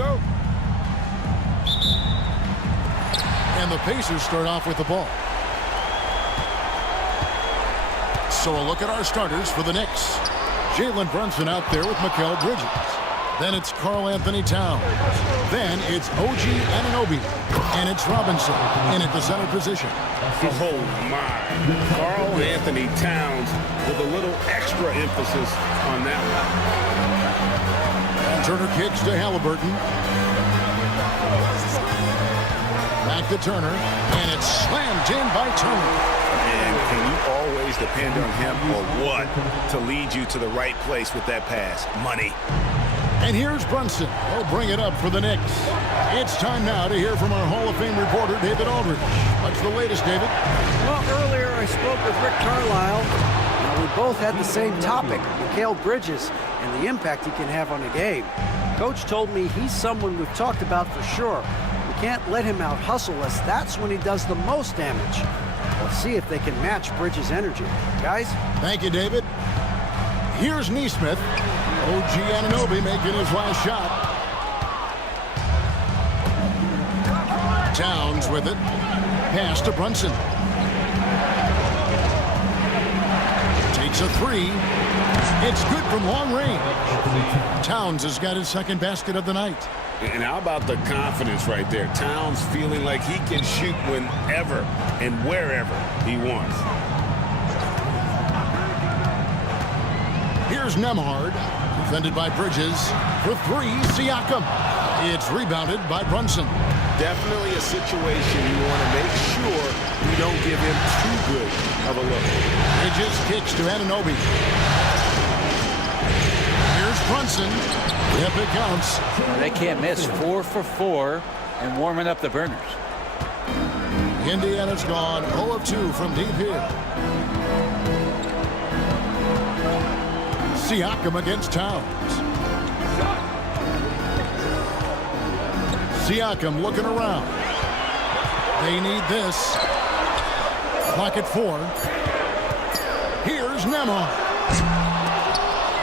go. And the Pacers start off with the ball. So a look at our starters for the Knicks. Jalen Brunson out there with Mikal Bridges. Then it's Karl Anthony Towns. Then it's OG Anunoby. And it's Robinson in at the center position. Oh, my. Karl Anthony Towns with a little extra emphasis on that one. And Turner kicks to Halliburton. Back to Turner. And it's slammed in by Turner. And can you always depend on him or what to lead you to the right place with that pass? Money. And here's Brunson. He'll bring it up for the Knicks. It's time now to hear from our Hall of Fame reporter, David Aldridge. What's the latest, David? Well, earlier I spoke with Rick Carlisle. Now, we both had the same topic, Mikal Bridges, and the impact he can have on a game. Coach told me he's someone we've talked about for sure. We can't let him out-hustle us. That's when he does the most damage. We'll see if they can match Bridges' energy. Guys? Thank you, David. Here's Nesmith. OG Anunoby making his last shot. Towns with it. Pass to Brunson. Takes a three. It's good from long range. Towns has got his second basket of the night. And how about the confidence right there? Towns feeling like he can shoot whenever and wherever he wants. Here's Nembhard. Defended by Bridges. For three, Siakam. It's rebounded by Brunson. Definitely a situation you want to make sure you don't give him too good of a look. Bridges kicks to Anunoby. Here's Brunson. Yep, it counts. They can't miss. 4 for 4 and warming up the burners. Indiana's gone 0 of 2 from deep here. Siakam against Towns. Siakam looking around. They need this. Clock at 4. Here's Nembhard.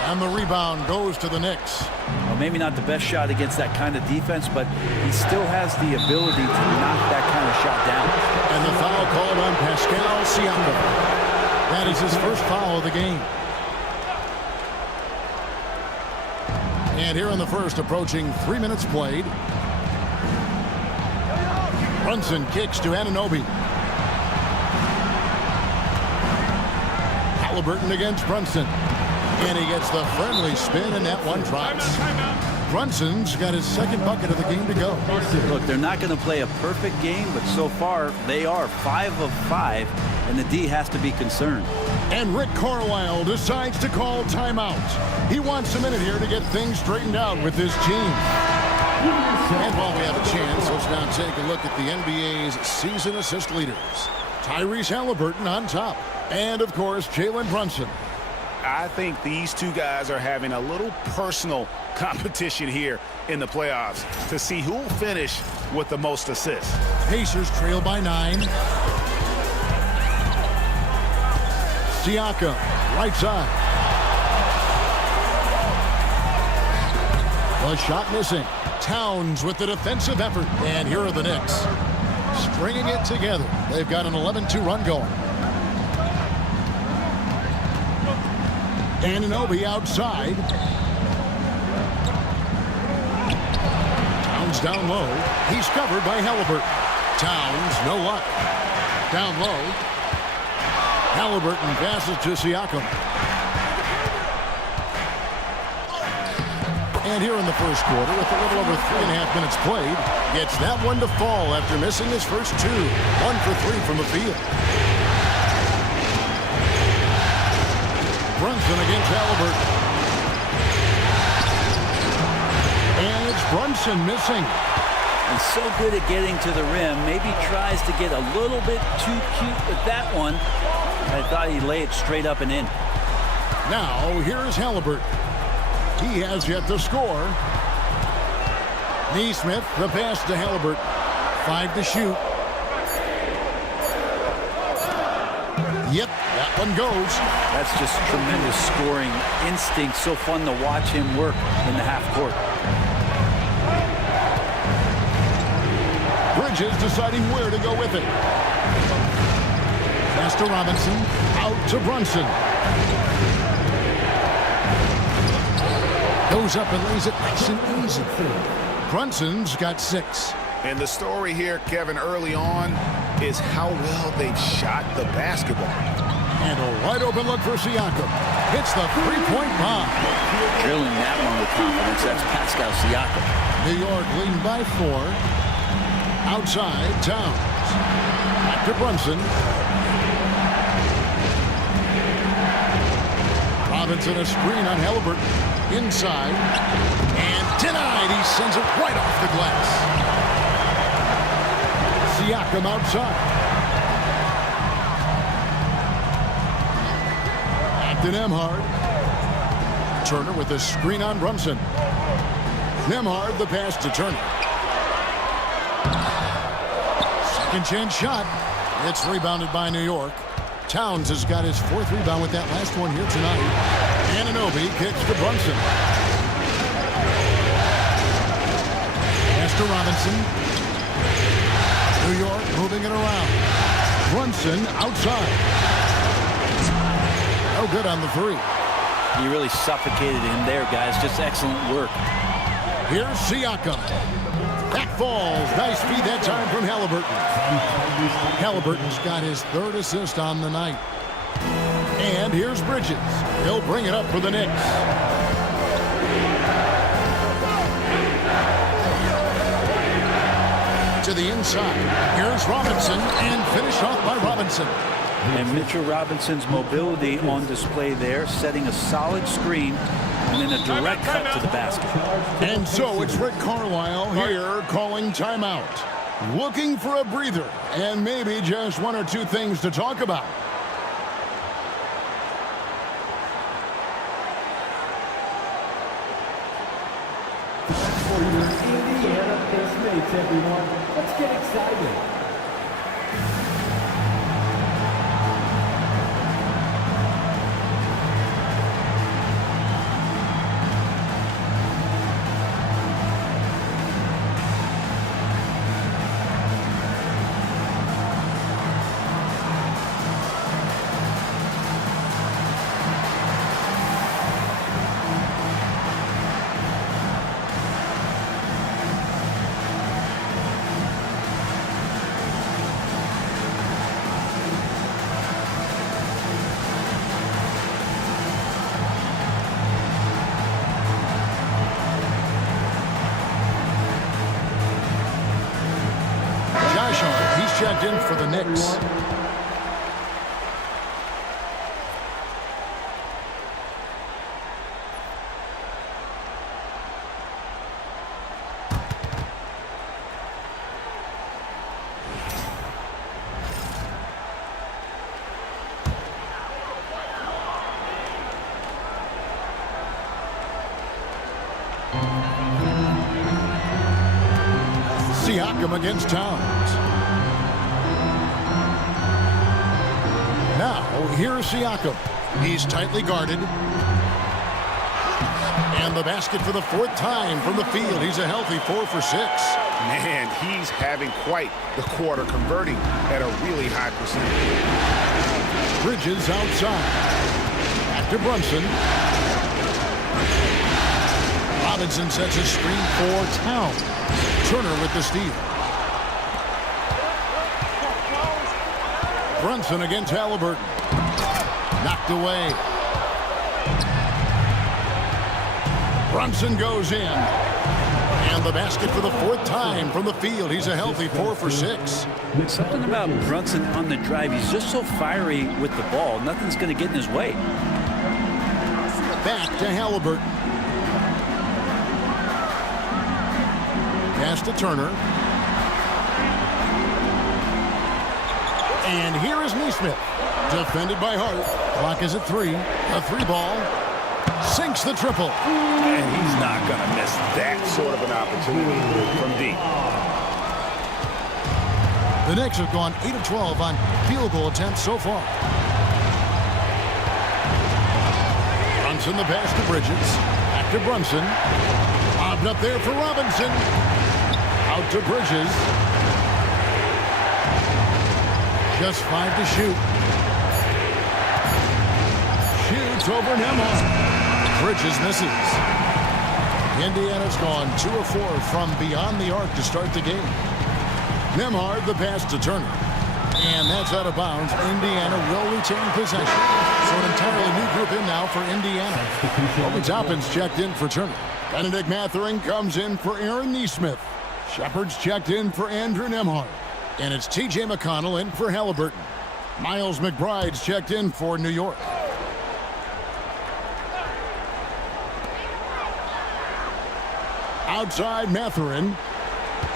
And the rebound goes to the Knicks. Well, maybe not the best shot against that kind of defense, but he still has the ability to knock that kind of shot down. And the foul called on Pascal Siakam. That is his first foul of the game. And here in the first, approaching 3 minutes played. Brunson kicks to Anunoby. Halliburton against Brunson. And he gets the friendly spin, and that one drops. Brunson's got his second bucket of the game to go. Look, they're not going to play a perfect game, but so far they are 5 of 5, and the D has to be concerned. And Rick Carlisle decides to call timeout. He wants a minute here to get things straightened out with his team. And while we have a chance, let's now take a look at the NBA's season assist leaders. Tyrese Halliburton on top. And, of course, Jalen Brunson. I think these two guys are having a little personal competition here in the playoffs to see who will finish with the most assists. Pacers trail by 9. Siakam, right side. The shot missing. Towns with the defensive effort. And here are the Knicks. Stringing it together. They've got an 11-2 run going. Anunoby outside. Towns down low. He's covered by Halliburton. Towns, no luck. Down low. Halliburton passes to Siakam. And here in the first quarter, with a little over 3.5 minutes played, gets that one to fall after missing his first 2. 1 for 3 from the field. Brunson against Halliburton. And it's Brunson missing. And so good at getting to the rim. Maybe tries to get a little bit too cute with that one. I thought he'd lay it straight up and in. Now, here's Halliburton. He has yet to score. Nesmith, the pass to Halliburton. 5 to shoot. Yep, that one goes. That's just tremendous scoring instinct. So fun to watch him work in the half court. Bridges deciding where to go with it. Pass to Robinson. Out to Brunson. Goes up and lays it nice and easy. Brunson's got 6. And the story here, Kevin, early on is how well they've shot the basketball. And a wide open look for Siakam. Hits the three-point bomb. Drilling that one with confidence. That's Pascal Siakam. New York leading by 4. Outside, Towns. Back to Brunson. Robinson a screen on Halliburton. Inside. And denied. He sends it right off the glass. Siakam outside. Back to Nembhard. Turner with a screen on Brunson. Nembhard the pass to Turner. Second chance shot. It's rebounded by New York. Towns has got his 4th rebound with that last one here tonight. Anunoby kicks to Brunson. Pass to Robinson. New York moving it around. Brunson outside. No good on the 3. You really suffocated him there, guys. Just excellent work. Here's Siakam. Back falls. Nice feed that time from Halliburton. Halliburton's got his 3rd assist on the night. And here's Bridges. He'll bring it up for the Knicks. To the inside. Here's Robinson, and finished off by Robinson. And Mitchell Robinson's mobility on display there, setting a solid screen and then a direct cut to the basket. And so it's Rick Carlisle here calling timeout. Looking for a breather and maybe just 1 or 2 things to talk about. For your Indiana Pacemates, everyone. Let's get excited. He's checked in for the Knicks. Siakam against Towns. Now, here's Siakam. He's tightly guarded. And the basket for the 4th time from the field. He's a healthy 4 for 6. Man, he's having quite the quarter, converting at a really high percentage. Bridges outside. Back to Brunson. Robinson sets a screen for Towns. Turner with the steal. Brunson against Halliburton. Knocked away. Brunson goes in. And the basket for the 4th time from the field. He's a healthy 4 for 6. Something about Brunson on the drive. He's just so fiery with the ball. Nothing's going to get in his way. Back to Halliburton. Pass to Turner. And here is Neesmith. Defended by Hart. Clock is at 3. A 3-ball. Sinks the triple. And he's not going to miss that sort of an opportunity from deep. The Knicks have gone 8 of 12 on field goal attempts so far. Brunson the pass to Bridges. Back to Brunson. Lobbed up there for Robinson. Out to Bridges. Just 5 to shoot. Shoots over Nembhard. Bridges misses. Indiana's gone 2 of 4 from beyond the arc to start the game. Nembhard, the pass to Turner. And that's out of bounds. Indiana will retain possession. So an entirely new group in now for Indiana. Obi Toppin's checked in for Turner. Benedict Mathurin comes in for Aaron Nesmith. Shepard's checked in for Andrew Nembhard. And it's T.J. McConnell in for Halliburton. Miles McBride's checked in for New York. Outside Mathurin.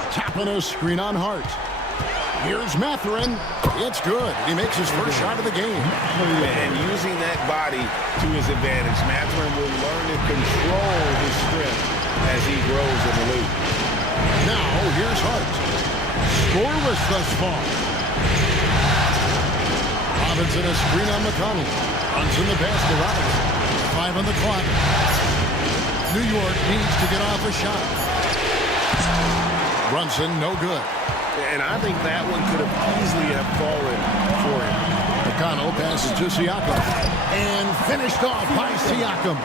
Tapping a screen on Hart. Here's Mathurin. It's good. He makes his first shot of the game. And using that body to his advantage, Mathurin will learn to control his strength as he grows in the league. Now, here's Hart. Scoreless thus far. Robinson a screen on McConnell. Runs in the pass to Robinson. 5 on the clock. New York needs to get off a shot. Brunson, no good. And I think that one could have easily have fallen for him. McConnell passes to Siakam. And finished off by Siakam.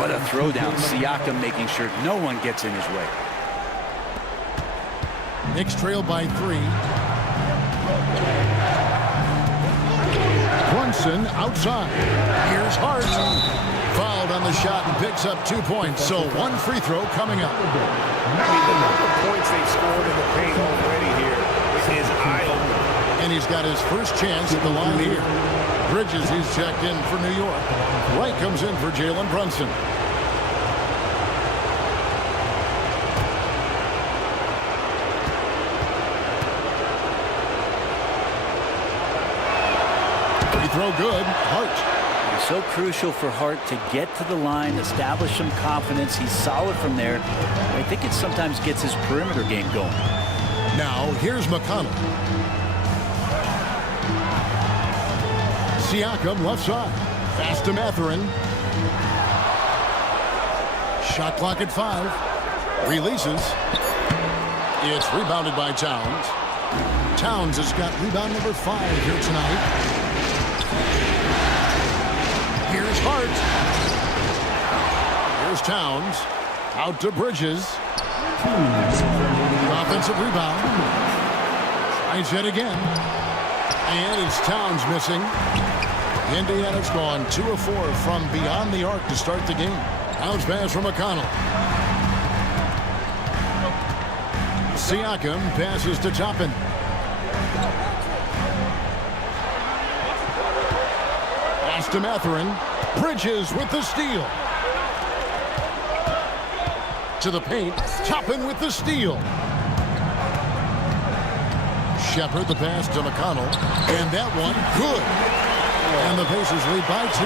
What a throwdown. Siakam making sure no one gets in his way. Knicks trail by 3. Brunson outside. Here's Hart. Fouled on the shot and picks up 2 points. So 1 free throw coming up. I mean, the number of points they've scored in the paint already here is eye-opening. And he's got his first chance at the line here. Bridges, he's checked in for New York. Wright comes in for Jalen Brunson. Free throw good. Hart. So crucial for Hart to get to the line, establish some confidence. He's solid from there. I think it sometimes gets his perimeter game going. Now, here's McConnell. Siakam left side. Fast to Mathurin. Shot clock at 5. Releases. It's rebounded by Towns. Towns has got rebound number 5 here tonight. Here's Hart. Here's Towns. Out to Bridges. Offensive rebound. Tries it again. And it's Towns missing. Indiana's gone 2 of 4 from beyond the arc to start the game. Bounce pass from McConnell. Siakam passes to Toppin. Pass to Mathurin. Bridges with the steal. To the paint. Toppin with the steal. Shepard the pass to McConnell. And that one, good. And the Pacers lead by 2.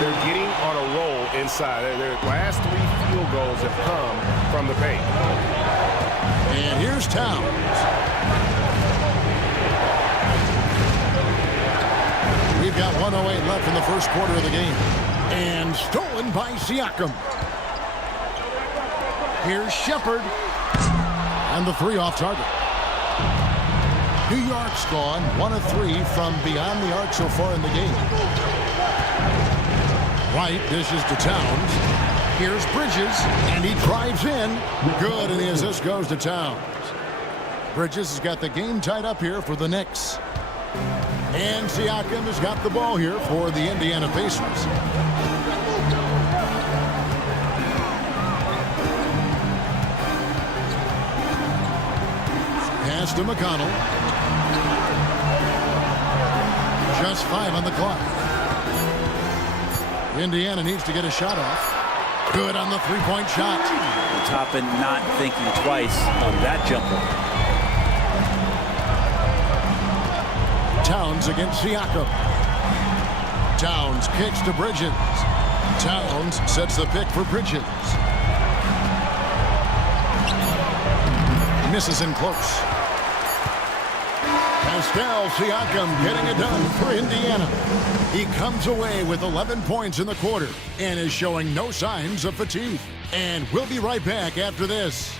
They're getting on a roll inside. Their last 3 field goals have come from the paint. And here's Towns. We've got 1:08 left in the first quarter of the game. And stolen by Siakam. Here's Shepard. And the 3 off target. New York's gone 1 of 3 from beyond the arc so far in the game. Wright dishes to Towns. Here's Bridges. And he drives in. Good, and the assist goes to Towns. Bridges has got the game tied up here for the Knicks. And Siakam has got the ball here for the Indiana Pacers. Pass to McConnell. Just 5 on the clock. Indiana needs to get a shot off. Good on the 3-point shot. Toppin not thinking twice on that jumper. Towns against Siakam. Towns kicks to Bridges. Towns sets the pick for Bridges. Misses in close. Pascal Siakam getting it done for Indiana. He comes away with 11 points in the quarter and is showing no signs of fatigue. And we'll be right back after this.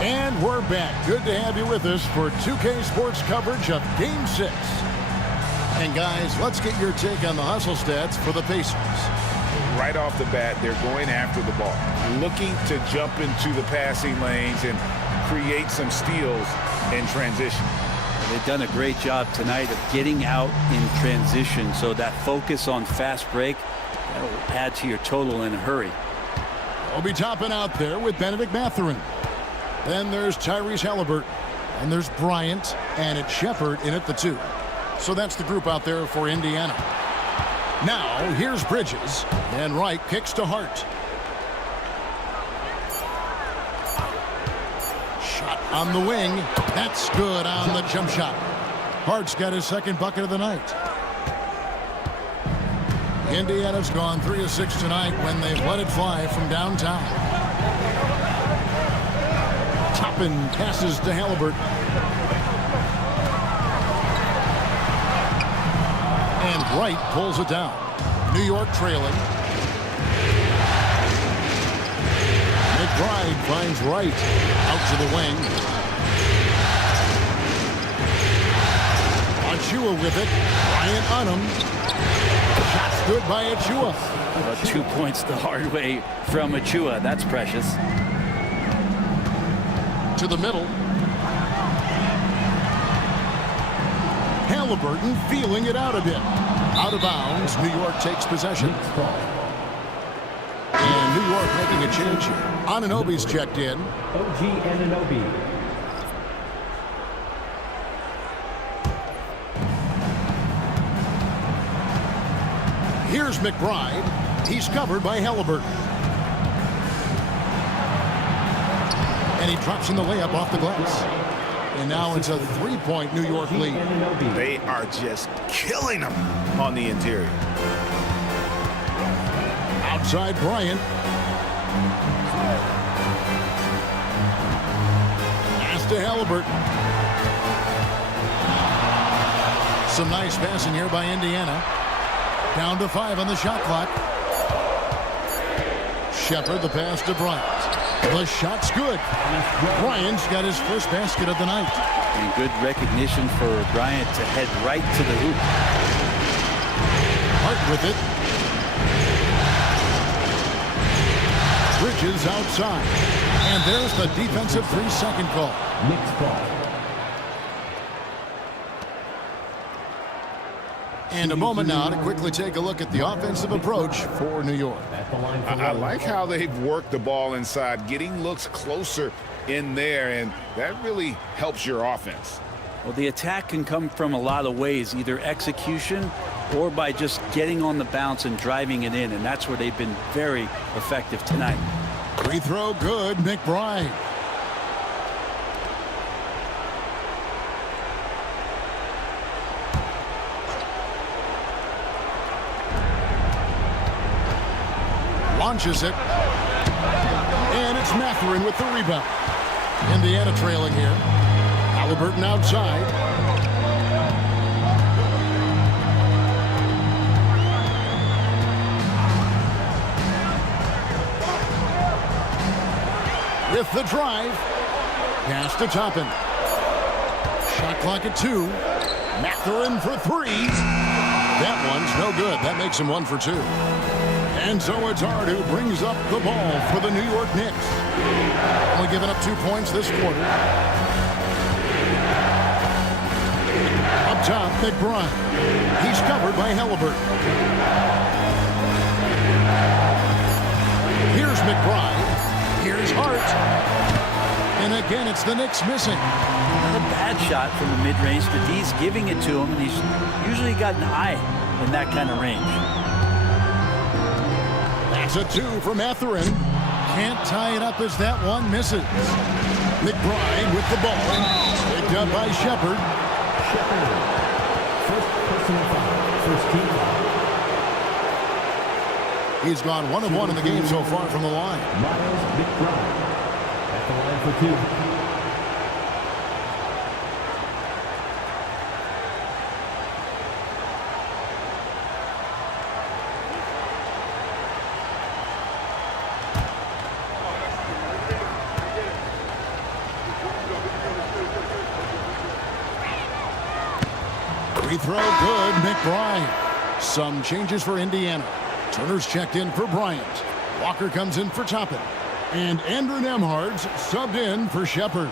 And we're back. Good to have you with us for 2K Sports coverage of Game 6. And guys, let's get your take on the hustle stats for the Pacers. Right off the bat, they're going after the ball, looking to jump into the passing lanes and create some steals in transition. They've done a great job tonight of getting out in transition, so that focus on fast break, that'll add to your total in a hurry. We'll be topping out there with Benedict Mathurin. Then there's Tyrese Halliburton. And there's Bryant, and it's Shepard in at the 2. So that's the group out there for Indiana. Now, here's Bridges, and Wright kicks to Hart. Shot on the wing. That's good on the jump shot. Hart's got his second bucket of the night. Indiana's gone 3 of 6 tonight when they've let it fly from downtown. Toppin passes to Halliburton. And Wright pulls it down. New York trailing. McBride finds Wright. Out to the wing. Achua with it. Bryant on him. Shot's good by Achua. About 2 points the hard way from Achua. That's precious. To the middle. Halliburton feeling it out a bit. Out of bounds. New York takes possession. And New York making a change here. Anunoby's checked in. OG Anunoby. Here's McBride. He's covered by Halliburton. And he drops in the layup off the glass. And now it's a 3-point New York lead. They are just killing them on the interior. Outside Bryant. Pass to Halliburton. Some nice passing here by Indiana. Down to 5 on the shot clock. Shepard the pass to Bryant. The shot's good. Bryant's got his first basket of the night. And good recognition for Bryant to head right to the hoop. Hart with it. Bridges outside. And there's the defensive 3-second call. Knicks ball. And a moment now to quickly take a look at the offensive approach for New York. At the line for I like how they've worked the ball inside, getting looks closer in there, and that really helps your offense. Well, the attack can come from a lot of ways, either execution or by just getting on the bounce and driving it in, and that's where they've been very effective tonight. Free throw good, McBride. Launches it. And it's Mathurin with the rebound. Indiana trailing here. Halliburton outside. With the drive. Pass to Toppin. Shot clock at 2. Mathurin for 3. That one's no good. That makes him 1 for 2. And so it's Hart who brings up the ball for the New York Knicks. Only giving up 2 points this quarter. Up top, McBride. He's covered by Halliburton. Here's McBride. Here's Hart. And again, it's the Knicks missing. Not a bad shot from the mid-range. The D's giving it to him, and he's usually got an eye in that kind of range. That's a 2 for Mathurin. Can't tie it up as that one misses. McBride with the ball. Picked up by Shepard. Shepard. First personal foul. First team foul. He's gone 1 of 1 in the game so far from the line. Miles McBride. At the line for 2. Free throw good, McBride. Some changes for Indiana. Turner's checked in for Bryant. Walker comes in for Toppin. And Andrew Nembhard's subbed in for Shepard.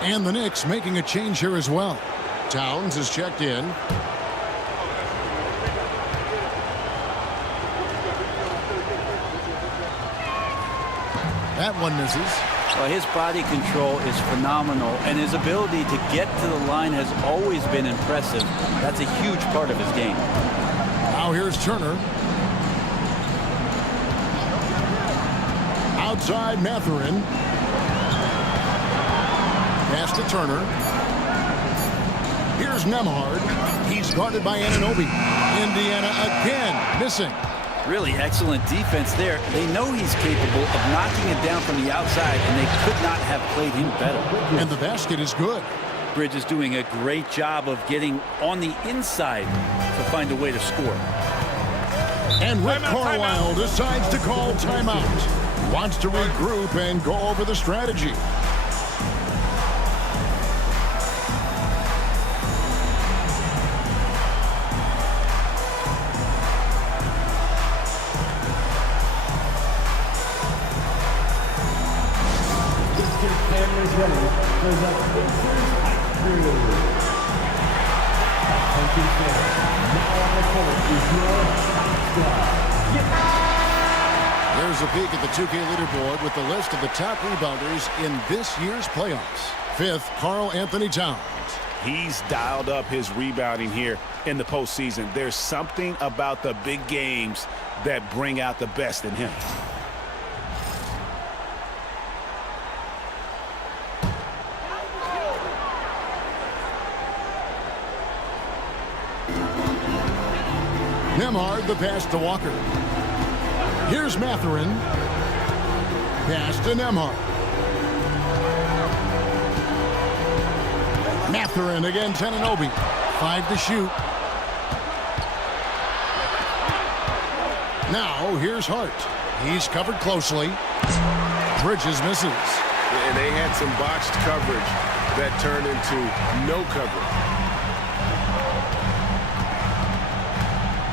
And the Knicks making a change here as well. Towns is checked in. That one misses. Well, his body control is phenomenal, and his ability to get to the line has always been impressive. That's a huge part of his game. Now here's Turner. Outside Mathurin. Pass to Turner. Here's Nembhard. He's guarded by Anunoby. Indiana again missing. Really excellent defense there. They know he's capable of knocking it down from the outside, and they could not have played him better. And the basket is good. Bridges doing a great job of getting on the inside to find a way to score. And Rick Carlisle decides to call timeout. Wants to regroup and go over the strategy. Cameras ready for the PACERS High Crew. Attention fans, now on the court is your hot squad. There's a peek at the 2K leaderboard with the list of the top rebounders in this year's playoffs. 5th, Karl Anthony Towns. He's dialed up his rebounding here in the postseason. There's something about the big games that bring out the best in him. Nembhard, the pass to Walker. Here's Mathurin. Pass to Nembhard. Mathurin against Anunoby. 5 to shoot. Now here's Hart. He's covered closely. Bridges misses. And they had some botched coverage that turned into no coverage.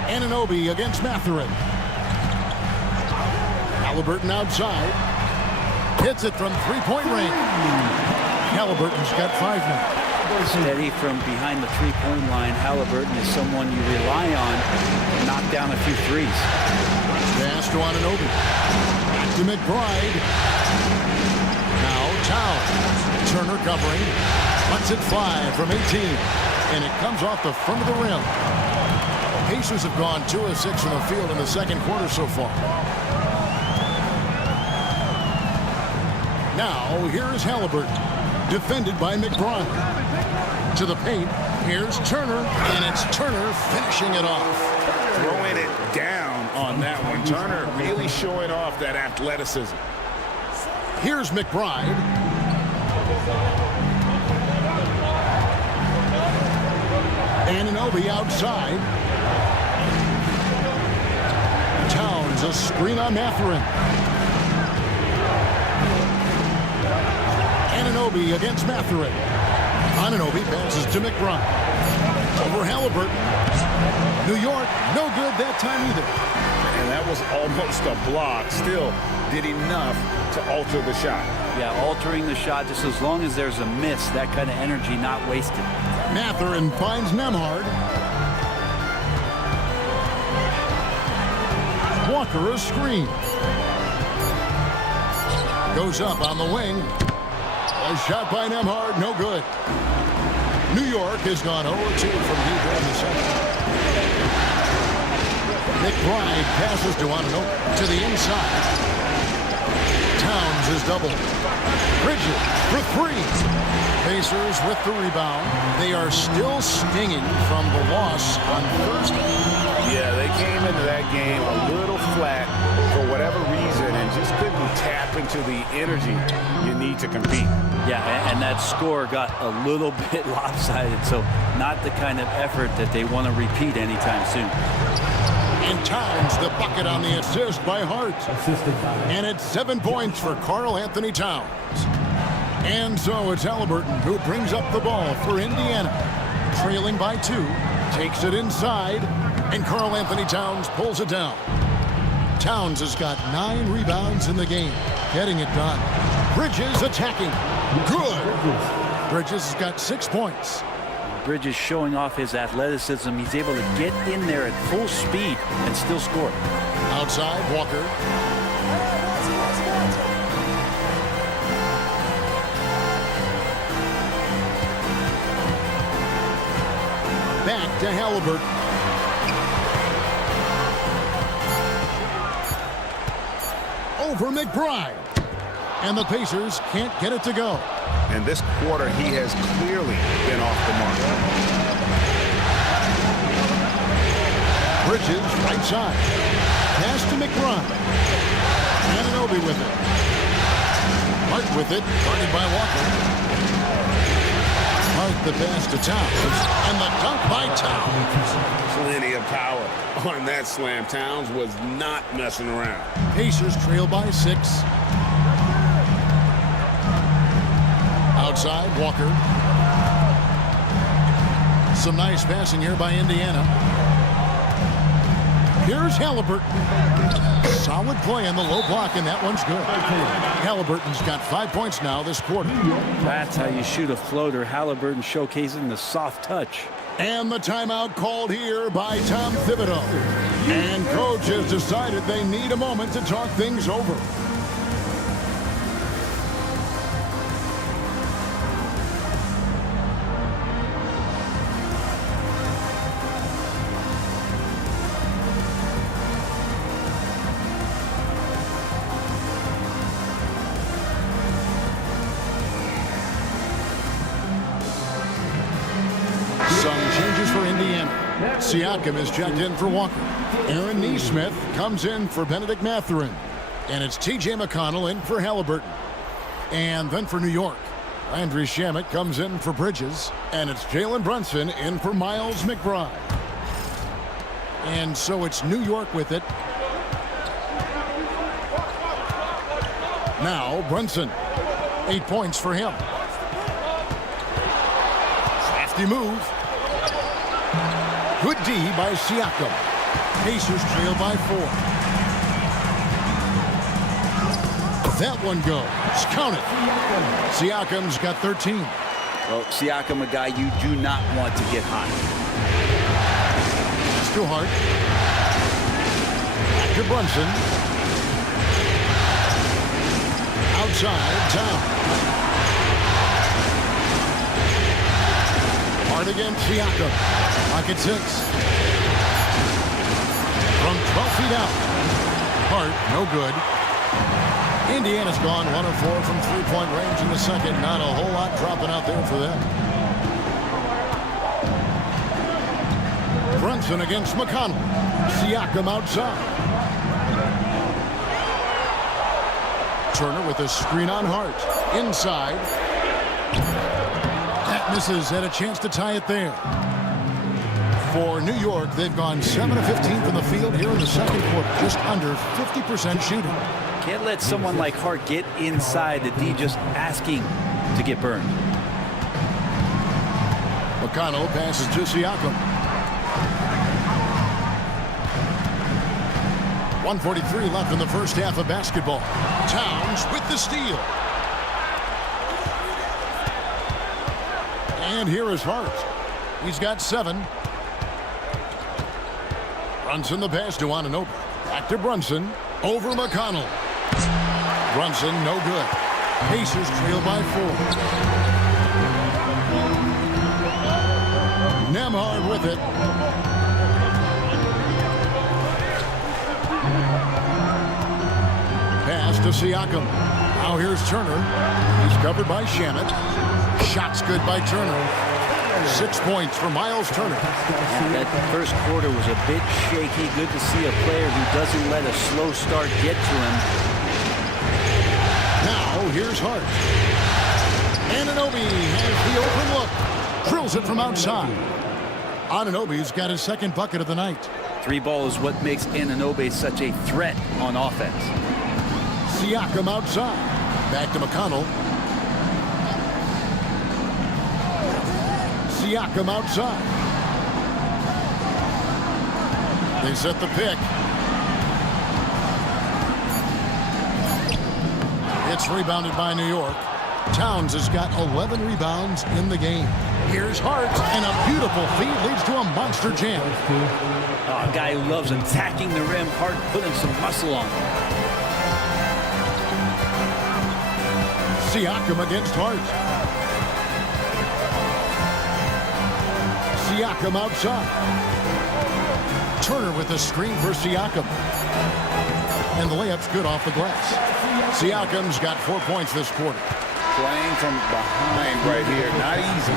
Anunoby against Mathurin. Halliburton outside. Hits it from three-point range. Halliburton's got 5 now. Steady from behind the three-point line. Halliburton is someone you rely on to knock down a few threes. Pass to Anunoby. Back to McBride. Now Towns. Turner covering. Lets it fly from 18. And it comes off the front of the rim. Pacers have gone 2 of 6 from the field in the second quarter so far. Now, here is Halliburton, defended by McBride. To the paint, here's Turner, and it's Turner finishing it off. Throwing it down on that one. Turner really showing off that athleticism. Here's McBride. Anunoby outside. Towns, a screen on Mathurin. Anunoby against Mathurin. Anunoby passes to McBride. Over Halliburton. New York, no good that time either. And that was almost a block. Still did enough to alter the shot. Yeah, altering the shot just as long as there's a miss. That kind of energy not wasted. Mathurin finds Nembhard. Walker a screen. Goes up on the wing. A shot by Nembhard, no good. New York has gone 0-2 from deep in the second. McBride passes to Anunoby to the inside. Towns is doubled. Bridges for 3. Pacers with the rebound. They are still stinging from the loss on Thursday. Yeah, they came into that game a little flat for whatever reason and just couldn't tap into the energy you need to compete. Yeah, and that score got a little bit lopsided, so not the kind of effort that they want to repeat anytime soon. And Towns, the bucket on the assist by Hart. Assisted by And it's 7 points for Karl Anthony Towns. And so it's Halliburton who brings up the ball for Indiana. trailing by 2. Takes it inside, and Karl Anthony Towns pulls it down. Towns has got 9 rebounds in the game, getting it done. Bridges attacking. Good. Bridges has got 6 points. Bridges showing off his athleticism. He's able to get in there at full speed and still score. Outside, Walker. Back to Halliburton. Over McBride. And the Pacers can't get it to go. And this quarter, he has clearly been off the mark. Bridges, right side. Pass to McBride. Anunoby with it. Hart with it. Guarded by Walker. Hart the pass to Towns. And the dunk by Towns. Plenty of power on that slam. Towns was not messing around. Pacers trail by 6. Outside, Walker. Some nice passing here by Indiana. Here's Halliburton. Solid play on the low block, and that one's good. Halliburton's got 5 points now this quarter. That's how you shoot a floater. Halliburton showcasing the soft touch. And the timeout called here by Tom Thibodeau. And coach has decided they need a moment to talk things over. Some changes for Indiana. Siakam is checked in for Walker. Aaron Nesmith comes in for Benedict Mathurin. And it's T.J. McConnell in for Halliburton. And then for New York, Landry Shamet comes in for Bridges. And it's Jalen Brunson in for Miles McBride. And so it's New York with it. Now Brunson. 8 points for him. Crafty move. Good D by Siakam. Pacers trail by 4. That one goes. Count it. Siakam's got 13. Well, Siakam, a guy you do not want to get hot. It's too hard. Back to Brunson. Outside, Towns. Hard again, Siakam. Pocket 6. From 12 feet out. Hart, no good. Indiana's gone 1 of 4 from three-point range in the second. Not a whole lot dropping out there for them. Brunson against McConnell. Siakam outside. Turner with a screen on Hart. Inside. That misses. Had a chance to tie it there. For New York, they've gone 7 of 15 from the field here in the second quarter. Just under 50% shooting. Can't let someone like Hart get inside the D just asking to get burned. McConnell passes to Siakam. 1:43 left in the first half of basketball. Towns with the steal. And here is Hart. He's got 7. Brunson the pass to Anunoby. Back to Brunson. Over McConnell. Brunson no good. Pacers trail by 4. Nembhard with it. Pass to Siakam. Now here's Turner. He's covered by Shamet. Shots good by Turner. 6 points for Miles Turner. That first quarter was a bit shaky. Good to see a player who doesn't let a slow start get to him. Now here's Hart. Anunoby has the open look. Drills it from outside. Anunoby's got his second bucket of the night. 3 ball is what makes Anunoby such a threat on offense. Siakam outside. Back to McConnell. Siakam outside. They set the pick. It's rebounded by New York. Towns has got 11 rebounds in the game. Here's Hart, and a beautiful feed leads to a monster jam. Oh, a guy who loves attacking the rim, Hart putting some muscle on him. Siakam against Hart. Siakam outside. Turner with a screen for Siakam. And the layup's good off the glass. Siakam's got 4 points this quarter. Playing from behind right here. Not easy,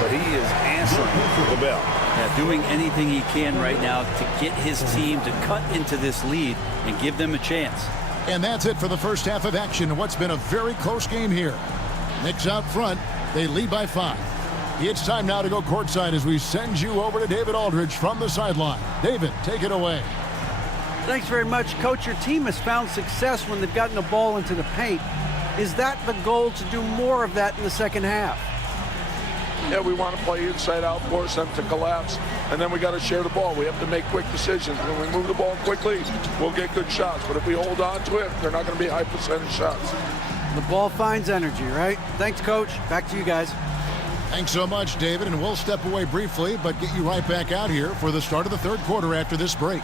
but he is answering the bell. Yeah, doing anything he can right now to get his team to cut into this lead and give them a chance. And that's it for the first half of action in what's been a very close game here. Knicks out front. They lead by 5. It's time now to go courtside as we send you over to David Aldridge from the sideline. David, take it away. Thanks very much, Coach. Your team has found success when they've gotten the ball into the paint. Is that the goal, to do more of that in the second half? Yeah, we want to play inside out, force them to collapse, and then we got to share the ball. We have to make quick decisions. When we move the ball quickly, we'll get good shots. But if we hold on to it, they're not going to be high percentage shots. The ball finds energy, right? Thanks, Coach. Back to you guys. Thanks so much, David, and we'll step away briefly, but get you right back out here for the start of the third quarter after this break.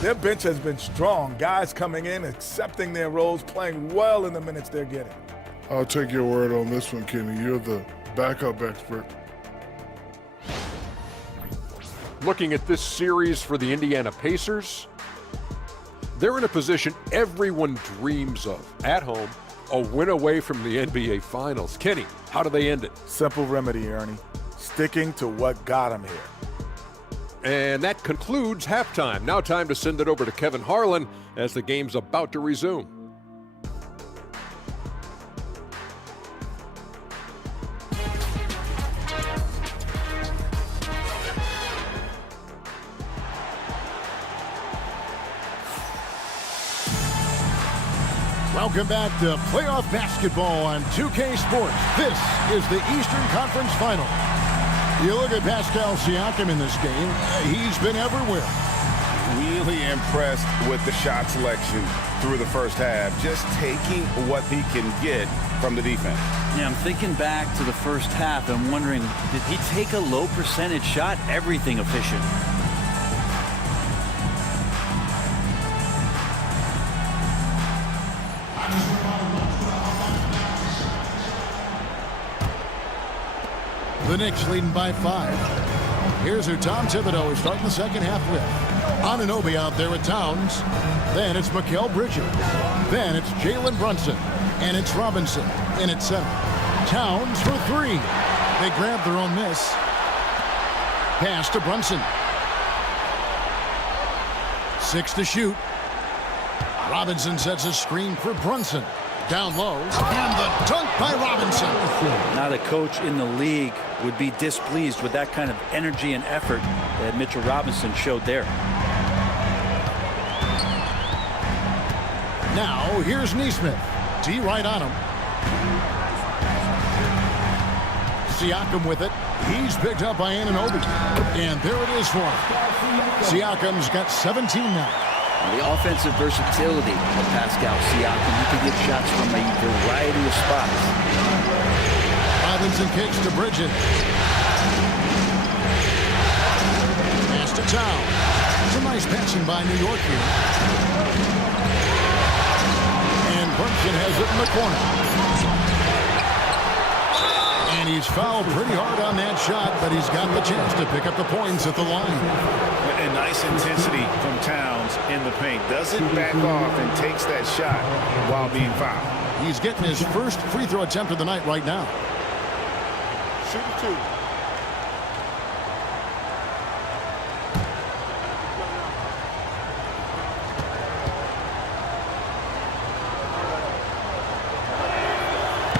Their bench has been strong. Guys coming in, accepting their roles, playing well in the minutes they're getting. I'll take your word on this one, Kenny. You're the backup expert. Looking at this series for the Indiana Pacers, they're in a position everyone dreams of. At home, a win away from the NBA Finals. Kenny, how do they end it? Simple remedy, Ernie. Sticking to what got them here. And that concludes halftime. Now time to send it over to Kevin Harlan as the game's about to resume. Welcome back to playoff basketball on 2K Sports. This is the Eastern Conference Final. You look at Pascal Siakam in this game, he's been everywhere. Really impressed with the shot selection through the first half, just taking what he can get from the defense. Yeah, I'm thinking back to the first half. I'm wondering, did he take a low percentage shot? Everything efficient. The Knicks leading by 5. Here's who Tom Thibodeau is starting the second half with. Anunoby out there at Towns. Then it's Mikal Bridges. Then it's Jalen Brunson. And it's Robinson in at center. Towns for 3. They grab their own miss. Pass to Brunson. 6 to shoot. Robinson sets a screen for Brunson. Down low, and the dunk by Robinson. Not a coach in the league would be displeased with that kind of energy and effort that Mitchell Robinson showed there. Now, here's Neesmith. D right on him. Siakam with it. He's picked up by Anunoby. And there it is for him. Siakam's got 17 now. The offensive versatility of Pascal Siakam. He can get shots from a variety of spots. Robinson kicks to Bridges. Pass to Town. Some nice passing by New York here. And Brunson has it in the corner. And he's fouled pretty hard on that shot, but he's got the chance to pick up the points at the line. And nice intensity from Towns in the paint. Doesn't back off and takes that shot while being fouled. He's getting his first free throw attempt of the night right now. Shooting 2.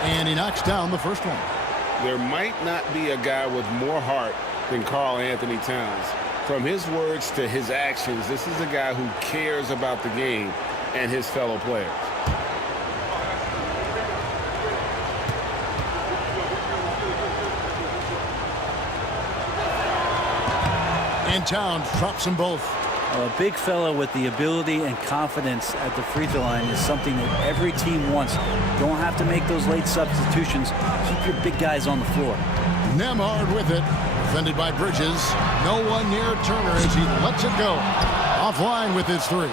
And he knocks down the first one. There might not be a guy with more heart than Karl Anthony Towns. From his words to his actions, this is a guy who cares about the game and his fellow players. And Towns drops them both. A big fella with the ability and confidence at the free throw line is something that every team wants. Don't have to make those late substitutions. Keep your big guys on the floor. Nembhard with it. Defended by Bridges. No one near Turner as he lets it go. Offline with his three.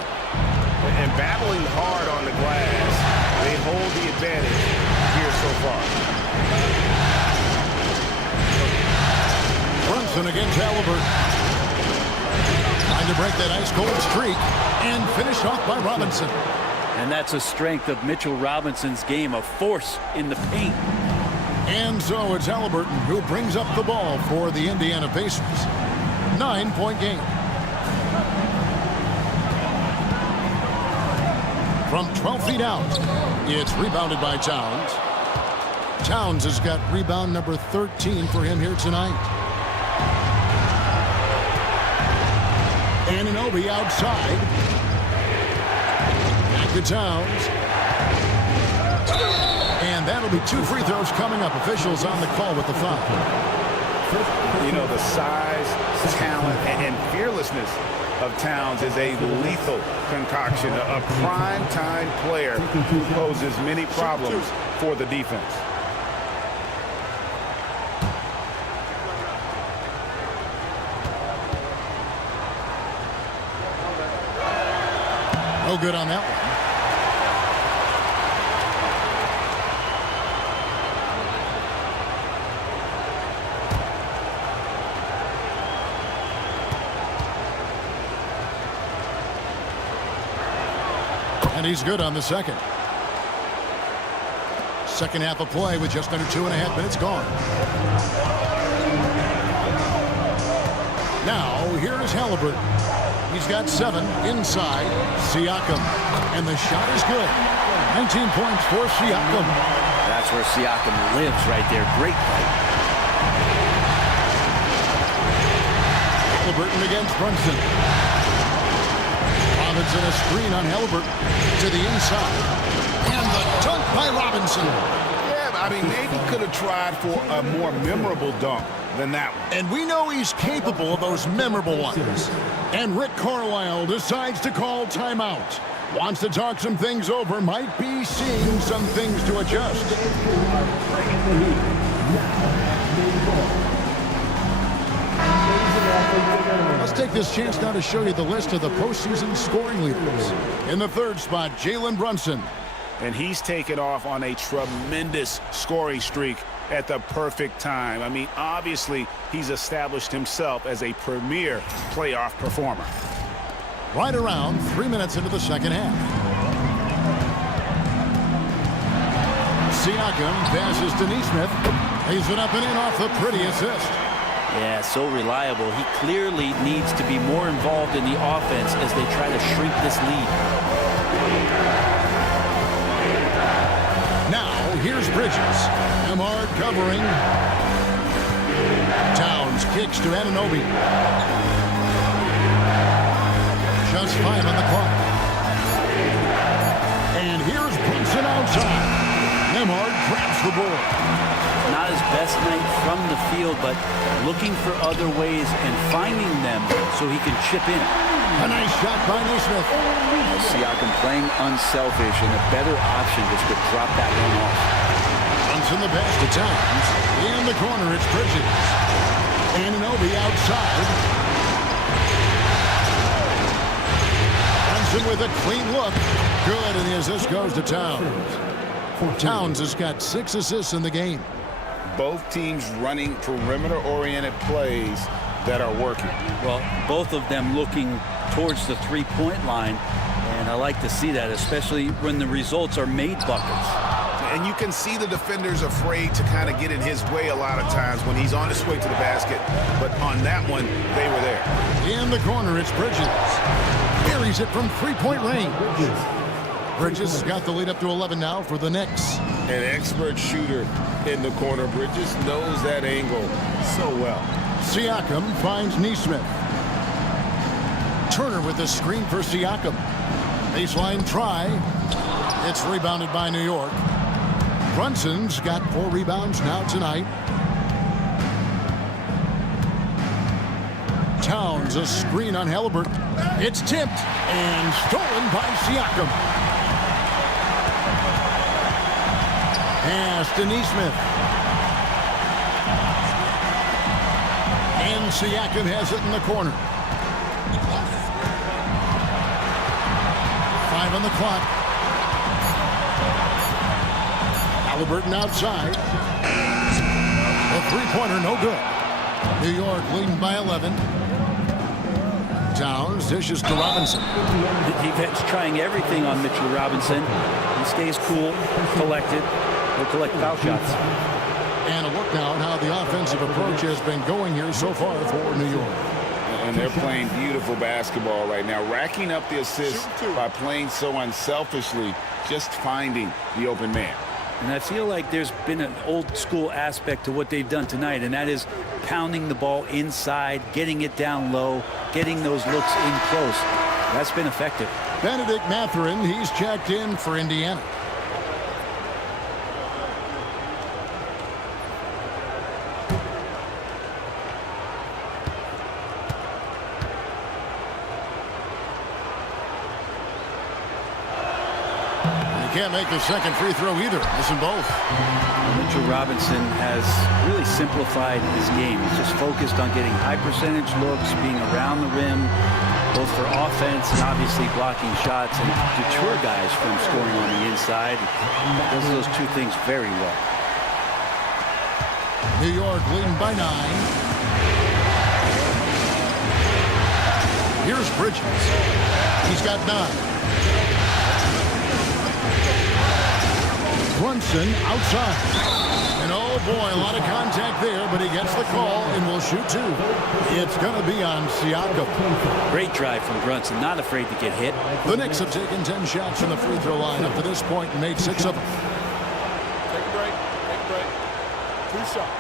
And battling hard on the glass, they hold the advantage here so far. Brunson against Halliburton. Trying to break that ice-cold streak and finished off by Robinson. And that's a strength of Mitchell Robinson's game, a force in the paint. And so it's Halliburton who brings up the ball for the Indiana Pacers. 9-point game. From 12 feet out, it's rebounded by Towns. Towns has got rebound number 13 for him here tonight. Anunoby outside. Back to Towns. And that'll be 2 free throws coming up. Officials on the call with the foul. You know, the size, talent, and fearlessness of Towns is a lethal concoction. A prime-time player who poses many problems for the defense. No good on that one. And he's good on the second. Second half of play with just under 2.5 minutes gone. Now, here is Halliburton. He's got 7 inside. Siakam. And the shot is good. 19 points for Siakam. That's where Siakam lives right there. Great play. Halliburton against Brunson. Robinson a screen on Halliburton to the inside. And the dunk by Robinson. Yeah, I mean, maybe could have tried for a more memorable dunk than that one. And we know he's capable of those memorable ones. And Rick Carlisle decides to call timeout. Wants to talk some things over. Might be seeing some things to adjust. Let's take this chance now to show you the list of the postseason scoring leaders. In the third spot, Jalen Brunson. And he's taken off on a tremendous scoring streak at the perfect time. I mean, obviously, he's established himself as a premier playoff performer. Right around 3 minutes into the second half. Siakam passes to Nesmith. Lays it up and in off the pretty assist. Yeah, so reliable. He clearly needs to be more involved in the offense as they try to shrink this lead. Now, here's Bridges. Nembhard covering. Towns kicks to Anunoby. Just 5 on the clock. And here's Brunson outside. Nembhard grabs the board. Not his best night from the field, but looking for other ways and finding them so he can chip in. A nice shot by Nesmith. Siakam playing unselfish, and a better option just to drop that one off. Brunson the pass to Towns. In the corner, it's Bridges. Anunoby outside. Brunson with a clean look. Good, and the assist goes to Towns. Towns has got 6 assists in the game. Both teams running perimeter-oriented plays that are working. Well, both of them looking towards the three-point line, and I like to see that, especially when the results are made buckets. And you can see the defenders afraid to kind of get in his way a lot of times when he's on his way to the basket. But on that one, they were there. In the corner, it's Bridges. Carries it from three-point range. Bridges has got the lead up to 11 now for the Knicks. An expert shooter in the corner. Bridges knows that angle so well. Siakam finds Nesmith. Turner with the screen for Siakam. Baseline try. It's rebounded by New York. Brunson's got 4 rebounds now tonight. Towns, a screen on Halliburton. It's tipped and stolen by Siakam. Pass to Neesmith. And Siakam has it in the corner. 5 on the clock. Halliburton outside. The three-pointer, no good. New York leading by 11. Towns dishes to Robinson. The defense trying everything on Mitchell Robinson. He stays cool, collected. He'll collect foul shots. And a look now at how the offensive approach has been going here so far for New York. And they're playing beautiful basketball right now, racking up the assists by playing so unselfishly, just finding the open man. And I feel like there's been an old school aspect to what they've done tonight, and that is pounding the ball inside, getting it down low, getting those looks in close. That's been effective. Benedict Mathurin, he's checked in for Indiana. Can't make the second free throw either. Missing both. Mitchell Robinson has really simplified his game. He's just focused on getting high percentage looks, being around the rim, both for offense and obviously blocking shots, and deter guys from scoring on the inside. Does those two things very well. New York leading by 9. Here's Bridges. He's got 9. Brunson outside. And oh boy, a lot of contact there, but he gets the call and will shoot 2. It's going to be on Siakam. Great drive from Brunson, not afraid to get hit. The Knicks have taken 10 shots from the free throw line up to this point and made 6 of them. Take a break. Take a break. 2 shots.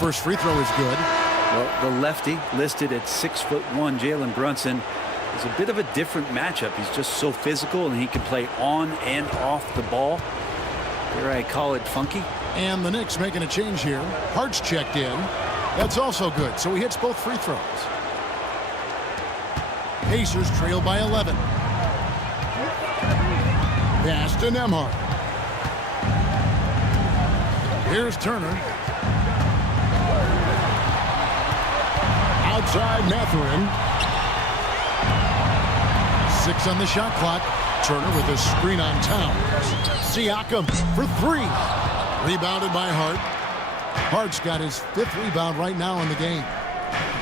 First free throw is good. Well, the lefty listed at 6'1", Jalen Brunson, is a bit of a different matchup. He's just so physical, and he can play on and off the ball. Here I call it funky. And the Knicks making a change here. Hart's checked in. That's also good. So he hits both free throws. Pacers trail by 11. Pass to Nembhard. Here's Turner. Outside Mathurin. 6 on the shot clock. Turner with a screen on Towns. Siakam for 3. Rebounded by Hart. Hart's got his 5th rebound right now in the game.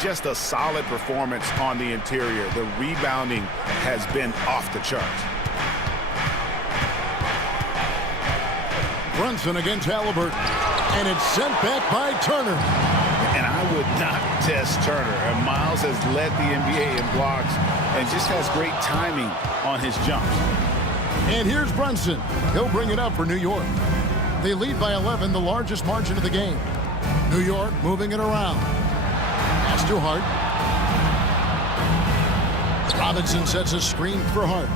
Just a solid performance on the interior. The rebounding has been off the charts. Brunson against Halliburton. And it's sent back by Turner. And I would not test Turner. And Miles has led the NBA in blocks and just has great timing on his jumps. And here's Brunson. He'll bring it up for New York. They lead by 11, the largest margin of the game. New York moving it around. Pass to Hart. Robinson sets a screen for Hart.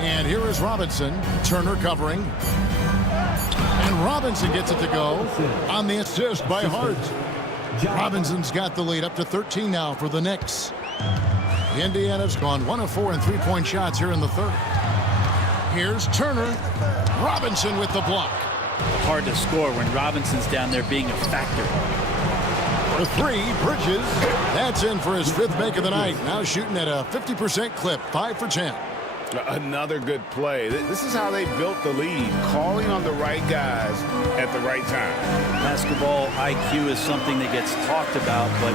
And here is Robinson. Turner covering. And Robinson gets it to go on the assist by Hart. Robinson's got the lead up to 13 now for the Knicks. Indiana's gone 1 of 4 in three-point shots here in the third. Here's Turner. Robinson with the block. Hard to score when Robinson's down there being a factor. For 3, Bridges. That's in for his 5th make of the night. Now shooting at a 50% clip, 5 for 10. Another good play. This is how they built the lead, calling on the right guys at the right time. Basketball IQ is something that gets talked about, but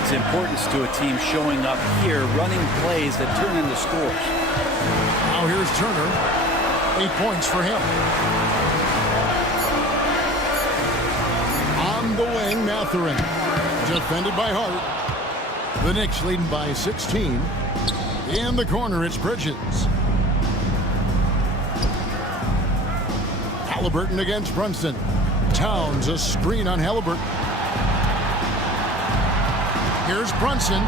its importance to a team showing up here, running plays that turn into scores. Now here's Turner. 8 points for him. On the wing, Mathurin. Defended by Hart. The Knicks leading by 16. In the corner, it's Bridges. Halliburton against Brunson. Towns a screen on Halliburton. Here's Brunson,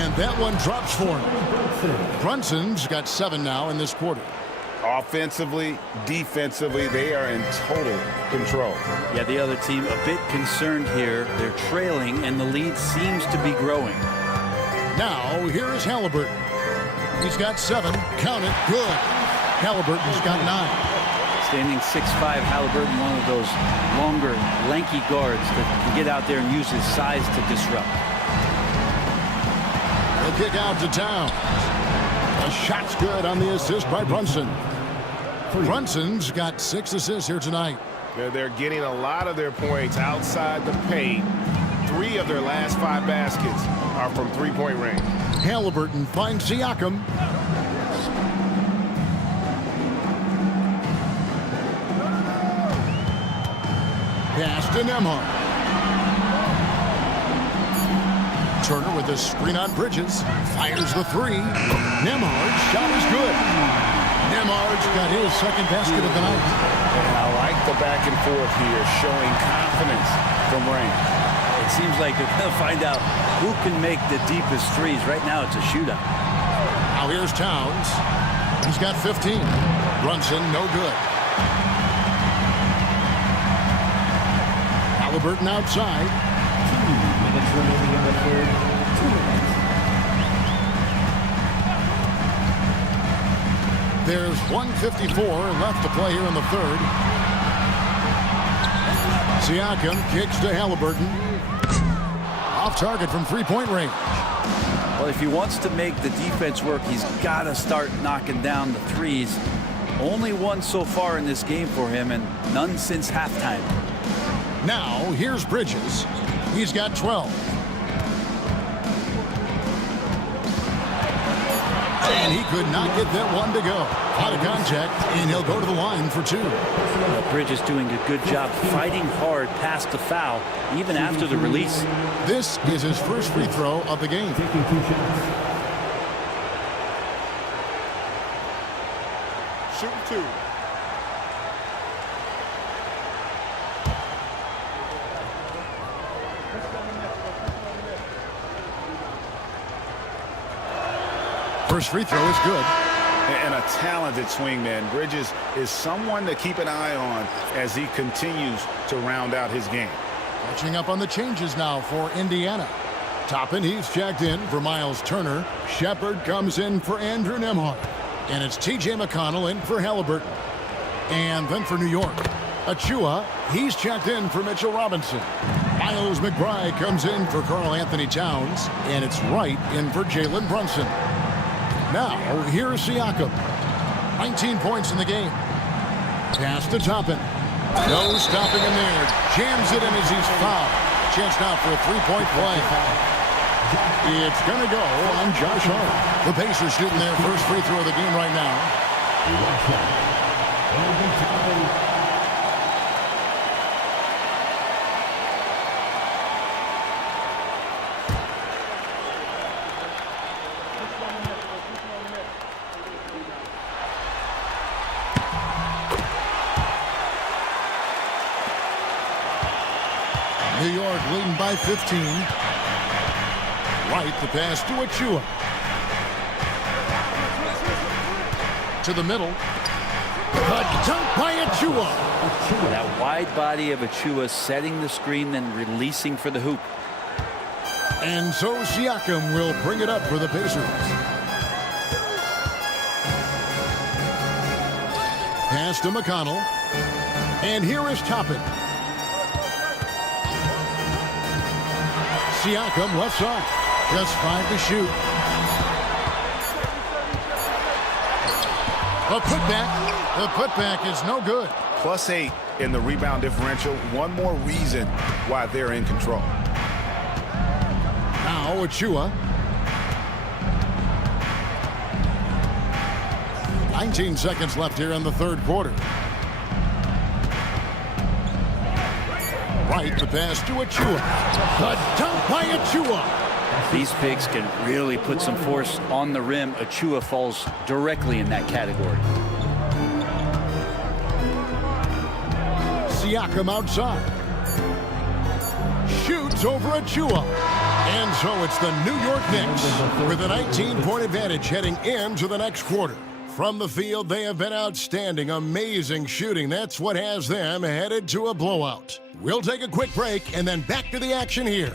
and that one drops for him. Brunson's got 7 now in this quarter. Offensively, defensively, they are in total control. Yeah, the other team a bit concerned here. They're trailing, and the lead seems to be growing. Now, here is Halliburton. He's got 7. Count it. Good. Halliburton's got 9. Standing 6'5", Halliburton, one of those longer, lanky guards that can get out there and use his size to disrupt. The kick out to Towns. The shot's good on the assist by Brunson. Brunson's got 6 assists here tonight. They're getting a lot of their points outside the paint. 3 of their last 5 baskets are from three-point range. Halliburton finds Siakam. Pass to Nembhard. Turner with a screen on Bridges. Fires the 3. Nembhard's shot is good. Nembhard's got his second basket of the night. And I like the back and forth here, showing confidence from range. It seems like they're going to find out who can make the deepest threes. Right now, it's a shootout. Now here's Towns. He's got 15. Brunson, no good. Halliburton outside. 2 minutes remaining in the third. 2 minutes. There's 1:54 left to play here in the third. Siakam kicks to Halliburton. Off target from three-point range. Well, if he wants to make the defense work, he's got to start knocking down the threes. Only one so far in this game for him, and none since halftime. Now, here's Bridges. He's got 12. And he could not get that one to go. Out of contact, and he'll go to the line for 2. Bridges doing a good job fighting hard past the foul, even after the release. This is his first free throw of the game. Taking 2 shots. Shooting 2. First free throw is good. And a talented swingman. Bridges is someone to keep an eye on as he continues to round out his game. Catching up on the changes now for Indiana. Toppin, he's checked in for Miles Turner. Shepard comes in for Andrew Nembhard. And it's T.J. McConnell in for Halliburton. And then for New York, Achua, he's checked in for Mitchell Robinson. Miles McBride comes in for Karl Anthony Towns. And it's Wright in for Jalen Brunson. Now, here's Siakam. 19 points in the game. Pass to Toppin. No stopping him there. Jams it in as he's fouled. Chance now for a three-point play. It's going to go on Josh Hart. The Pacers shooting their first free throw of the game right now. New York leading by 15. Right, the pass to Achua. To the middle. A dunk by Achua. That wide body of Achua setting the screen, then releasing for the hoop. And so Siakam will bring it up for the Pacers. Pass to McConnell. And here is Toppin. Siakam left side. Just 5 to shoot. The putback is no good. +8 in the rebound differential. One more reason why they're in control. Now Achua. 19 seconds left here in the third quarter. Right, the pass to Achua. The dunk by Achua. These bigs can really put some force on the rim. Achua falls directly in that category. Siakam outside. Shoots over Achua. And so it's the New York Knicks with a 19-point advantage heading into the next quarter. From the field, they have been outstanding, amazing shooting. That's what has them headed to a blowout. We'll take a quick break and then back to the action here.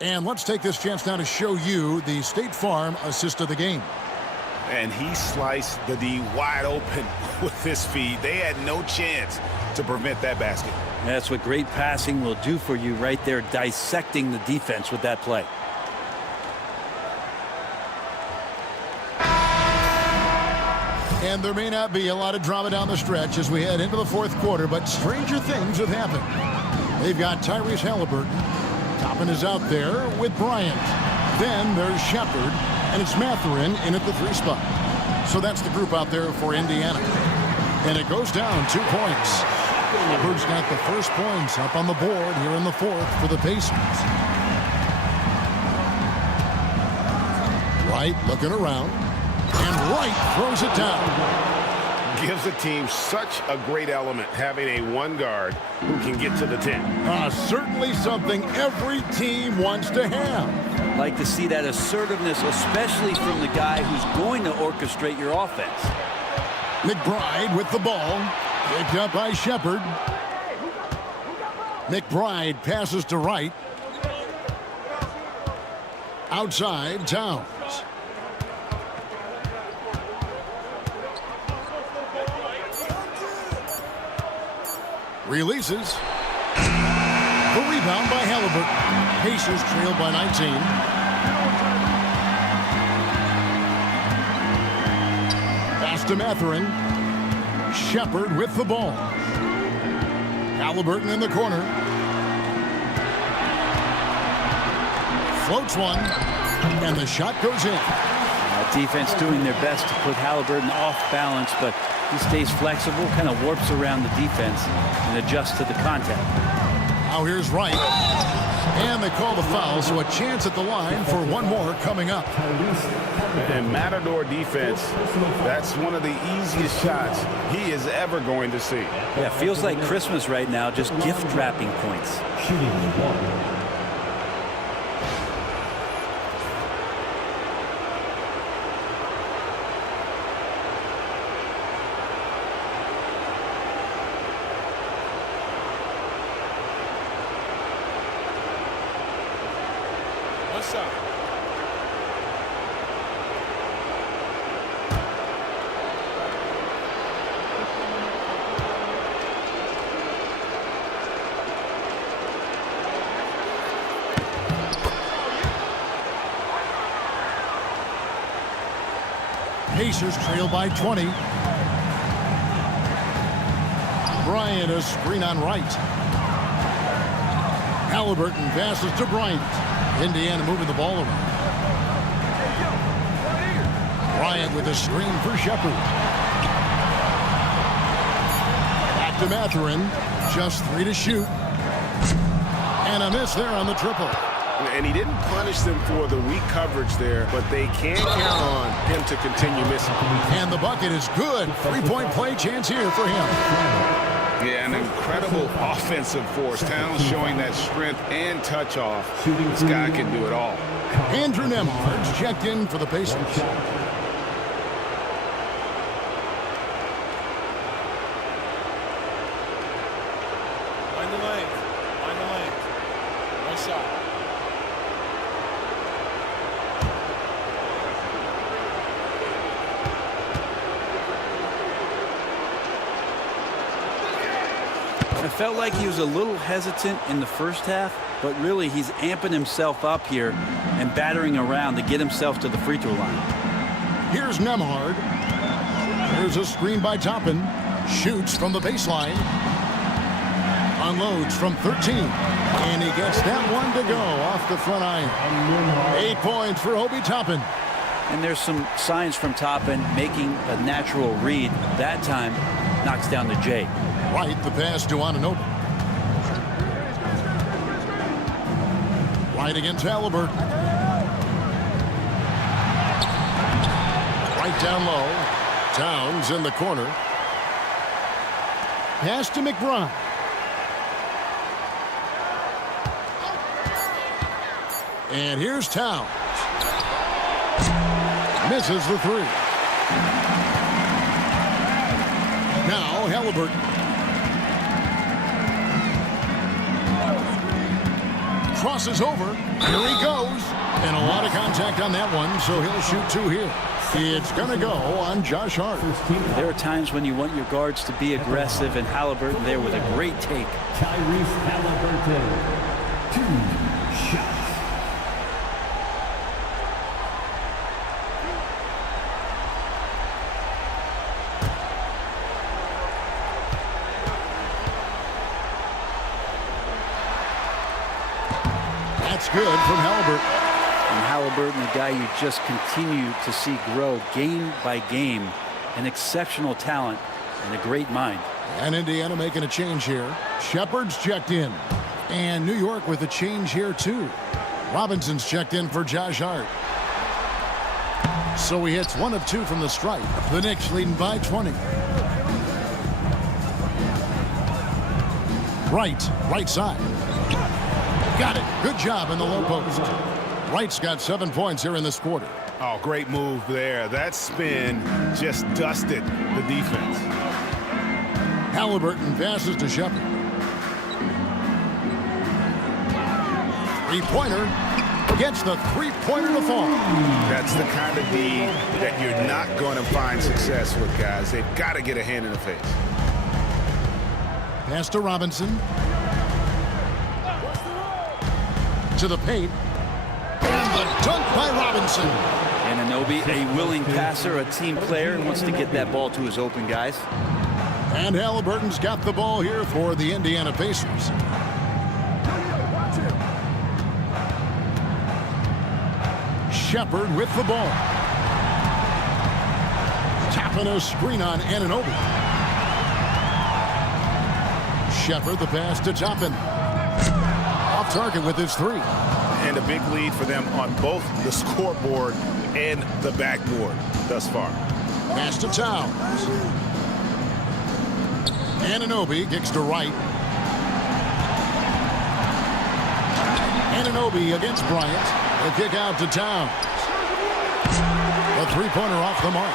And let's take this chance now to show you the State Farm assist of the game. And he sliced the D wide open with his feet. They had no chance to prevent that basket. That's what great passing will do for you right there, dissecting the defense with that play. And there may not be a lot of drama down the stretch as we head into the fourth quarter, but stranger things have happened. They've got Tyrese Halliburton. Toppin is out there with Bryant. Then there's Shepard, and it's Mathurin in at the 3 spot. So that's the group out there for Indiana. And it goes down 2 points. Shepard's got the first points up on the board here in the fourth for the Pacers. Wright looking around, and Wright throws it down. Gives a team such a great element having a one guard who can get to the 10. Certainly something every team wants to have. Like to see that assertiveness, especially from the guy who's going to orchestrate your offense. McBride with the ball. Picked up by Shepard. McBride passes to Wright. Outside, Towns. Releases. The rebound by Halliburton. Pacers trail by 19. Pass to Mathurin. Shepard with the ball. Halliburton in the corner. Floats one. And the shot goes in. Defense doing their best to put Halliburton off balance, but he stays flexible, kind of warps around the defense and adjusts to the contact. Now here's Wright. And they call the foul, so a chance at the line for one more coming up. And Matador defense, that's one of the easiest shots he is ever going to see. Yeah, feels like Christmas right now, just gift wrapping points. Shooting the ball. Pacers trail by 20. Bryant, a screen on Wright. Halliburton passes to Bryant. Indiana moving the ball around. Bryant with a screen for Shepard. Back to Mathurin. Just 3 to shoot. And a miss there on the triple. And he didn't punish them for the weak coverage there, but they can't count on him to continue missing. And the bucket is good. 3-point play chance here for him. Yeah, an incredible offensive force. Towns showing that strength and touch off. This guy can do it all. Andrew Nembhard's checked in for the Pacers. I felt like he was a little hesitant in the first half, but really he's amping himself up here and battering around to get himself to the free throw line. Here's Nembhard. There's a screen by Toppin. Shoots from the baseline. Unloads from 13. And he gets that one to go off the front iron. 8 points for Obi Toppin. And there's some signs from Toppin making a natural read. That time, knocks down the J. Right, the pass to Anunoby. Right against Halliburton. Right down low. Towns in the corner. Pass to McBride. And here's Towns. Misses the three. Now Halliburton. Crosses over. Here he goes. And a lot of contact on that one, so he'll shoot two here. It's going to go on Josh Hart. There are times when you want your guards to be aggressive, and Halliburton there with a great take. Tyrese Halliburton, 2 shots. That's good from Halliburton. And Halliburton, a guy you just continue to see grow game by game. An exceptional talent and a great mind. And Indiana making a change here. Shepard's checked in. And New York with a change here too. Robinson's checked in for Josh Hart. So he hits 1 of 2 from the stripe. The Knicks leading by 20. Right side. Got it. Good job in the low post. Wright's got 7 points here in this quarter. Oh, great move there. That spin just dusted the defense. Halliburton passes to Shepard. Three-pointer. Gets the three-pointer to fall. That's the kind of D that you're not going to find success with, guys. They've got to get a hand in the face. Pass to Robinson. To the paint. And the dunk by Robinson. Anunoby, a willing passer, a team player, wants to get that ball to his open guys. And Halliburton's got the ball here for the Indiana Pacers. Shepard with the ball. Tapping a screen on Anunoby. Shepard, the pass to Toppin. Off target with his three. And a big lead for them on both the scoreboard and the backboard thus far. Pass to Towns. Anunoby kicks to Wright. Anunoby against Bryant. The kick out to Towns. The three-pointer off the mark.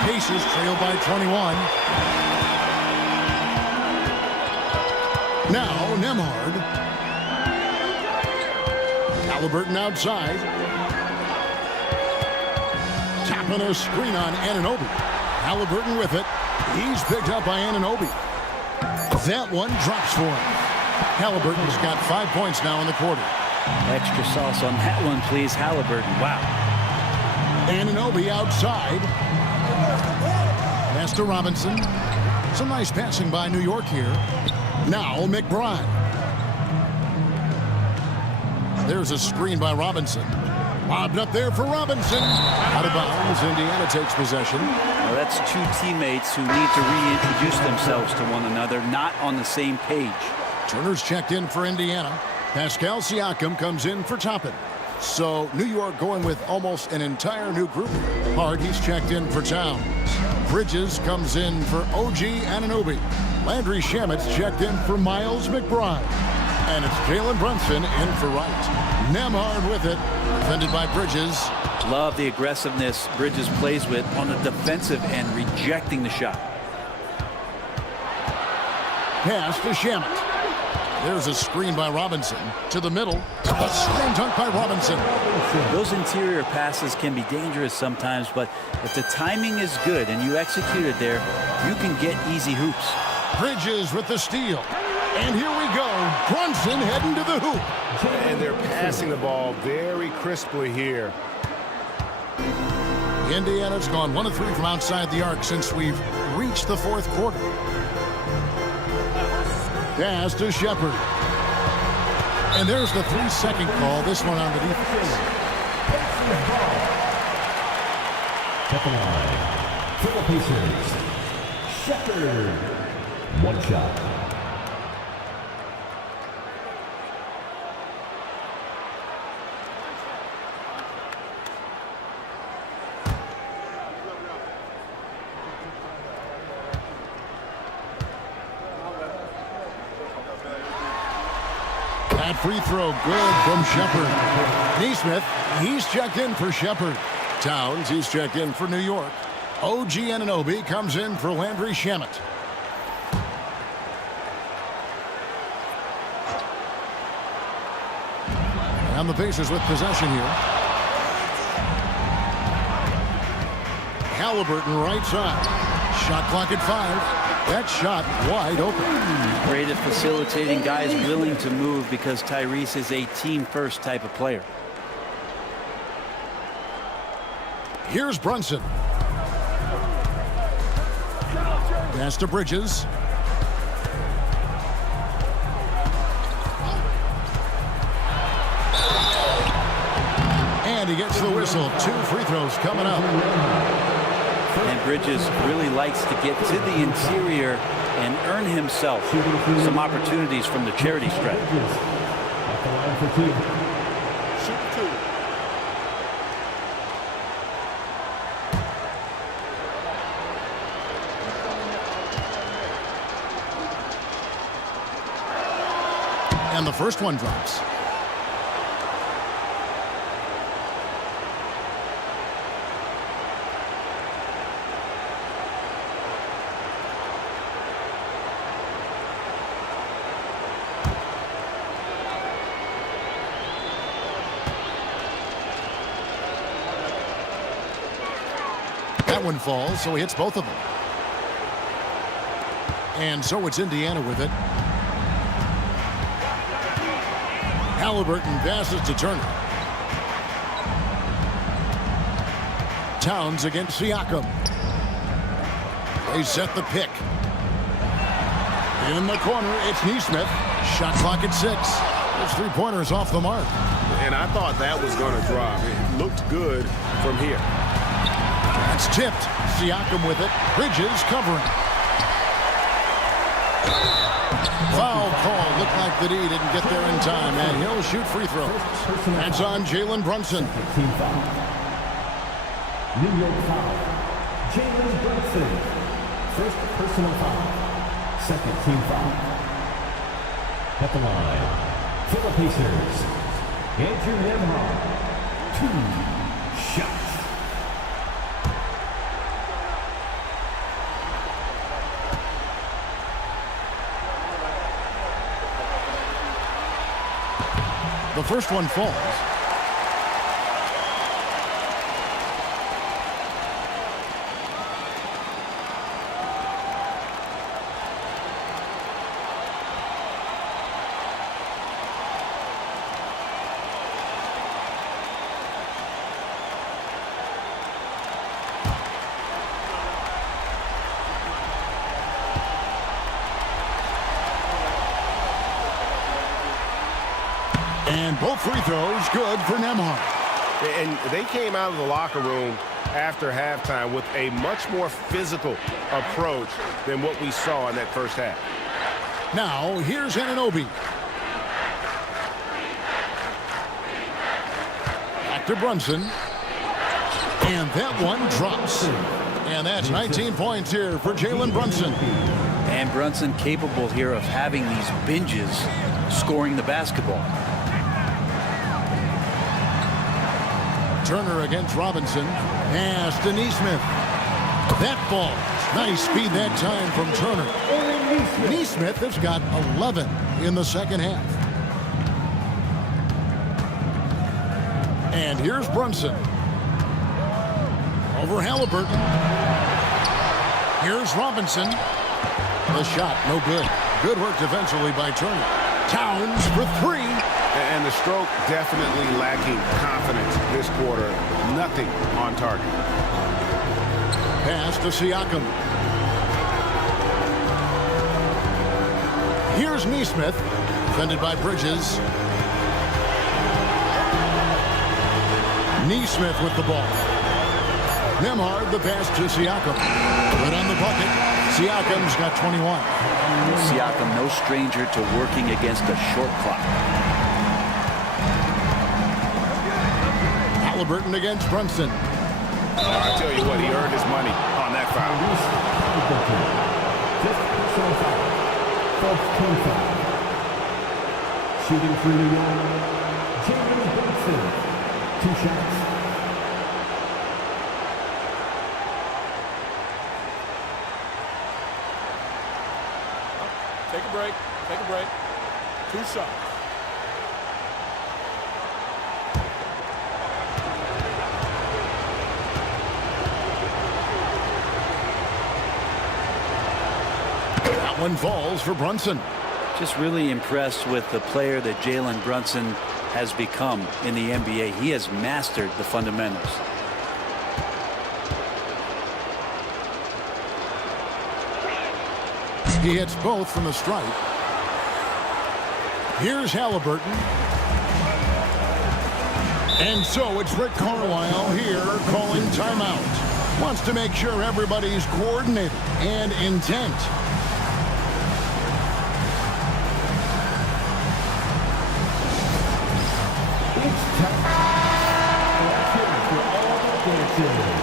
Pacers trail by 21. Now Nembhard. Halliburton outside. Tapping a screen on Anunoby. Halliburton with it. He's picked up by Anunoby. That one drops for him. Halliburton's got 5 points now in the quarter. Extra sauce on that one, please. Halliburton, wow. Anunoby outside. Pass to Robinson. Some nice passing by New York here. Now McBride. There's a screen by Robinson. Lobbed up there for Robinson. Out of bounds. Indiana takes possession. Well, that's two teammates who need to reintroduce themselves to one another, not on the same page. Turner's checked in for Indiana. Pascal Siakam comes in for Toppin. So New York going with almost an entire new group. Hart, he's checked in for Towns. Bridges comes in for OG Anunoby. Landry Shamit's checked in for Miles McBride. And it's Jalen Brunson in for Wright. Nembhard with it. Defended by Bridges. Love the aggressiveness Bridges plays with on the defensive end, rejecting the shot. Pass to Shamet. There's a screen by Robinson. To the middle. A screen dunk by Robinson. Those interior passes can be dangerous sometimes, but if the timing is good and you execute it there, you can get easy hoops. Bridges with the steal. And here we go. Brunson heading to the hoop. And they're passing the ball very crisply here. Indiana's gone 1 of 3 from outside the arc since we've reached the fourth quarter. Pass to Shepard. And there's the 3-second call. This one on the defense. At the line, for the Pacers, Shepard. One shot. That free throw good from Shepard. Neesmith, he's checked in for Shepard. Towns, he's checked in for New York. OG Anunoby comes in for Landry Shamet. And the Pacers with possession here. Halliburton right side. Shot clock at 5. That shot wide open. Great at facilitating, guys willing to move because Tyrese is a team-first type of player. Here's Brunson. Pass to Bridges. And he gets the whistle. 2 free throws coming up. And Bridges really likes to get to the interior and earn himself some opportunities from the charity stripe. At the line for 2. Shoot 2. And the first one drops. That one falls, so he hits both of them. And so it's Indiana with it. Halliburton passes to Turner. Towns against Siakam. They set the pick. In the corner, it's Neesmith. Shot clock at 6. Those 3-pointers off the mark. And I thought that was going to drop. It looked good from here. That's tipped. Siakam with it. Bridges covering. Foul call. Looked like the D didn't get there in time, and he'll shoot free throws. That's on Jalen Brunson. Team foul. New York foul. Jalen Brunson. First personal foul. Second team foul. At the line for the Pacers, Andrew Nembhard. 2 shots. The first one falls. And both free throws good for Nembhard. And they came out of the locker room after halftime with a much more physical approach than what we saw in that first half. Now, here's Anunoby. Back to Brunson. And that one drops. And that's 19 points here for Jalen Brunson. And Brunson capable here of having these binges scoring the basketball. Turner against Robinson. Pass to Neesmith. That ball. Nice speed that time from Turner. Neesmith has got 11 in the second half. And here's Brunson. Over Halliburton. Here's Robinson. The shot, no good. Good work defensively by Turner. Towns for 3. And the stroke definitely lacking confidence this quarter. Nothing on target. Pass to Siakam. Here's Neesmith. Defended by Bridges. Neesmith with the ball. Nembhard the pass to Siakam. Good on the bucket. Siakam's got 21. Siakam, no stranger to working against a short clock. Halliburton against Brunson. I tell you what, he earned his money on that foul. Fifth personal foul. Fourth team foul. Shooting for New York, Jalen Brunson. 2 shots. Take a break. Take a break. 2 shots. That one falls for Brunson. Just really impressed with the player that Jalen Brunson has become in the NBA. He has mastered the fundamentals. He hits both from the stripe. Here's Halliburton. And so it's Rick Carlisle here calling timeout. Wants to make sure everybody's coordinated and intent. It's time. Let's hear it for all the dancers.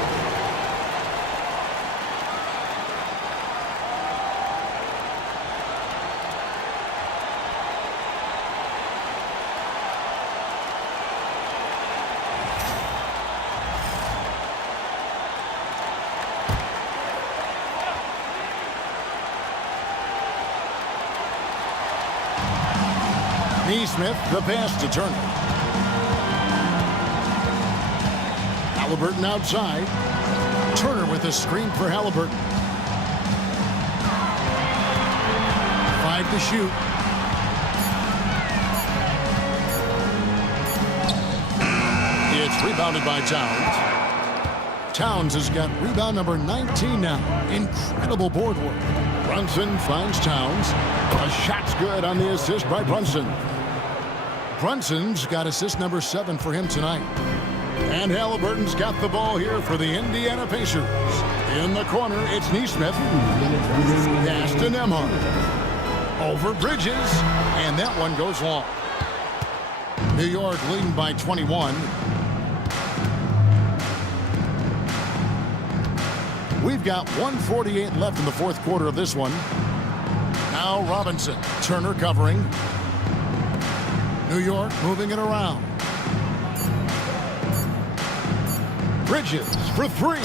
Neesmith, the pass to Turner. Halliburton outside. Turner with a screen for Halliburton. 5 to shoot. It's rebounded by Towns. Towns has got rebound number 19 now. Incredible board work. Brunson finds Towns. A shot's good on the assist by Brunson. Brunson's got assist number 7 for him tonight. And Halliburton's got the ball here for the Indiana Pacers. In the corner, it's Neesmith. Pass to Nembhard. Over Bridges. And that one goes long. New York leading by 21. We've got 1:48 left in the fourth quarter of this one. Now Robinson. Turner covering. New York moving it around. Bridges for 3.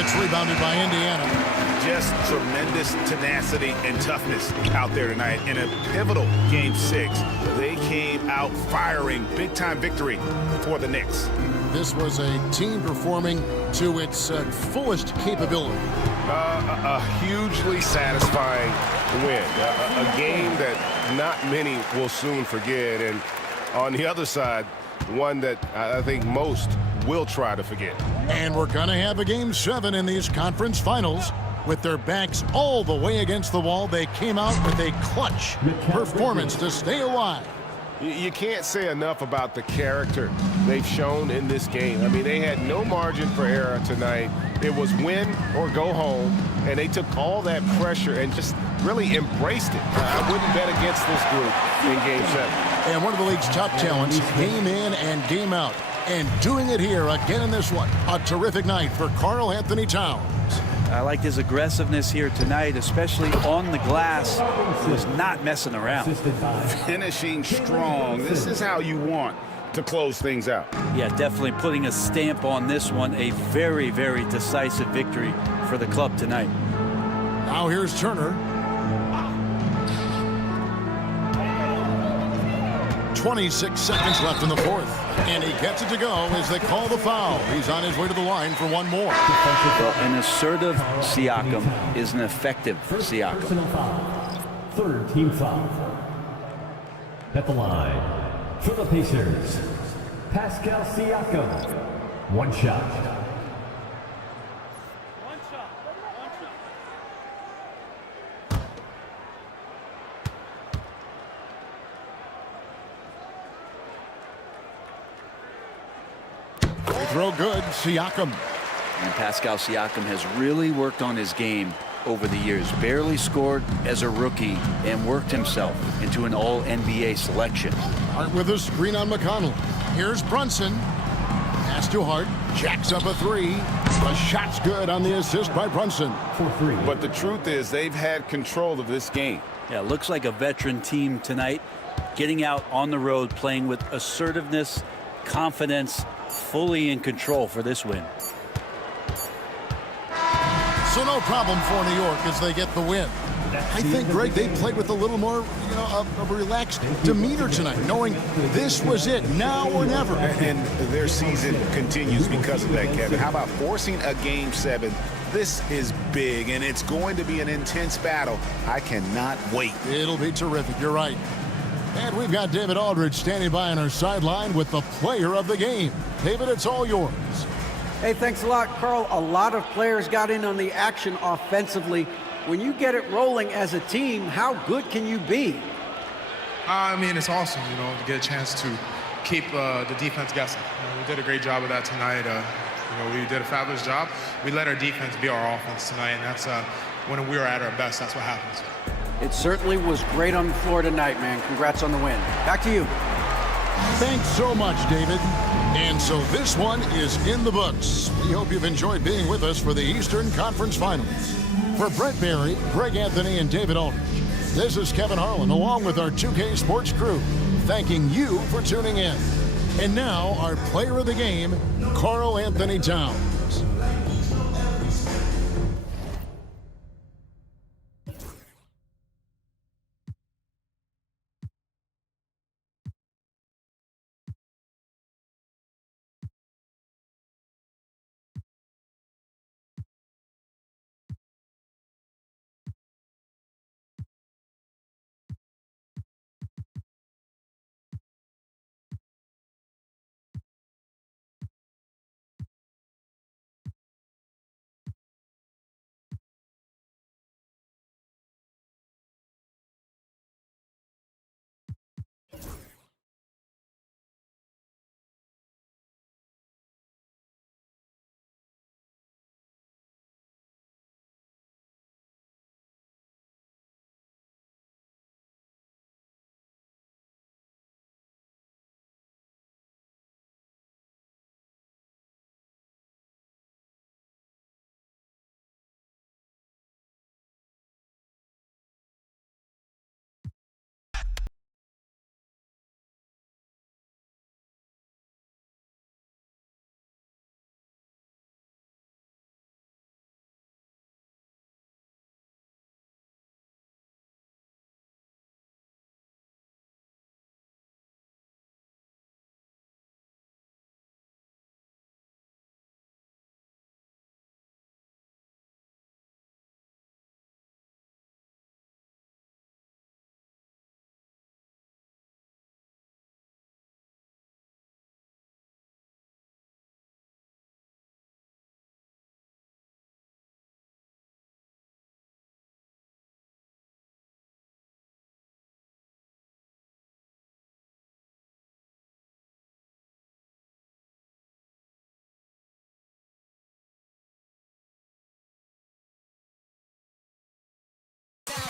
It's rebounded by Indiana. Just tremendous tenacity and toughness out there tonight in a pivotal Game 6. They came out firing. Big-time victory for the Knicks. This was a team performing to its fullest capability. A hugely satisfying win. A game that not many will soon forget. And on the other side, one that I think most will try to forget. And we're going to have a Game 7 in these conference finals. With their backs all the way against the wall, they came out with a clutch performance to stay alive. You can't say enough about the character they've shown in this game. I mean, they had no margin for error tonight. It was win or go home, and they took all that pressure and just really embraced it. I wouldn't bet against this group in Game 7. And one of the league's top talents, game in and game out. And doing it here again in this one. A terrific night for Karl Anthony Towns. I liked his aggressiveness here tonight, especially on the glass. He was not messing around. Finishing strong. This is how you want to close things out. Yeah, definitely putting a stamp on this one. A very, very decisive victory for the club tonight. Now here's Turner. 26 seconds left in the fourth. And he gets it to go as they call the foul. He's on his way to the line for one more. Well, an assertive Siakam is an effective Siakam. Personal foul. Third team foul. At the line for the Pacers, Pascal Siakam. One shot. Throw good, Siakam. And Pascal Siakam has really worked on his game over the years. Barely scored as a rookie and worked himself into an All-NBA selection. Hart with a screen on McConnell. Here's Brunson. Pass to Hart. Jacks up a three. The shot's good on the assist by Brunson. For three. But the truth is they've had control of this game. Yeah, looks like a veteran team tonight, getting out on the road, playing with assertiveness, confidence, fully in control for this win. So no problem for New York as they get the win. I think, Greg, they played with a little more, of a relaxed demeanor tonight, knowing this was it, now or never. And their season continues because of that, Kevin. How about forcing a Game 7? This is big, and it's going to be an intense battle. I cannot wait. It'll be terrific. You're right. And we've got David Aldridge standing by on our sideline with the player of the game. David, it's all yours. Hey, thanks a lot, Carl. A lot of players got in on the action offensively. When you get it rolling as a team, how good can you be? I mean, it's awesome, to get a chance to keep the defense guessing. We did a great job of that tonight. We did a fabulous job. We let our defense be our offense tonight, and that's when we were at our best, that's what happens. It certainly was great on the floor tonight, man. Congrats on the win. Back to you. Thanks so much, David. And so this one is in the books. We hope you've enjoyed being with us for the Eastern Conference Finals. For Brent Barry, Greg Anthony, and David Aldridge, this is Kevin Harlan along with our 2K Sports crew, thanking you for tuning in. And now, our player of the game, Karl Anthony Towns.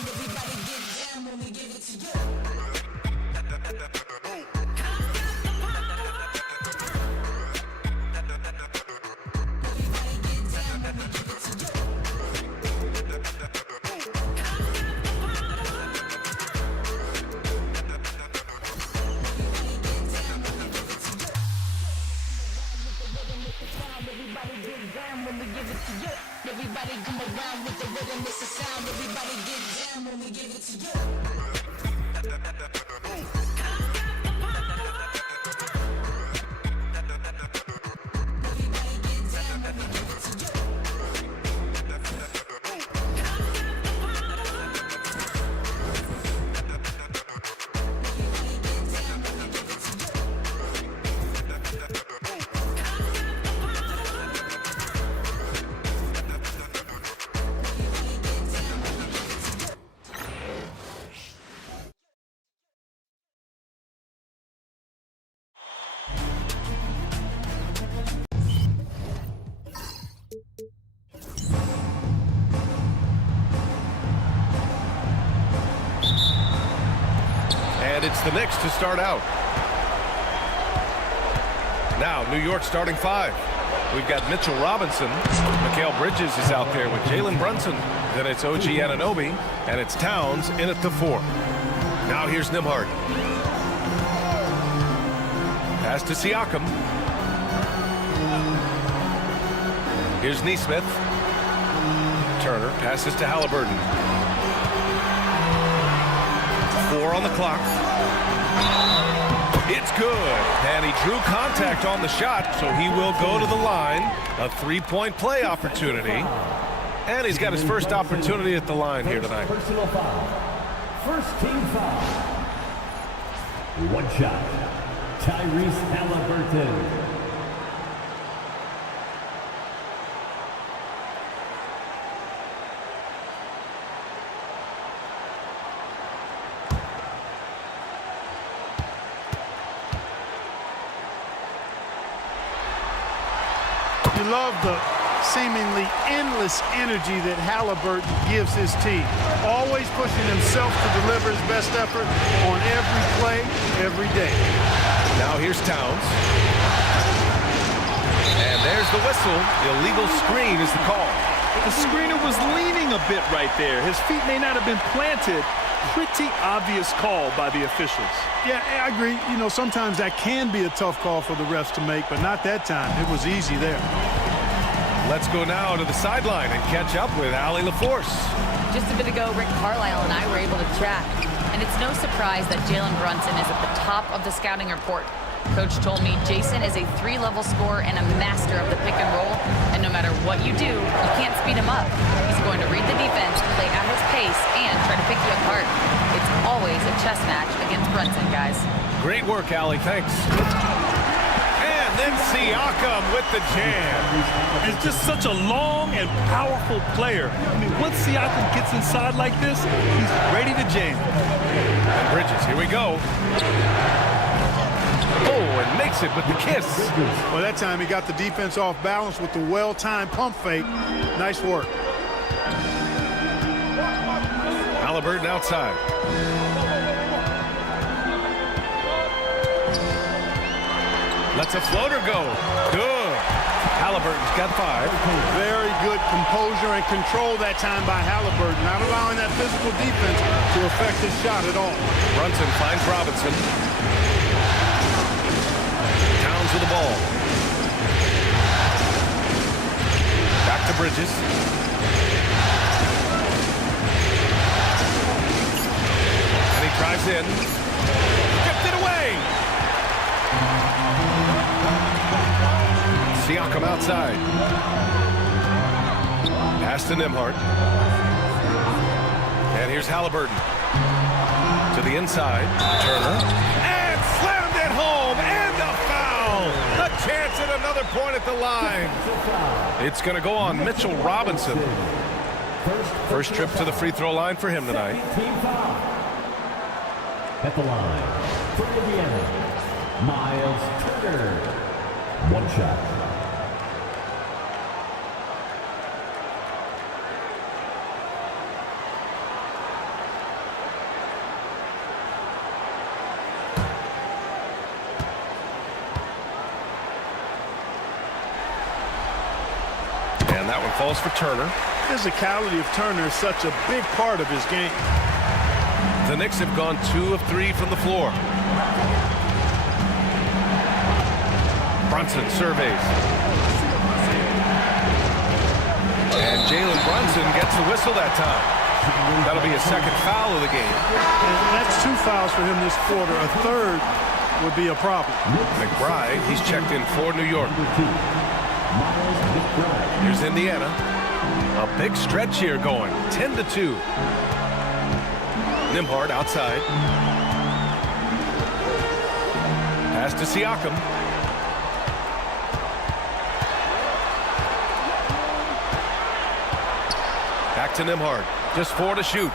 Everybody get down when we give it to you. Everybody come around with the rhythm, it's a sound. Everybody get down when we give it It's the Knicks to start out. Now, New York starting 5. We've got Mitchell Robinson. Mikal Bridges is out there with Jalen Brunson. Then it's OG Anunoby, and it's Towns in at the 4. Now here's Nembhard. Pass to Siakam. Here's Nesmith. Turner passes to Halliburton. 4 on the clock. It's good. And he drew contact on the shot, so he will go to the line. A 3-point play opportunity. And he's got his first opportunity at the line here tonight. Personal foul. First team foul. One shot. Tyrese Halliburton. You love the seemingly endless energy that Halliburton gives his team. Always pushing himself to deliver his best effort on every play, every day. Now here's Towns. And there's the whistle. Illegal screen is the call. The screener was leaning a bit right there. His feet may not have been planted. Pretty obvious call by the officials. Yeah, I agree. You know, sometimes that can be a tough call for the refs to make, but not that time. It was easy there. Let's go now to the sideline and catch up with Allie LaForce. Just a bit ago, Rick Carlisle and I were able to chat, and it's no surprise that Jalen Brunson is at the top of the scouting report. Coach told me Jason is a 3-level scorer and a master of the pick and roll, and no matter what you do, you can't speed him up. He's going to read the defense, play at his pace, and try to pick you apart. It's always a chess match against Brunson, guys. Great work, Allie. Thanks. And then Siakam with the jam. He's just such a long and powerful player. I mean, once Siakam gets inside like this, he's ready to jam. And Bridges, here we go. Oh, and makes it with the kiss. Well, that time he got the defense off balance with the well-timed pump fake. Nice work. Halliburton outside. Lets a floater go. Good. Halliburton's got 5. Very good composure and control that time by Halliburton, not allowing that physical defense to affect his shot at all. Brunson finds Robinson. Towns with the ball. Back to Bridges. And he drives in. Stripped it away. Siakam outside. Pass to Nembhard. And here's Halliburton. To the inside. Turner. And slammed it home. And a foul. A chance at another point at the line. It's going to go on Mitchell Robinson. First trip to the free throw line for him tonight. At the line for Indiana, Miles Turner. One shot. And that one falls for Turner. Physicality of Turner is such a big part of his game. The Knicks have gone 2 of 3 from the floor. Brunson surveys. And Jalen Brunson gets the whistle that time. That'll be a second foul of the game. And that's 2 fouls for him this quarter. A third would be a problem. McBride, he's checked in for New York. Here's Indiana. A big stretch here going. 10-2. Nembhard outside. Pass to Siakam. Back to Nembhard. Just 4 to shoot.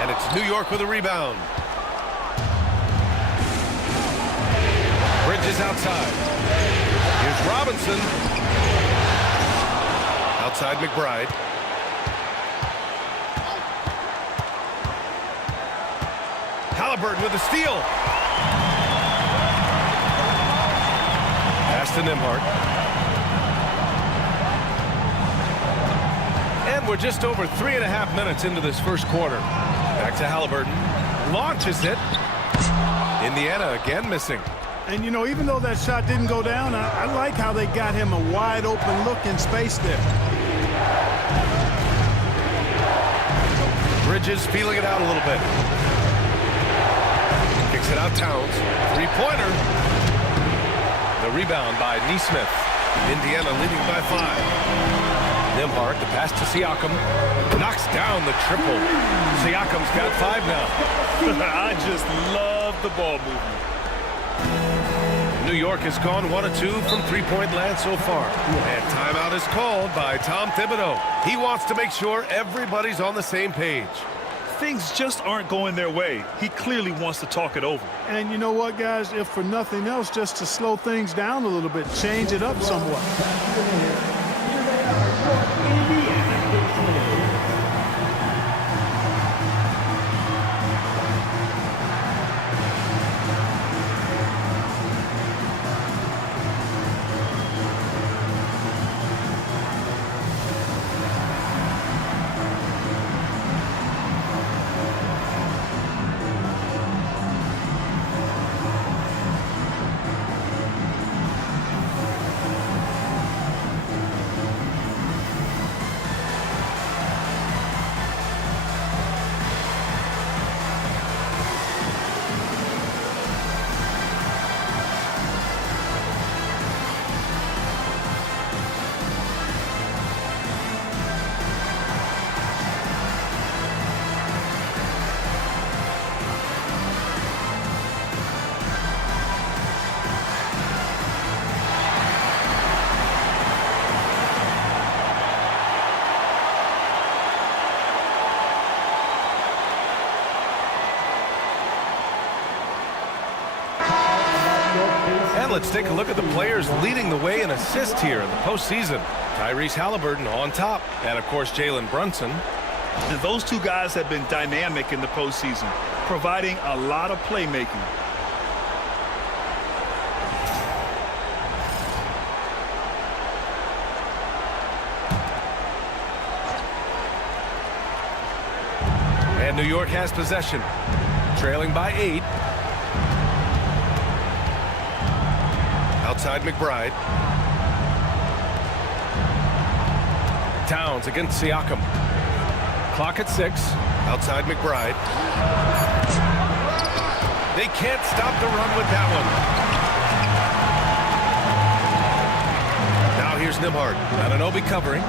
And it's New York with a rebound. Bridges outside. Here's Robinson. Outside McBride. Halliburton with a steal. Pass to Nembhard. And we're just over 3.5 minutes into this first quarter. Back to Halliburton. Launches it. Indiana again missing. And, you know, even though that shot didn't go down, I like how they got him a wide open look in space there. Bridges feeling it out a little bit. Kicks it out Towns. Three-pointer. The rebound by Nesmith. Indiana leading by 5. Nembhard, the pass to Siakam. Knocks down the triple. Siakam's got 5 now. I just love the ball movement. New York has gone 1 of 2 from three-point land so far. And timeout is called by Tom Thibodeau. He wants to make sure everybody's on the same page. Things just aren't going their way. He clearly wants to talk it over. And you know what, guys? If for nothing else, just to slow things down a little bit, change it up somewhat. And let's take a look at the players leading the way in assists here in the postseason. Tyrese Halliburton on top. And, of course, Jalen Brunson. And those two guys have been dynamic in the postseason, providing a lot of playmaking. And New York has possession, trailing by 8. Outside McBride. Towns against Siakam. Clock at 6. Outside McBride. They can't stop the run with that one. Now here's Nembhard. Anunoby covering.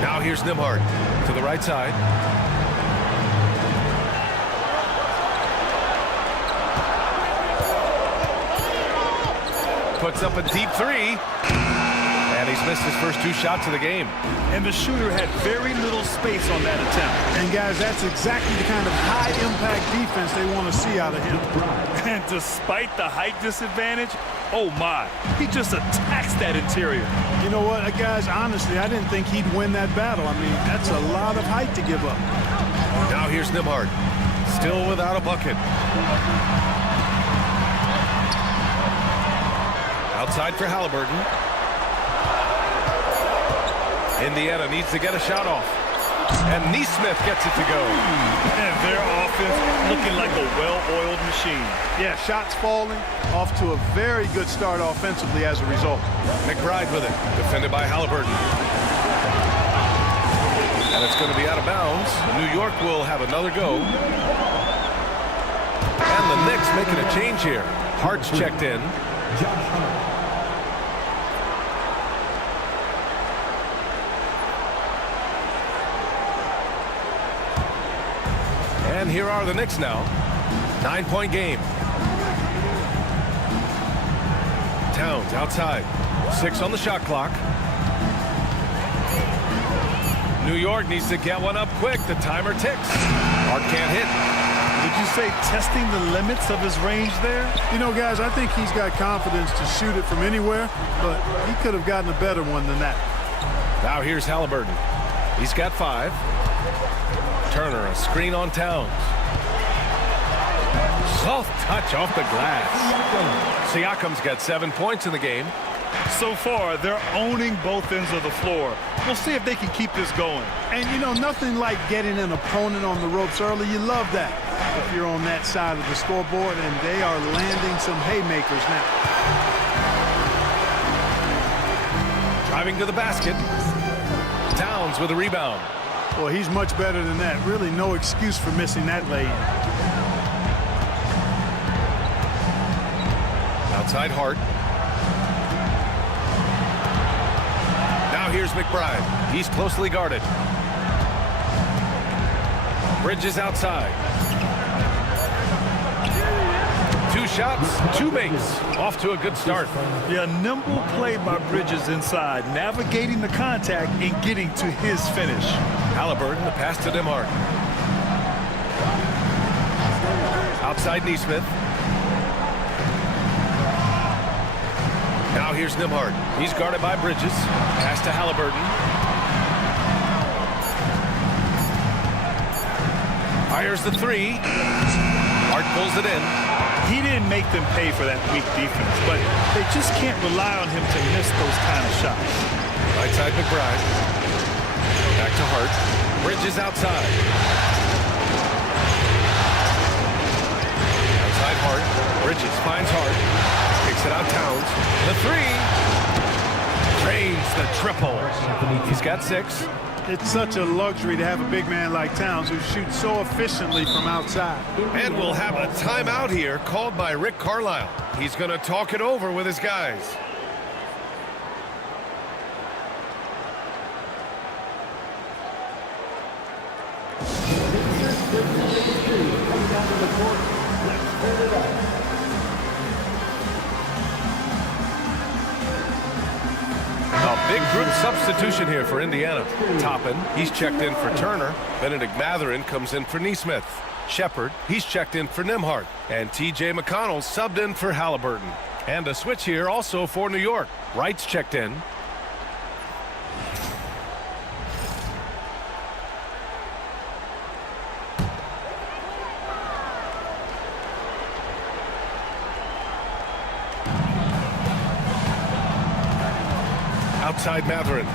Now here's Nembhard to the right side. Puts up a deep 3. And he's missed his first 2 shots of the game. And the shooter had very little space on that attempt. And, guys, that's exactly the kind of high-impact defense they want to see out of him. And despite the height disadvantage, oh, my, he just attacks that interior. You know what, guys, honestly, I didn't think he'd win that battle. I mean, that's a lot of height to give up. Now here's Nembhard, still without a bucket. Outside for Halliburton. Indiana needs to get a shot off. And Nesmith gets it to go. And their offense looking like a well-oiled machine. Yeah, shots falling, off to a very good start offensively as a result. McBride with it, defended by Halliburton. And it's going to be out of bounds. New York will have another go. And the Knicks making a change here. Hart's checked in. And here are the Knicks now. 9-point game. Towns outside. 6 on the shot clock. New York needs to get one up quick. The timer ticks. Hart can't hit. Would you say testing the limits of his range there? You know, guys, I think he's got confidence to shoot it from anywhere, but he could have gotten a better one than that. Now here's Halliburton. He's got 5. Turner, a screen on Towns. Soft touch off the glass. Siakam's got 7 points in the game. So far, they're owning both ends of the floor. We'll see if they can keep this going. And, you know, nothing like getting an opponent on the ropes early. You love that if you're on that side of the scoreboard, and they are landing some haymakers now. Driving to the basket. Towns with a rebound. Well, he's much better than that. Really no excuse for missing that lay-in. Outside Hart. Now here's McBride. He's closely guarded. Bridges outside. 2 shots, 2 makes. Off to a good start. Yeah, nimble play by Bridges inside, navigating the contact and getting to his finish. Halliburton, the pass to Nembhard. Outside Nesmith. Now here's Nembhard. He's guarded by Bridges. Pass to Halliburton. Fires the 3. Hart pulls it in. He didn't make them pay for that weak defense, but they just can't rely on him to miss those kind of shots. Right side McBride. Back to Hart. Bridges outside. Outside Hart. Bridges finds Hart. Kicks it out Towns. The 3. Drains the triple. He's got 6. It's such a luxury to have a big man like Towns who shoots so efficiently from outside. And we'll have a timeout here called by Rick Carlisle. He's going to talk it over with his guys. A big group substitution here for Indiana. Toppin, he's checked in for Turner. Benedict Mathurin comes in for Nesmith. Shepard, he's checked in for Nembhard. And T.J. McConnell subbed in for Halliburton. And a switch here also for New York. Wright's checked in. Outside Mathurin.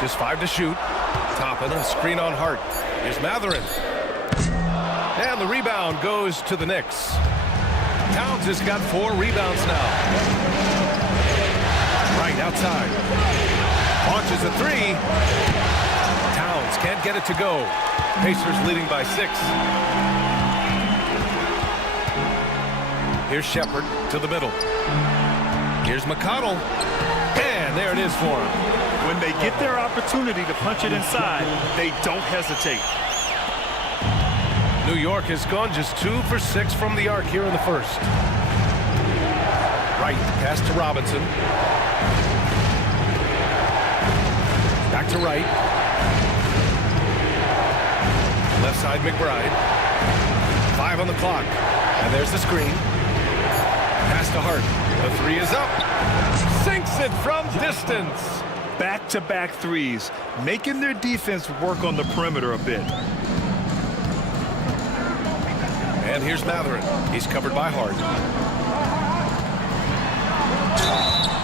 Just 5 to shoot. Toppin, a screen on Hart. Here's Mathurin. And the rebound goes to the Knicks. Towns has got 4 rebounds now. Right outside. Launches a 3. Towns can't get it to go. Pacers leading by 6. Here's Shepard to the middle. Here's McConnell. And there it is for him. When they get their opportunity to punch it inside, they don't hesitate. New York has gone just 2 for 6 from the arc here in the first. Right, pass to Robinson. Back to Wright. Left side McBride. 5 on the clock. And there's the screen. Pass to Hart. The 3 is up. Sinks it from distance. Back-to-back threes, making their defense work on the perimeter a bit. And here's Mathurin. He's covered by Hart.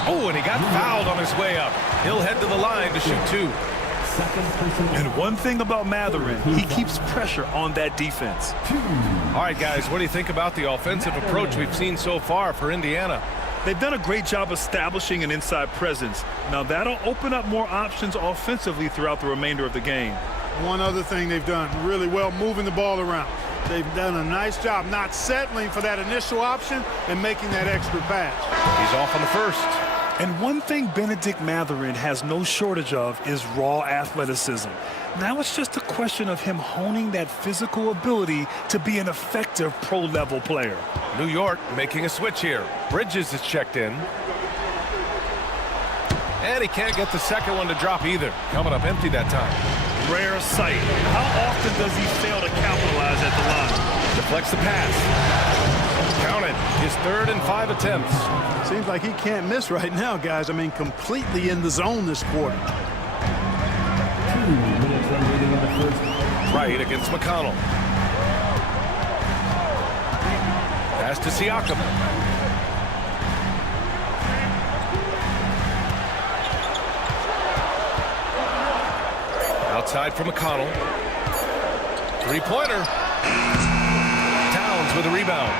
Oh, and he got fouled on his way up. He'll head to the line to shoot 2. And one thing about Mathurin, he keeps pressure on that defense. All right, guys, what do you think about the offensive approach we've seen so far for Indiana? They've done a great job establishing an inside presence. Now, that'll open up more options offensively throughout the remainder of the game. One other thing they've done really well, moving the ball around. They've done a nice job not settling for that initial option and making that extra pass. He's off on the first. And one thing Benedict Mathurin has no shortage of is raw athleticism. Now it's just a question of him honing that physical ability to be an effective pro-level player. New York making a switch here. Bridges is checked in. And he can't get the second one to drop either. Coming up empty that time. Rare sight. How often does he fail to capitalize at the line? Deflects the pass. Count it. His 3rd and 5 attempts. Seems like he can't miss right now, guys. I mean, completely in the zone this quarter. 2 minutes remaining in the first. Right against McConnell. Pass to Siakam. Outside for McConnell. 3-pointer. Towns with a rebound.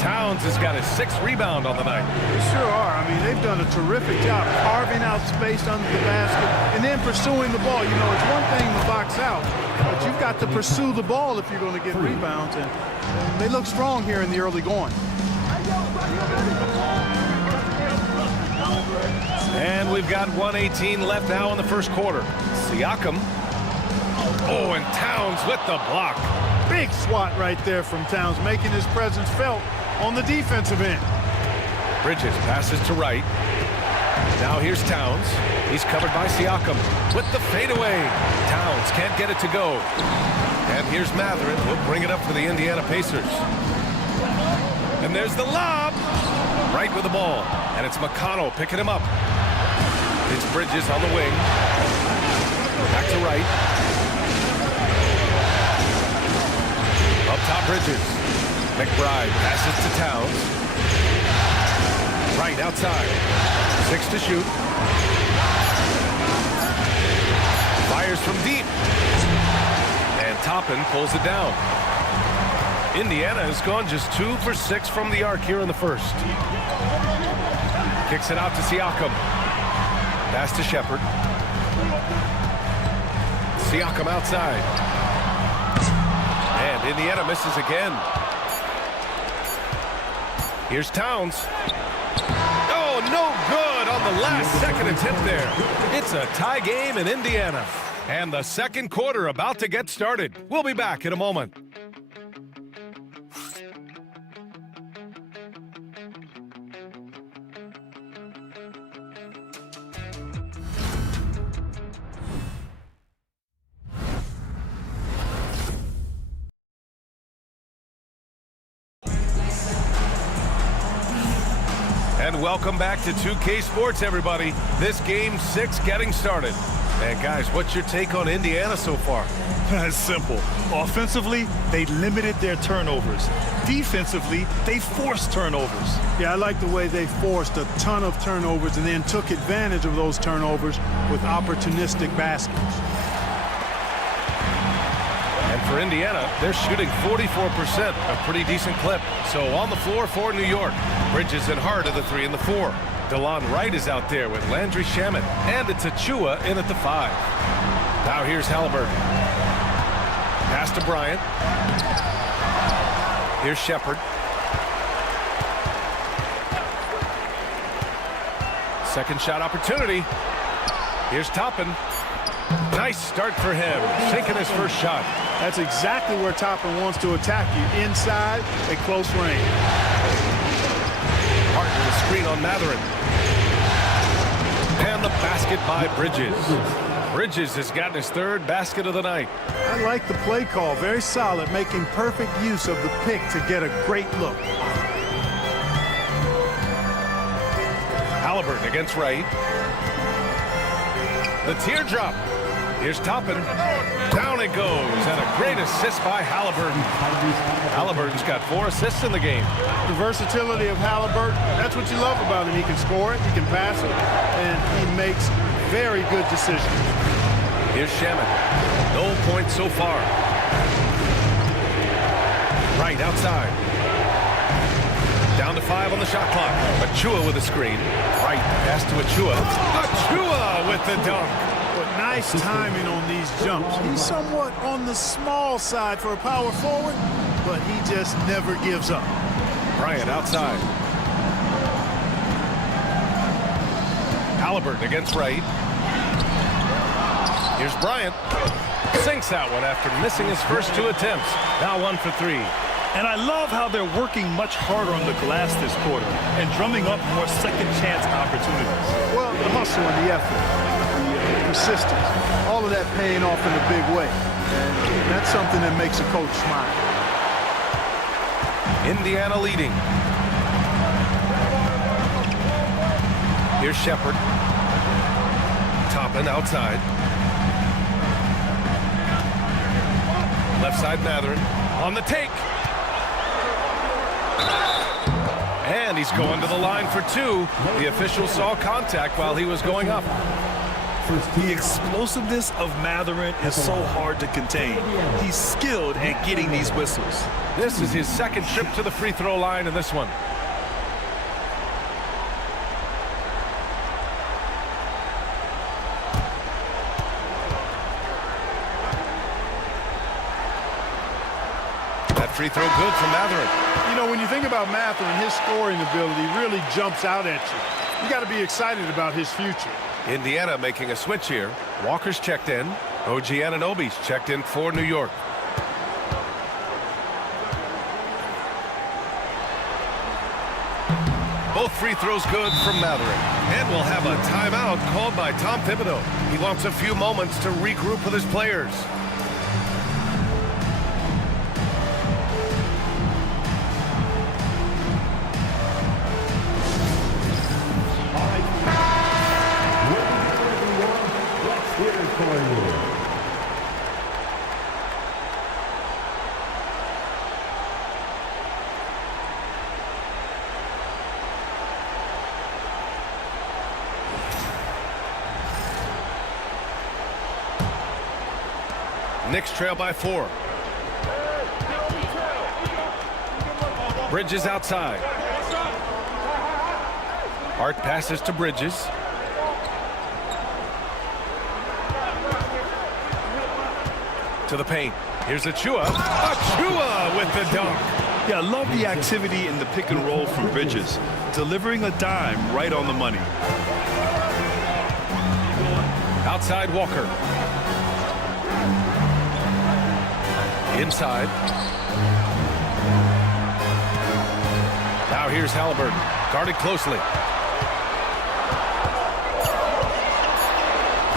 Towns has got his 6th rebound on the night. They sure are. I mean, they've done a terrific job carving out space under the basket and then pursuing the ball. You know, it's one thing to box out, but you've got to pursue the ball if you're going to get rebounds. And they look strong here in the early going. And we've got 1:18 left now in the first quarter. Siakam. Oh, and Towns with the block. Big swat right there from Towns, making his presence felt on the defensive end. Bridges passes to right. Now here's Towns. He's covered by Siakam with the fadeaway. Towns can't get it to go. And here's Matherin. We'll bring it up for the Indiana Pacers. And there's the lob. Right with the ball. And it's McConnell picking him up. It's Bridges on the wing. Back to right. Up top, Bridges. McBride passes to Towns. Right outside. 6 to shoot. Fires from deep. And Toppin pulls it down. Indiana has gone just 2 for 6 from the arc here in the first. Kicks it out to Siakam. Pass to Shepard. Siakam outside. And Indiana misses again. Here's Towns. Oh, no good on the last second attempt there. It's a tie game in Indiana. And the second quarter about to get started. We'll be back in a moment. And welcome back to 2K Sports, everybody. This game 6 getting started. And guys, what's your take on Indiana so far? It's simple. Offensively, they limited their turnovers. Defensively, they forced turnovers. Yeah, I like the way they forced a ton of turnovers and then took advantage of those turnovers with opportunistic baskets. And for Indiana, they're shooting 44%, a pretty decent clip. So on the floor for New York, Bridges and Hart are the 3 and the 4. DeLon Wright is out there with Landry Shamet, and it's Achua in at the 5. Now here's Halliburton. Pass to Bryant. Here's Shepard. Second shot opportunity. Here's Toppin. Nice start for him, sinking his first shot. That's exactly where Toppin wants to attack you, inside at close range. Hart with a screen on Matherin. And the basket by Bridges. Bridges has gotten his 3rd basket of the night. I like the play call, very solid, making perfect use of the pick to get a great look. Halliburton against Wright. The teardrop. Here's Toppin. Down it goes, and a great assist by Halliburton. Halliburton's got 4 assists in the game. The versatility of Halliburton, that's what you love about him. He can score it, he can pass it, and he makes very good decisions. Here's Shamet. No points so far. Right outside. Down to 5 on the shot clock. Achua with a screen. Right, pass to Achua. Achua with the dunk. But nice timing on these jumps. He's somewhat on the small side for a power forward, but he just never gives up. Bryant outside. Halliburton against Wright. Here's Bryant. Sinks that one after missing his first 2 attempts. Now 1 for 3. And I love how they're working much harder on the glass this quarter and drumming up more second chance opportunities. Well, the hustle and the effort, the persistence, all of that paying off in a big way. And that's something that makes a coach smile. Indiana leading. Here's Shepard. Toppin outside. Left side Matherin on the take. And he's going to the line for two. The official saw contact while he was going up. The explosiveness of Matherin is so hard to contain. He's skilled at getting these whistles. This is his second trip to the free throw line in this one. That free throw good from Matherin. You know, when you think about Matherin, his scoring ability really jumps out at you. You got to be excited about his future. Indiana making a switch here. Walker's checked in. OG Anunoby's checked in for New York. Both free throws good from Matherin. And we'll have a timeout called by Tom Thibodeau. He wants a few moments to regroup with his players. Knicks trail by 4. Bridges outside. Hart passes to Bridges. To the paint. Here's Achua. Achua with the dunk. Yeah, I love the activity in the pick and roll from Bridges. Delivering a dime right on the money. Outside Walker. Inside. Now here's Halliburton. Guarded closely.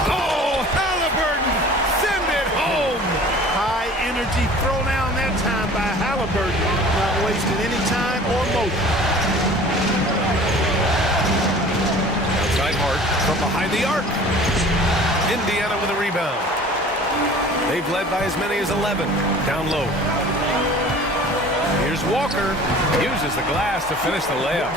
Oh, Halliburton! Send it home! High energy throw down that time by Halliburton. Not wasting any time or motion. Outside Hart from behind the arc. Indiana with a rebound. They've led by as many as 11. Down low. Here's Walker. Uses the glass to finish the layup.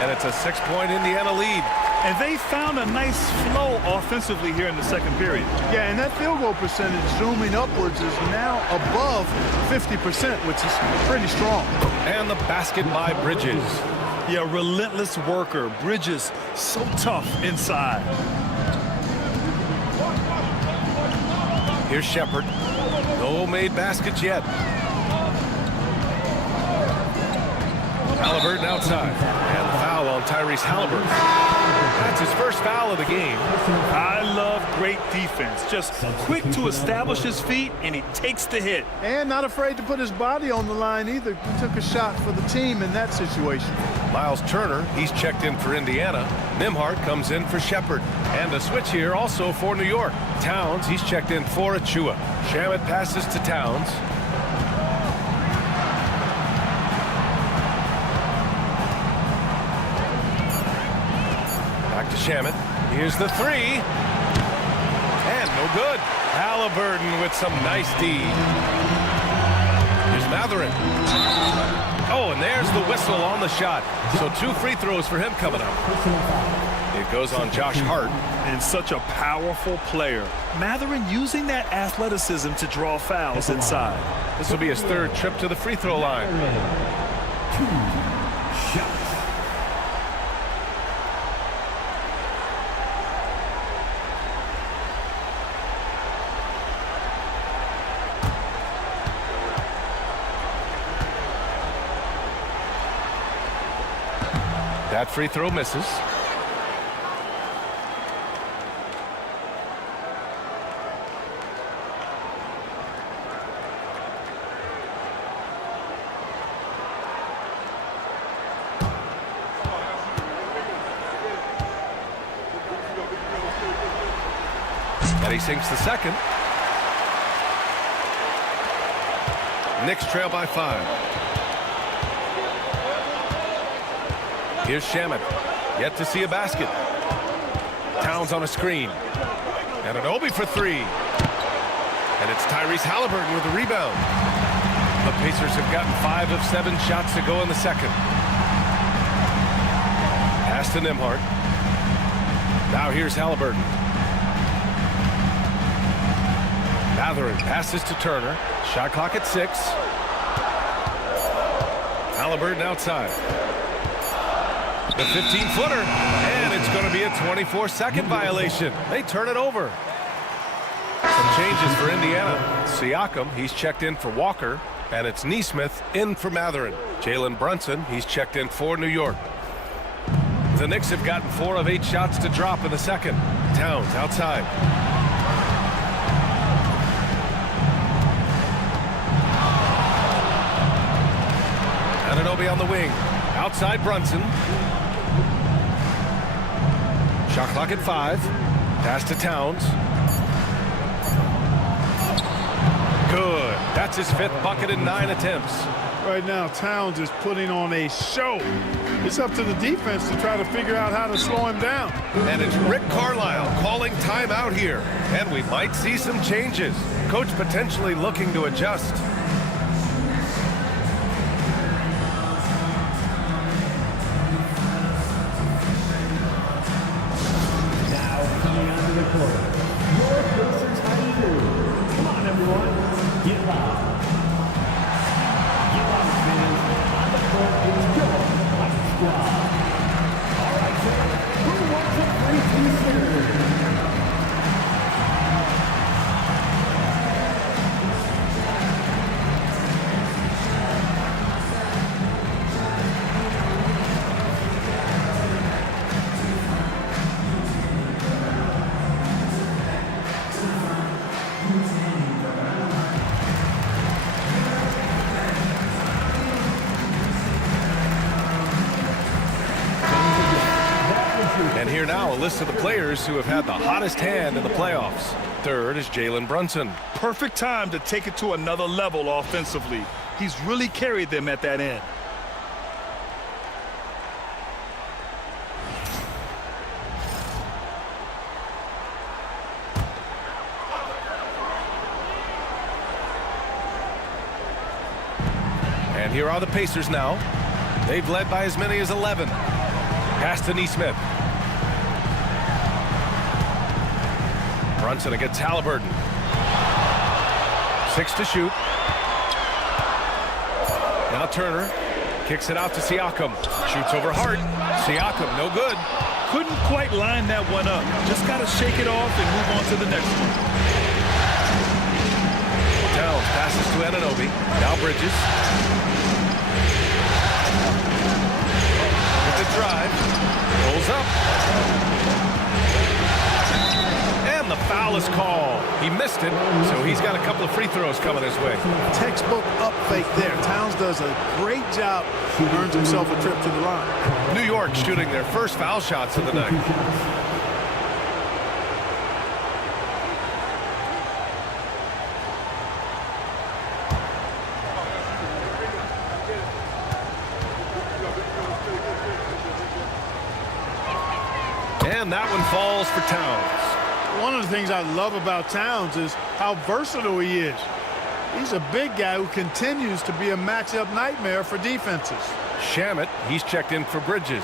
And it's a 6-point Indiana lead. And they found a nice flow offensively here in the second period. Yeah, and that field goal percentage zooming upwards is now above 50%, which is pretty strong. And the basket by Bridges. Yeah, relentless worker. Bridges so tough inside. Here's Shepard. No made baskets yet. Halliburton outside. And the foul on Tyrese Halliburton. That's his first foul of the game. I love great defense. Just quick to establish his feet, and he takes the hit. And not afraid to put his body on the line either. He took a shot for the team in that situation. Miles Turner, he's checked in for Indiana. Nembhard comes in for Shepard. And a switch here also for New York. Towns, he's checked in for Achua. Shamet passes to Towns. Back to Shamet. Here's the three. And no good. Halliburton with some nice D. Here's Matherin. Oh, and there's the whistle on the shot. So 2 free throws for him coming up. It goes on Josh Hart. And such a powerful player. Matherin using that athleticism to draw fouls inside. This will be his 3rd trip to the free throw line. 2 shots. That free throw misses. And he sinks the second. Knicks trail by 5. Here's Shamet. Yet to see a basket. Towns on a screen. And Anunoby for three. And it's Tyrese Halliburton with the rebound. The Pacers have gotten 5 of 7 shots to go in the second. Pass to Nembhard. Now here's Halliburton. Mathurin passes to Turner. Shot clock at 6. Halliburton outside. The 15-footer, and it's going to be a 24-second violation. They turn it over. Some changes for Indiana. Siakam, he's checked in for Walker, and it's Nesmith in for Mathurin. Jalen Brunson, he's checked in for New York. The Knicks have gotten 4 of 8 shots to drop in the second. Towns outside. Anunoby on the wing. Outside Brunson. Shot clock at 5. Pass to Towns. Good. That's his 5th bucket in 9 attempts. Right now, Towns is putting on a show. It's up to the defense to try to figure out how to slow him down. And it's Rick Carlisle calling timeout here. And we might see some changes. Coach potentially looking to adjust. And here now, a list of the players who have had the hottest hand in the playoffs. Third is Jalen Brunson. Perfect time to take it to another level offensively. He's really carried them at that end. And here are the Pacers now. They've led by as many as 11. Pass to Nesmith. Brunson against Halliburton. 6 to shoot. Now Turner kicks it out to Siakam. Shoots over Hart. Siakam, no good. Couldn't quite line that one up. Just got to shake it off and move on to the next one. Towns passes to Anunoby. Now Bridges. With the drive. Rolls up. And the foul is called. He missed it, so he's got a couple of free throws coming his way. Textbook up fake there. Towns does a great job. He earns himself a trip to the line. New York shooting their first foul shots of the night. And that one falls for Towns. One of the things I love about Towns is how versatile he is. He's a big guy who continues to be a matchup nightmare for defenses. Shamet, he's checked in for Bridges.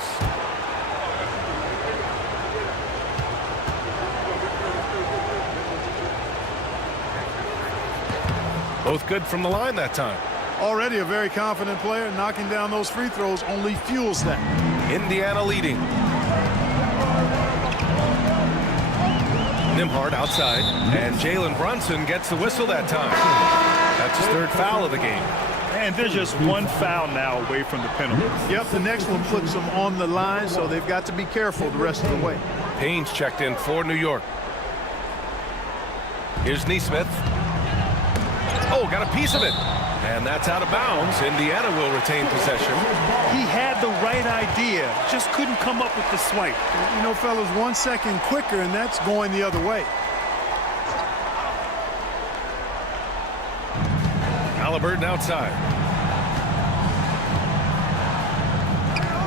Both good from the line that time. Already a very confident player. Knocking down those free throws only fuels that. Indiana leading. Nembhard outside, and Jalen Brunson gets the whistle that time. That's his 3rd foul of the game. And they're just one foul now away from the penalty. Yep, the next one puts them on the line, so they've got to be careful the rest of the way. Payne's checked in for New York. Here's Nesmith. Oh, got a piece of it. And that's out of bounds. Indiana will retain possession. He had the right idea, just couldn't come up with the swipe. You know, fellas, 1 second quicker, and that's going the other way. Halliburton outside.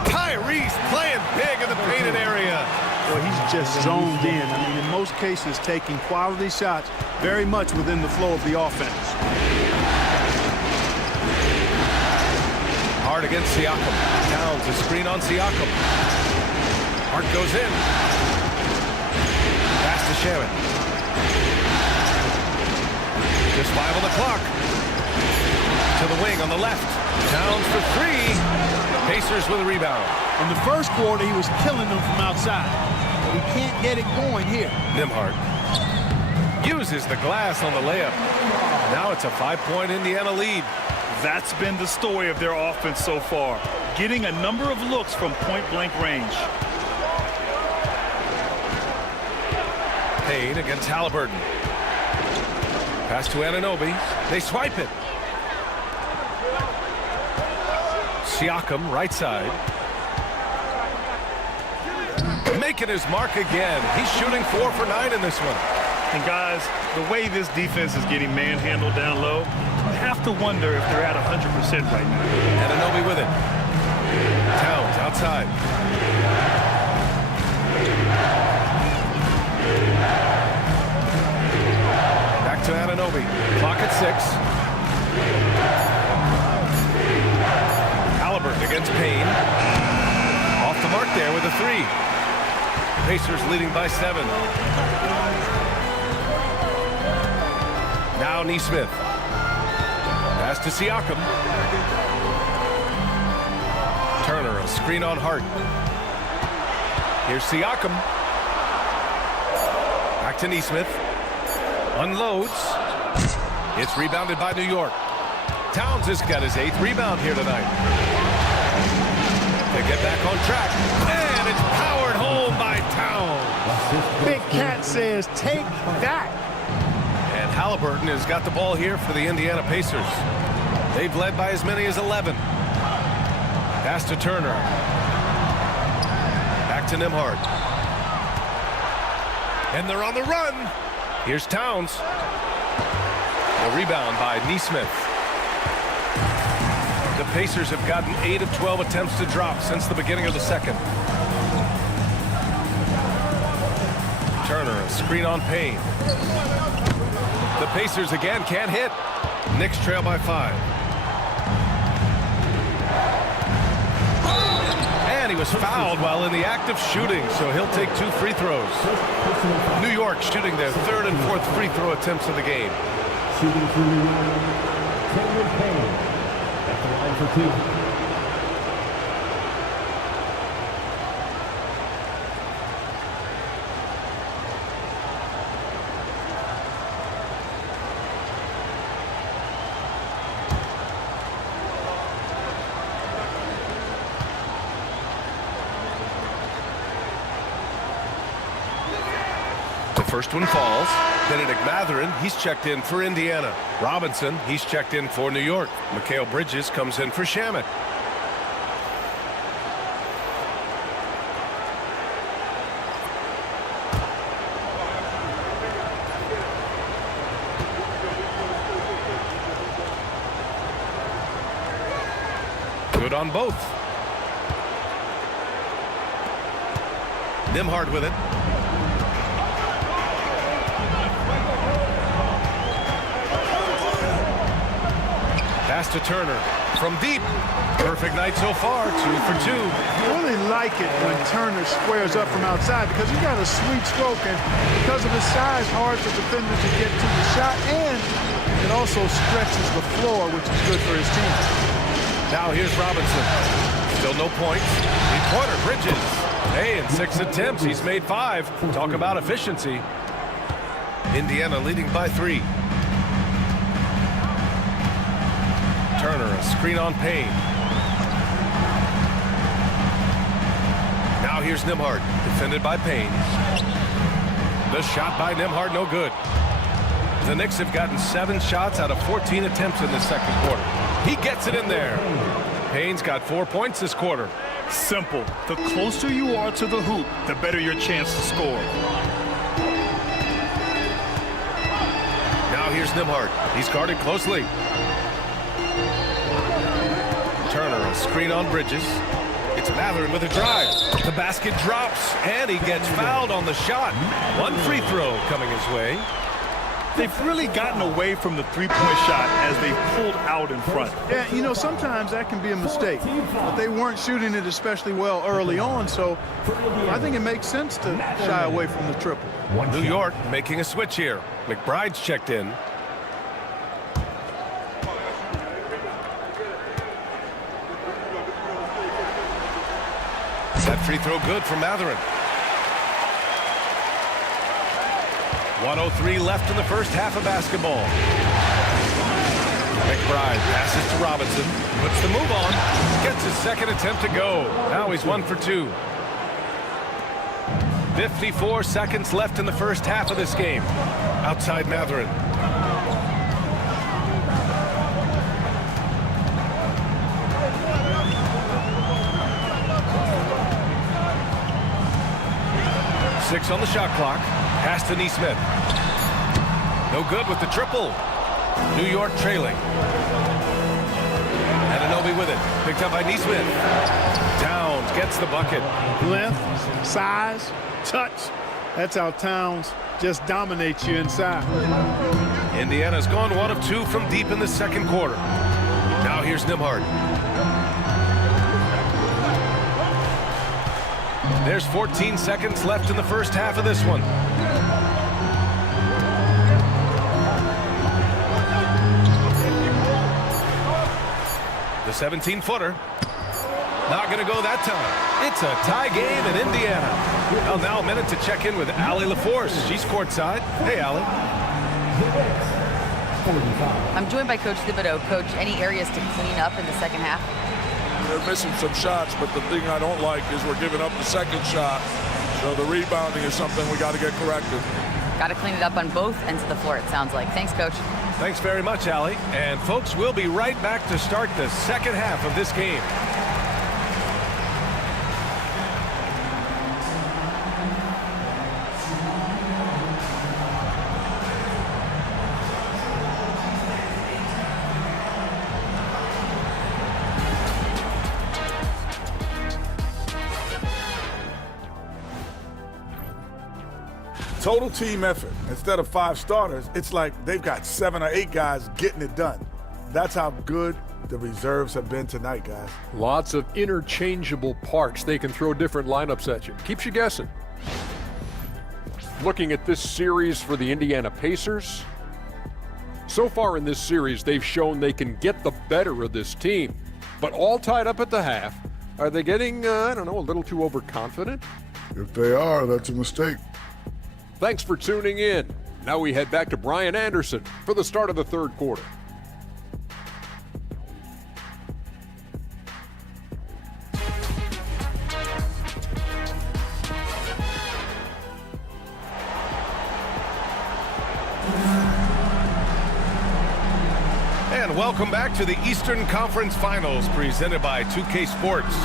Kyrie Reese playing big in the painted area. Well, he's just zoned in. I mean, in most cases, taking quality shots very much within the flow of the offense. Hart against Siakam. Towns, a screen on Siakam. Hart goes in. Pass to Sherman. Just 5 on the clock. To the wing on the left. Towns for 3. Pacers with a rebound. In the first quarter, he was killing them from outside. He can't get it going here. Nembhard uses the glass on the layup. Now it's a 5-point Indiana lead. That's been the story of their offense so far, getting a number of looks from point-blank range. Payne against Halliburton. Pass to Anunoby. They swipe it. Siakam, right side. Making his mark again. He's shooting 4 for 9 in this one. And guys, the way this defense is getting manhandled down low, you have to wonder if they're at 100% right now. Anunoby with it. Towns outside. Back to Anunoby. Clock at 6. Halliburton against Payne. Off the mark there with a 3. Pacers leading by 7. Now Nesmith. Pass to Siakam. Turner, a screen on Hart. Here's Siakam. Back to Nesmith. Unloads. It's rebounded by New York. Towns has got his 8th rebound here tonight. They get back on track. And it's powered home by Towns. Big Cat says, take that. And Halliburton has got the ball here for the Indiana Pacers. They've led by as many as 11. Pass to Turner. Back to Nembhard. And they're on the run. Here's Towns. The rebound by Nesmith. The Pacers have gotten 8 of 12 attempts to drop since the beginning of the second. Turner, a screen on Payne. The Pacers again can't hit. Knicks trail by 5. And he was fouled while in the act of shooting, so he'll take 2 free throws. New York shooting their 3rd and 4th free throw attempts of the game. Shooting for New York, Cameron Payne at the line for 2. First one falls. Benedict Mathurin, he's checked in for Indiana. Robinson, he's checked in for New York. Mikal Bridges comes in for Shamet. Good on both. Nembhard with it. Pass to Turner from deep. Perfect night so far, 2 for 2. I really like it when Turner squares up from outside because he's got a sweet stroke, and because of his size, hard for defenders to get to the shot, and it also stretches the floor, which is good for his team. Now here's Robinson. Still no points. Three-pointer, Bridges. Hey, in 6 attempts, he's made 5. Talk about efficiency. Indiana leading by 3. Turner, a screen on Payne. Now here's Nembhard, defended by Payne. The shot by Nembhard, no good. The Knicks have gotten 7 shots out of 14 attempts in the second quarter. He gets it in there. Payne's got 4 points this quarter. Simple. The closer you are to the hoop, the better your chance to score. Now here's Nembhard. He's guarded closely. Turner, a screen on Bridges. It's Matherin with a drive. The basket drops, and he gets fouled on the shot. One free throw coming his way. They've really gotten away from the three-point shot as they pulled out in front. Yeah, you know, sometimes that can be a mistake. But they weren't shooting it especially well early on, so I think it makes sense to shy away from the triple. New York making a switch here. McBride's checked in. That free throw good for Matherin. 1:03 left in the first half of basketball. McBride passes to Robinson. Puts the move on. Gets his second attempt to go. Now he's 1 for 2. 54 seconds left in the first half of this game. Outside Matherin. Six on the shot clock. Pass to Neesmith. No good with the triple. New York trailing. Anunoby with it. Picked up by Neesmith. Towns gets the bucket. Length, size, touch. That's how Towns just dominates you inside. Indiana's gone 1 of 2 from deep in the second quarter. Now here's Nembhard. There's 14 seconds left in the first half of this one. The 17-footer. Not going to go that time. It's a tie game in Indiana. Well, now a minute to check in with Allie LaForce. She's courtside. Hey, Allie. I'm joined by Coach Thibodeau. Coach, any areas to clean up in the second half? They're missing some shots, but the thing I don't like is we're giving up the second shot. So the rebounding is something we got to get corrected. Got to clean it up on both ends of the floor, it sounds like. Thanks, Coach. Thanks very much, Allie. And folks, we'll be right back to start the second half of this game. Total team effort. Instead of 5 starters, it's like they've got 7 or 8 guys getting it done. That's how good the reserves have been tonight, guys. Lots of interchangeable parts. They can throw different lineups at you. Keeps you guessing. Looking at this series for the Indiana Pacers. So far in this series, they've shown they can get the better of this team. But all tied up at the half. Are they getting, I don't know, a little too overconfident? If they are, that's a mistake. Thanks for tuning in. Now we head back to Brian Anderson for the start of the third quarter. And welcome back to the Eastern Conference Finals presented by 2K Sports.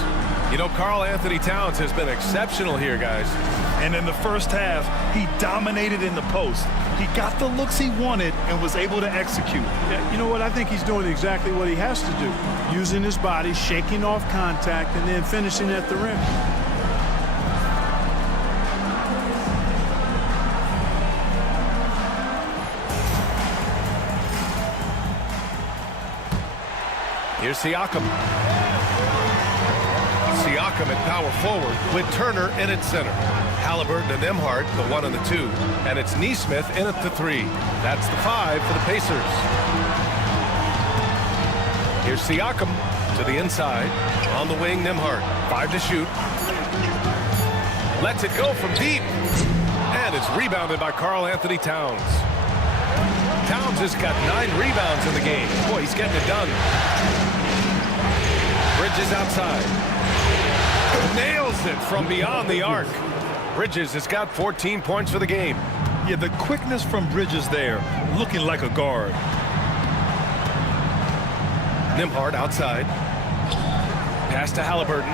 You know, Karl Anthony Towns has been exceptional here, guys. And in the first half, he dominated in the post. He got the looks he wanted and was able to execute. Yeah, you know what? I think he's doing exactly what he has to do. Using his body, shaking off contact, and then finishing at the rim. Here's Siakam. Siakam at power forward with Turner in at center. Halliburton and Nembhard, the 1 and the 2. And it's Neesmith in at the 3. That's the 5 for the Pacers. Here's Siakam to the inside. On the wing, Nembhard. 5 to shoot. Lets it go from deep. And it's rebounded by Karl Anthony Towns. Towns has got 9 rebounds in the game. Boy, he's getting it done. Bridges outside. Nails it from beyond the arc. Bridges has got 14 points for the game. Yeah, the quickness from Bridges there, looking like a guard. Nembhard outside. Pass to Halliburton.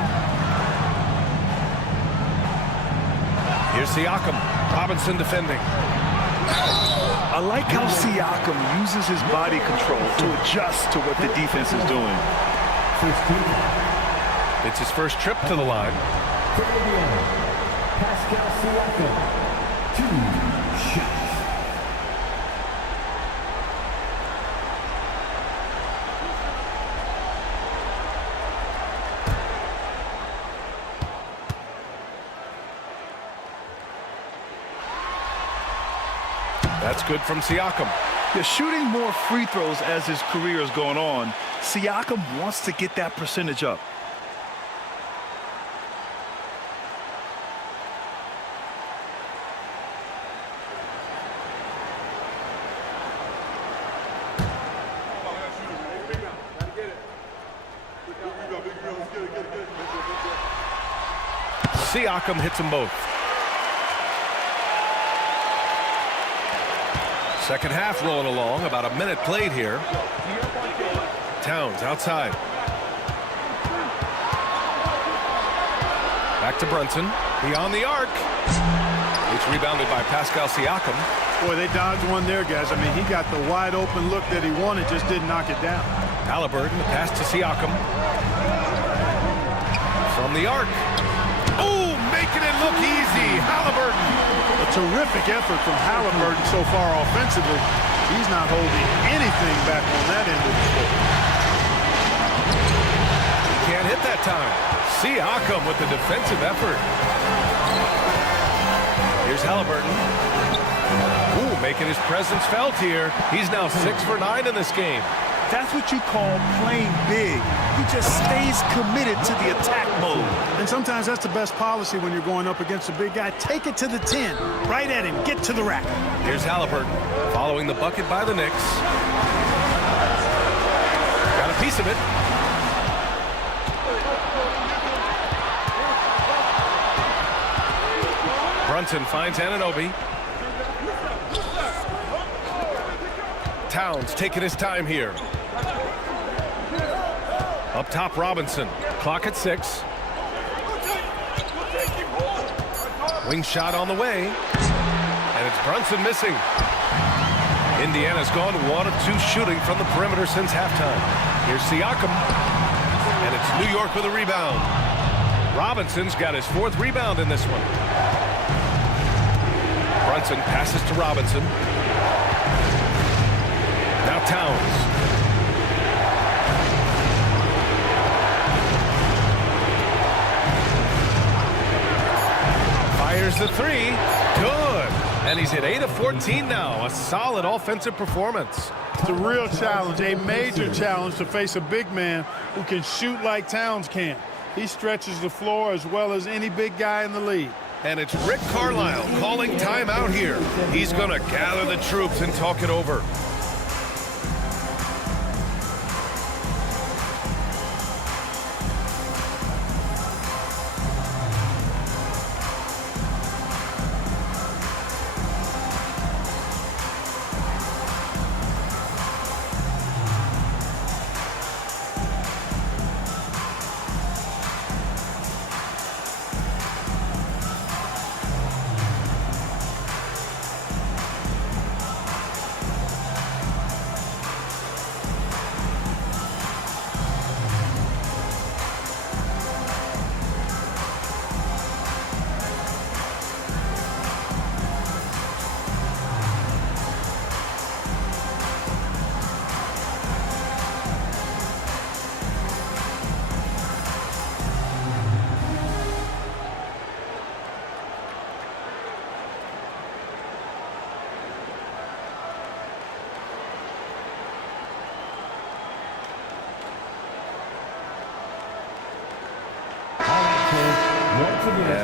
Here's Siakam. Robinson defending. I like how Siakam uses his body control to adjust to what the defense is doing. It's his first trip to the line. For Indiana, Pascal Siakam, 2 shots. That's good from Siakam. They're shooting more free throws as his career is going on. Siakam wants to get that percentage up. Siakam hits them both. Second half rolling along, about a minute played here. Towns outside. Back to Brunson, beyond the arc. It's rebounded by Pascal Siakam. Boy, they dodged one there, guys. I mean, he got the wide open look that he wanted, just didn't knock it down. Halliburton, the pass to Siakam. From the arc. Oh, making it look easy. Halliburton. A terrific effort from Halliburton so far offensively. He's not holding anything back on that end of the floor. He can't hit that time. Siakam with the defensive effort. Here's Halliburton. Ooh, making his presence felt here. He's now 6 for 9 in this game. That's what you call playing big. He just stays committed to the attack mode. And sometimes that's the best policy when you're going up against a big guy. Take it to the 10. Right at him. Get to the rack. Here's Halliburton following the bucket by the Knicks. Got a piece of it. Brunson finds Anunoby. Towns taking his time here. Up top, Robinson. Clock at 6. Wing shot on the way. And it's Brunson missing. Indiana's gone 1 of 2 shooting from the perimeter since halftime. Here's Siakam. And it's New York with a rebound. Robinson's got his 4th rebound in this one. Brunson passes to Robinson. Now Towns. Fires the 3. Good. And he's at 8 of 14 now. A solid offensive performance. It's a real challenge, a major challenge to face a big man who can shoot like Towns can. He stretches the floor as well as any big guy in the league. And it's Rick Carlisle calling timeout here. He's going to gather the troops and talk it over.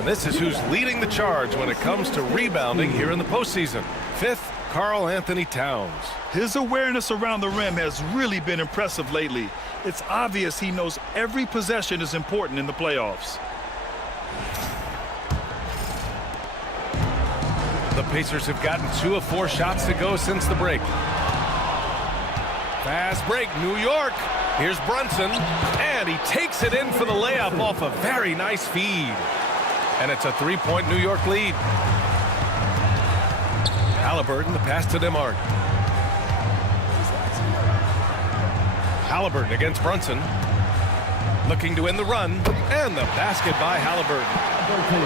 And this is who's leading the charge when it comes to rebounding here in the postseason. 5th, Karl Anthony Towns. His awareness around the rim has really been impressive lately. It's obvious he knows every possession is important in the playoffs. The Pacers have gotten 2 of 4 shots to go since the break. Fast break, New York. Here's Brunson, and he takes it in for the layup off a very nice feed. And it's a 3-point New York lead. Halliburton, the pass to DeMar. Halliburton against Brunson. looking to win the run, and the basket by Halliburton.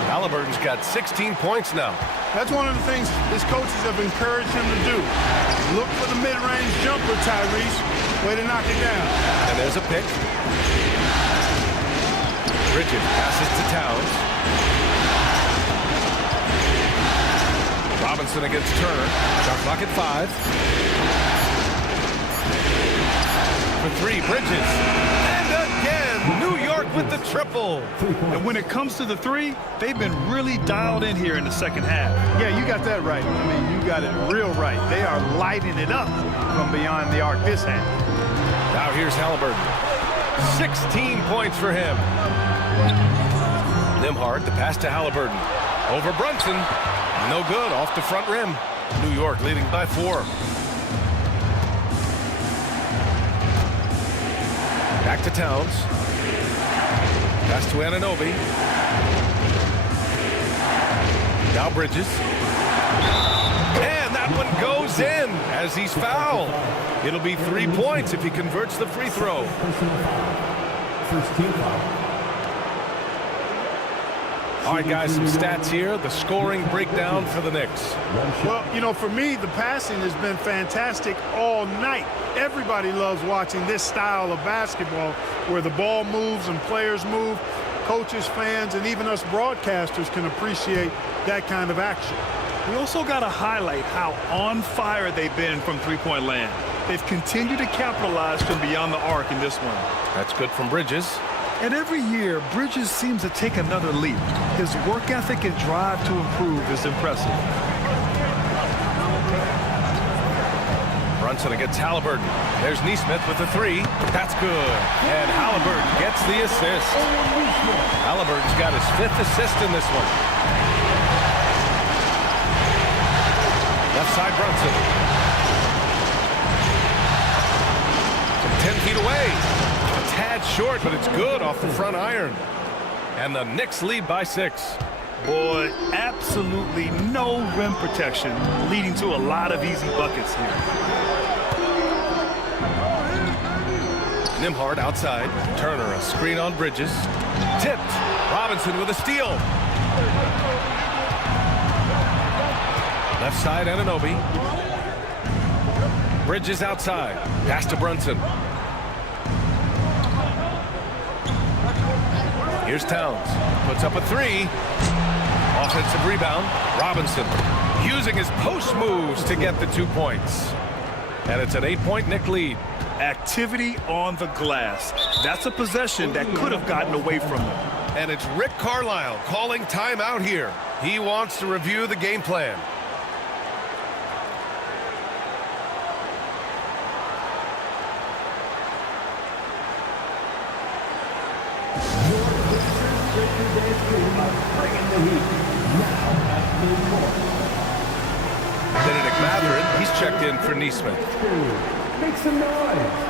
Halliburton's got 16 points now. That's one of the things his coaches have encouraged him to do. Look for the mid-range jumper, Tyrese. Way to knock it down. And there's a pick. Bridges passes to Towns. Robinson against Turner. Shot clock at 5. For 3, Bridges. And again, New York with the triple. And when it comes to the 3, they've been really dialed in here in the second half. Yeah, you got that right. I mean, you got it real right. They are lighting it up from beyond the arc this half. Now here's Halliburton. 16 points for him. Nembhard, the pass to Halliburton. Over Brunson. No good, off the front rim. New York leading by 4. Back to Towns. Pass to Anunoby. Now Bridges. And that one goes in as he's fouled. It'll be 3 points if he converts the free throw. First team foul. All right, guys, some stats here. The scoring breakdown for the Knicks. Well, you know, for me, the passing has been fantastic all night. Everybody loves watching this style of basketball where the ball moves and players move. Coaches, fans, and even us broadcasters can appreciate that kind of action. We also got to highlight how on fire they've been from three-point land. They've continued to capitalize from beyond the arc in this one. That's good from Bridges. And every year, Bridges seems to take another leap. His work ethic and drive to improve is impressive. Brunson against Halliburton. There's Nesmith with the 3. That's good. And Halliburton gets the assist. Halliburton's got his 5th assist in this one. Left side Brunson. From 10 feet away. A tad short, but it's good off the front iron. And the Knicks lead by 6. Boy, absolutely no rim protection, leading to a lot of easy buckets here. Nembhard outside. Turner, a screen on Bridges. Tipped. Robinson with a steal. Left side, Anunoby. Bridges outside. Pass to Brunson. Here's Towns. Puts up a 3. Offensive rebound. Robinson using his post moves to get the 2 points. And it's an 8-point Knick lead. Activity on the glass. That's a possession that could have gotten away from them. And it's Rick Carlisle calling timeout here. He wants to review the game plan. Benedict Mathurin, he's checked in for Nesmith. Make some noise.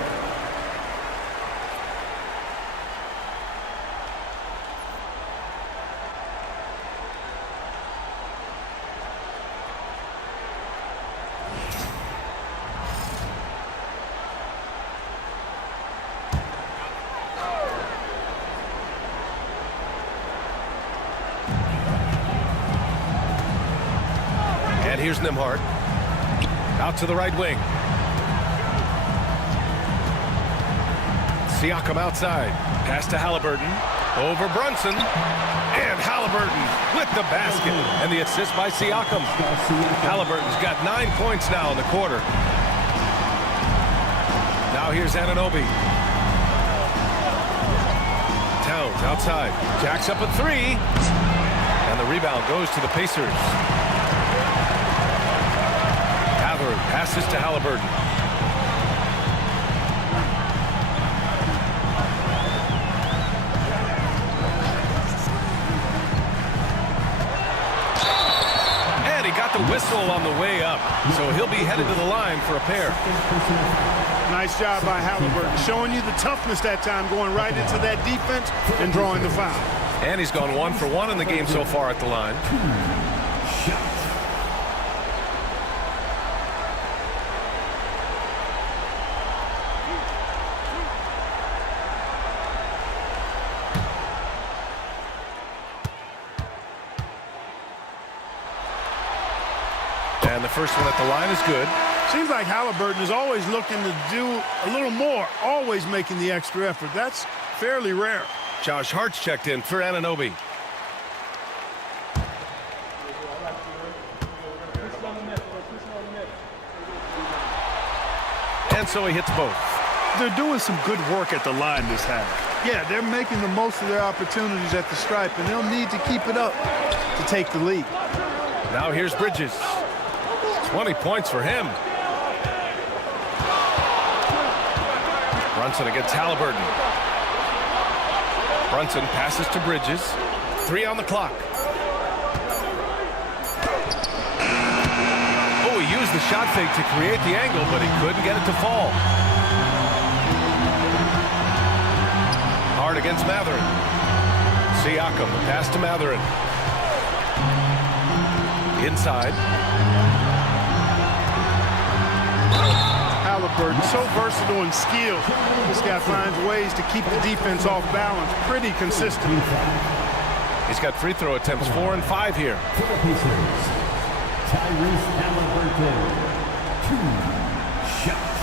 And here's Nembhard. Out to the right wing. Siakam outside. Pass to Halliburton. Over Brunson. And Halliburton with the basket. And the assist by Siakam. Halliburton's got 9 points now in the quarter. Now here's Anunoby. Towns outside. Jacks up a 3. And the rebound goes to the Pacers. Passes to Halliburton. And he got the whistle on the way up, so he'll be headed to the line for a pair. Nice job by Halliburton, showing you the toughness that time, going right into that defense and drawing the foul. And he's gone 1 for 1 in the game so far at the line. And the first one at the line is good. Seems like Halliburton is always looking to do a little more, always making the extra effort. That's fairly rare. Josh Hart's checked in for Anunoby. And so he hits both. They're doing some good work at the line this half. Yeah, they're making the most of their opportunities at the stripe, and they'll need to keep it up to take the lead. Now here's Bridges. 20 points for him. Brunson against Halliburton. Brunson passes to Bridges. 3 on the clock. Oh, he used the shot fake to create the angle, but he couldn't get it to fall. Hard against Matherin. Siakam, the pass to Matherin. Inside. Halliburton, so versatile and skilled. This guy finds ways to keep the defense off balance pretty consistent. He's got free throw attempts 4 and 5 here. For the Pacers, Tyrese Halliburton, 2 shots.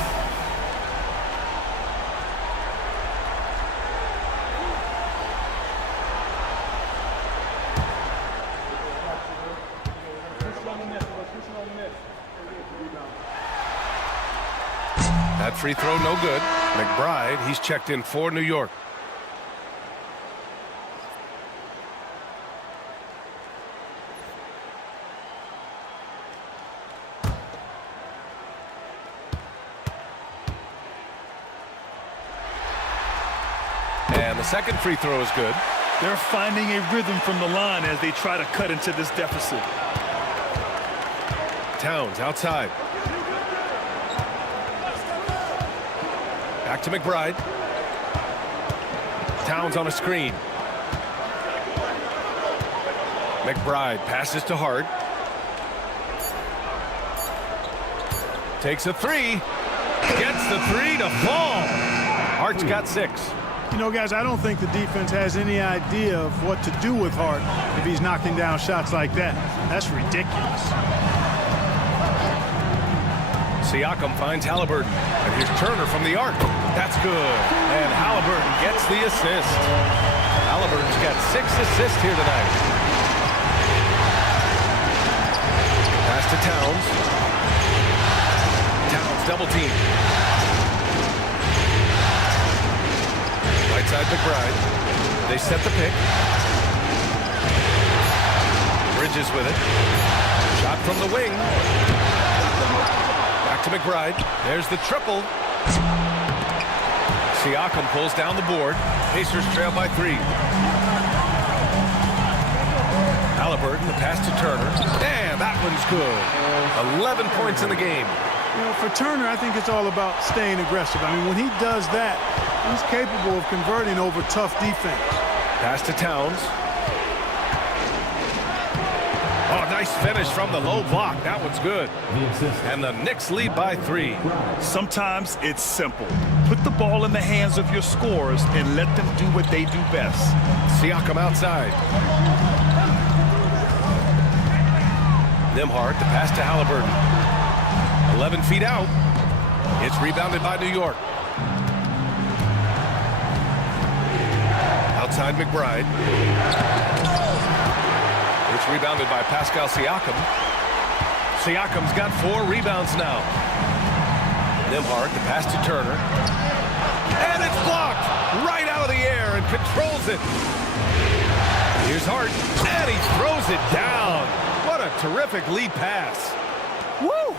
That free throw no good. McBride, he's checked in for New York. And the second free throw is good. They're finding a rhythm from the line as they try to cut into this deficit. Towns outside. Back to McBride. Towns on a screen. McBride passes to Hart. Takes a 3. Gets the 3 to fall. Hart's got 6. You know, guys, I don't think the defense has any idea of what to do with Hart if he's knocking down shots like that. That's ridiculous. Siakam finds Halliburton. And here's Turner from the arc. That's good. And Halliburton gets the assist. Halliburton's got 6 assists here tonight. Pass to Towns. Towns double team. Right side McBride. They set the pick. Bridges with it. Shot from the wing. Back to McBride. There's the triple. Siakam pulls down the board. Pacers trail by 3. Halliburton, the pass to Turner. And that one's good. 11 points in the game. You know, for Turner, I think it's all about staying aggressive. I mean, when he does that, he's capable of converting over tough defense. Pass to Towns. Oh, nice finish from the low block. That one's good. And the Knicks lead by 3. Sometimes it's simple. Put the ball in the hands of your scorers and let them do what they do best. Siakam outside. Nembhard, the pass to Halliburton. 11 feet out. It's rebounded by New York. Outside McBride. It's rebounded by Pascal Siakam. Siakam's got 4 rebounds now. Nembhard, the pass to Turner. And it's blocked right out of the air and controls it. Here's Hart, and he throws it down. What a terrific lead pass. Woo!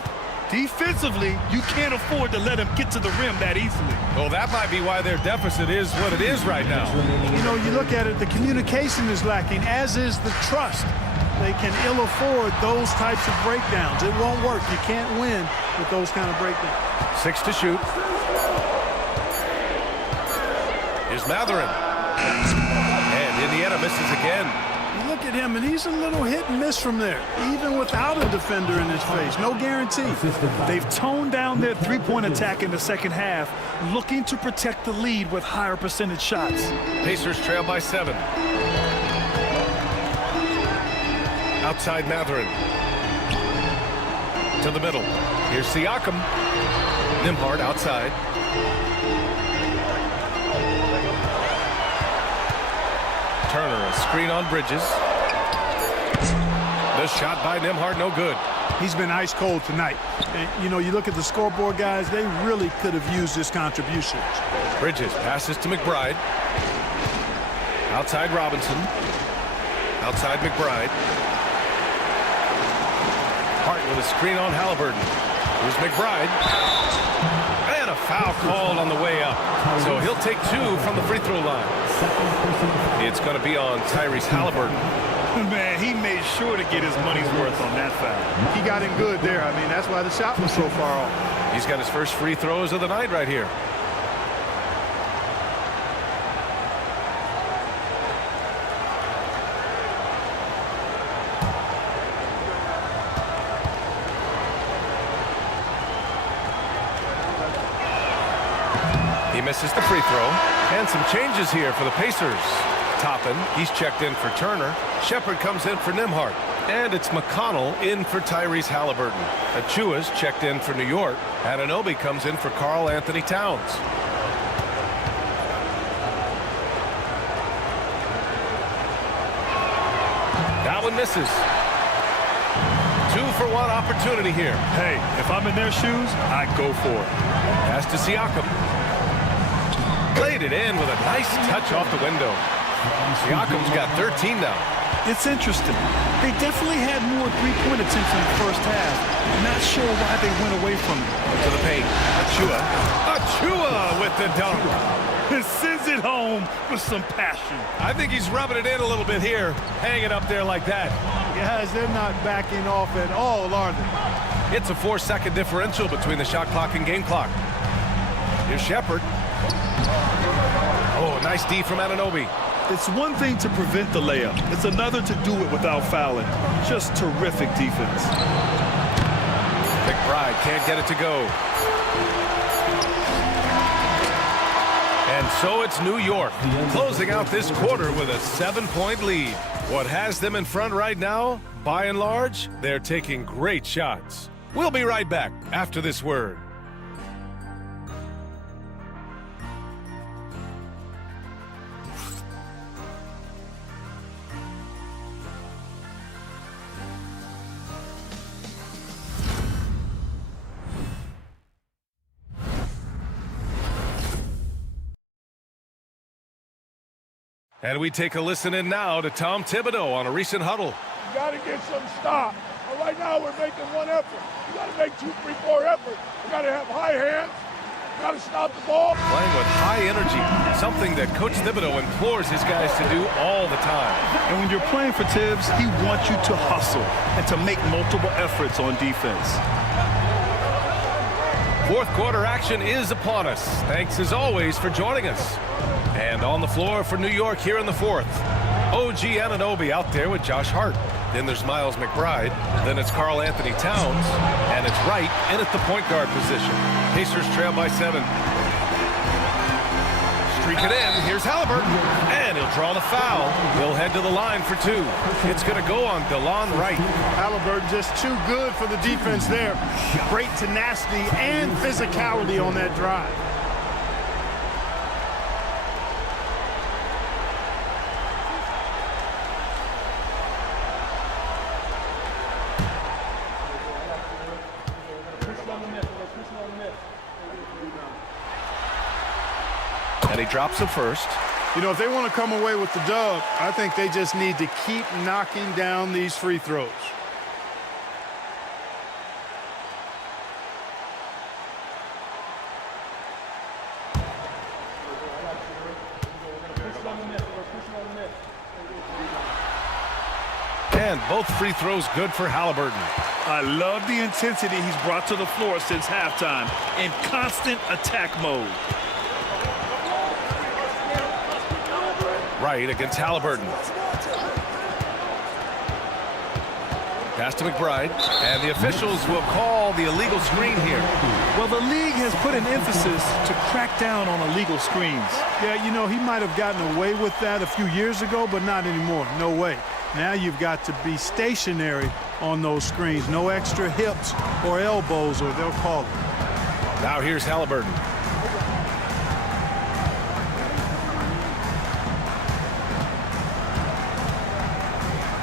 Defensively, you can't afford to let him get to the rim that easily. Well, that might be why their deficit is what it is right now. You know, you look at it, the communication is lacking, as is the trust. They can ill afford those types of breakdowns. It won't work. You can't win with those kind of breakdowns. 6 to shoot. Here's Matherin. And Indiana misses again. You look at him, and he's a little hit and miss from there, even without a defender in his face. No guarantee. They've toned down their three-point attack in the second half, looking to protect the lead with higher percentage shots. Pacers trail by 7. Outside Matherin. to the middle. Here's Siakam. Nembhard outside. Turner, a screen on Bridges. The shot by Nembhard, no good. He's been ice cold tonight. And, you know, you look at the scoreboard, guys, they really could have used this contribution. Bridges passes to McBride. Outside Robinson. Outside McBride. Hart with a screen on Halliburton. Here's McBride. And a foul called on the way up. So he'll take 2 from the free throw line. It's going to be on Tyrese Halliburton. Man, he made sure to get his money's worth on that foul. He got in good there. I mean, that's why the shot was so far off. He's got his first free throws of the night right here. He misses the free throw. And some changes here for the Pacers. Toppin, he's checked in for Turner. Shepard comes in for Nembhard. And it's McConnell in for Tyrese Halliburton. Achua's checked in for New York. Anunoby comes in for Karl Anthony Towns. That one misses. 2-for-1 opportunity here. Hey, if I'm in their shoes, I go for it. Pass to Siakam. Played it in with a nice touch off the window. Siakam's got 13 now. It's interesting. They definitely had more three-point attempts in the first half. Not sure why they went away from it. To the paint. Achua with the dunk. It sends it home with some passion. I think he's rubbing it in a little bit here. Hanging up there like that. Guys, they're not backing off at all, are they? It's a 4-second differential between the shot clock and game clock. Here's Shepard. Oh, nice D from Anunoby. It's one thing to prevent the layup. It's another to do it without fouling. Just terrific defense. McBride can't get it to go. And so it's New York closing out this quarter with a 7-point lead. What has them in front right now? By and large, they're taking great shots. We'll be right back after this word. And we take a listen in now to Tom Thibodeau on a recent huddle. You got to get some stop. But right now we're making one effort. You got to make 2, 3, 4 efforts. You got to have high hands. You got to stop the ball. Playing with high energy, something that Coach Thibodeau implores his guys to do all the time. And when you're playing for Tibbs, he wants you to hustle and to make multiple efforts on defense. Fourth quarter action is upon us. Thanks as always for joining us. And on the floor for New York here in the fourth. OG Anunoby out there with Josh Hart. Then there's Miles McBride. Then it's Karl Anthony Towns. And it's Wright in at the point guard position. Pacers trail by 7. Streaking in. Here's Halliburton. And he'll draw the foul. He'll head to the line for 2. It's going to go on DeLon Wright. Halliburton just too good for the defense there. Great tenacity and physicality on that drive. And he drops the first. You know, if they want to come away with the dub, I think they just need to keep knocking down these free throws. And both free throws good for Halliburton. I love the intensity he's brought to the floor since halftime in constant attack mode. Wright against Halliburton. Pass to McBride, and the officials will call the illegal screen here. Well, the league has put an emphasis to crack down on illegal screens. Yeah, you know, he might have gotten away with that a few years ago, but not anymore. No way. Now you've got to be stationary on those screens. No extra hips or elbows, or they'll call it. Now here's Halliburton.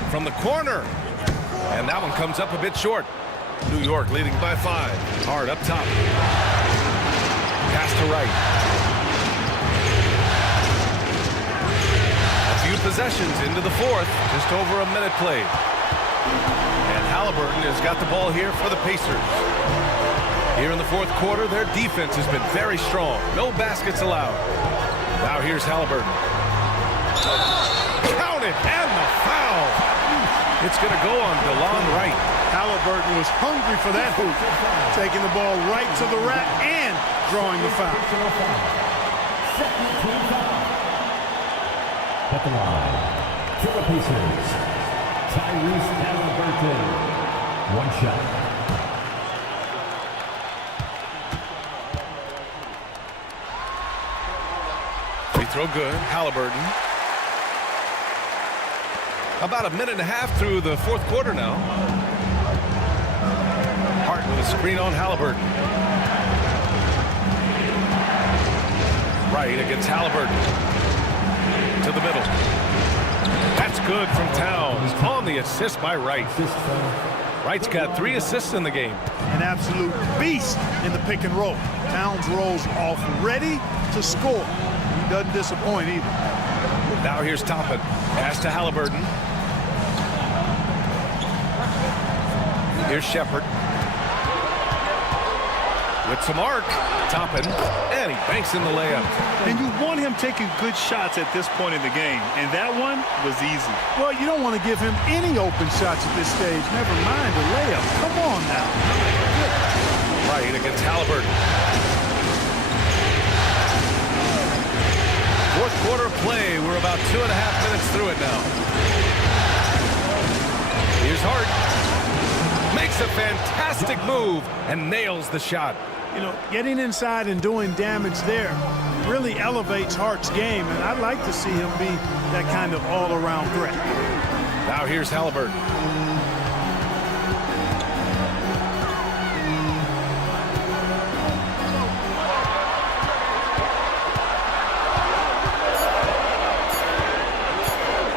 From the corner. And that one comes up a bit short. New York leading by 5. Hard up top. Pass to Wright. A few possessions into the fourth. Just over a minute played. And Halliburton has got the ball here for the Pacers. Here in the fourth quarter, their defense has been very strong. No baskets allowed. Now here's Halliburton. Count it, and the foul. It's going to go on DeLon Wright. Halliburton was hungry for that hoop, taking the ball right to the rack and drawing the foul. At the line, for the Pacers, Tyrese Halliburton. One shot. Free throw good. Halliburton. About a minute and a half through the fourth quarter now. Hart with a screen on Halliburton. Wright against Halliburton. To the middle. That's good from Towns. On the assist by Wright. Wright's got 3 assists in the game. An absolute beast in the pick and roll. Towns rolls off ready to score. He doesn't disappoint either. Now here's Toppin. Pass to Halliburton. Here's Shepard. With some arc. Toppin. And he banks in the layup. And you want him taking good shots at this point in the game. And that one was easy. Well, you don't want to give him any open shots at this stage. Never mind the layup. Come on now. Wright against Halliburton. Fourth quarter of play. We're about 2.5 minutes through it now. Here's Hart. Makes a fantastic move and nails the shot. You know, getting inside and doing damage there really elevates Hart's game, and I'd like to see him be that kind of all-around threat. Now here's Halliburton.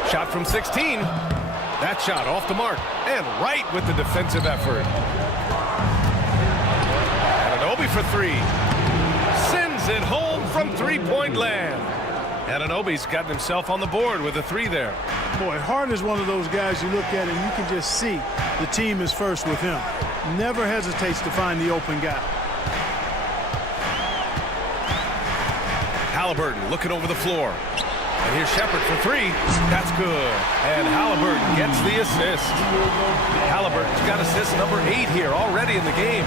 Shot from 16. That shot off the mark. And right with the defensive effort. Anunoby for 3. Sends it home from three-point land. Anunoby's gotten himself on the board with a 3 there. Boy, Hart is one of those guys you look at and you can just see the team is first with him. Never hesitates to find the open guy. Halliburton looking over the floor. And here's Shepard for 3. That's good. And Halliburton gets the assist. Halliburton's got assist number 8 here already in the game.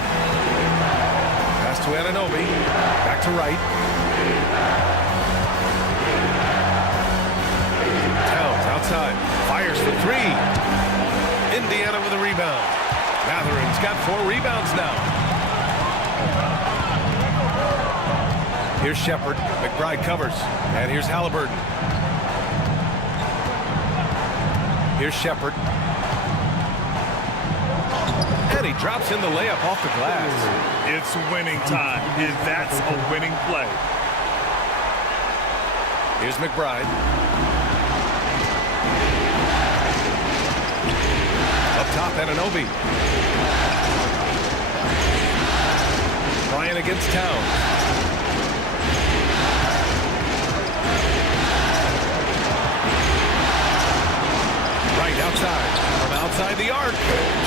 Pass to Anunoby. Back to Wright. Towns outside. Fires for 3. Indiana with a rebound. Matherin's got 4 rebounds now. Here's Shepard. McBride covers. And here's Halliburton. Here's Shepard. And he drops in the layup off the glass. It's winning time, and that's a winning play. Here's McBride. Up top, Anunoby. Bryant against Towns. Outside. From outside the arc.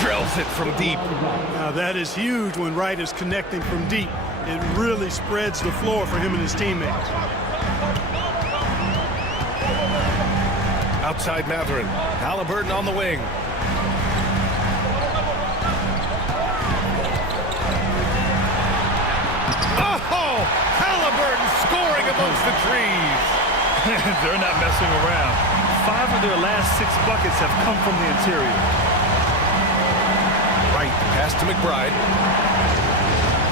Drills it from deep. Now that is huge when Wright is connecting from deep. It really spreads the floor for him and his teammates. Outside Matherin. Halliburton on the wing. Oh! Halliburton scoring amongst the trees. They're not messing around. 5 of their last 6 buckets have come from the interior. Right, pass to McBride.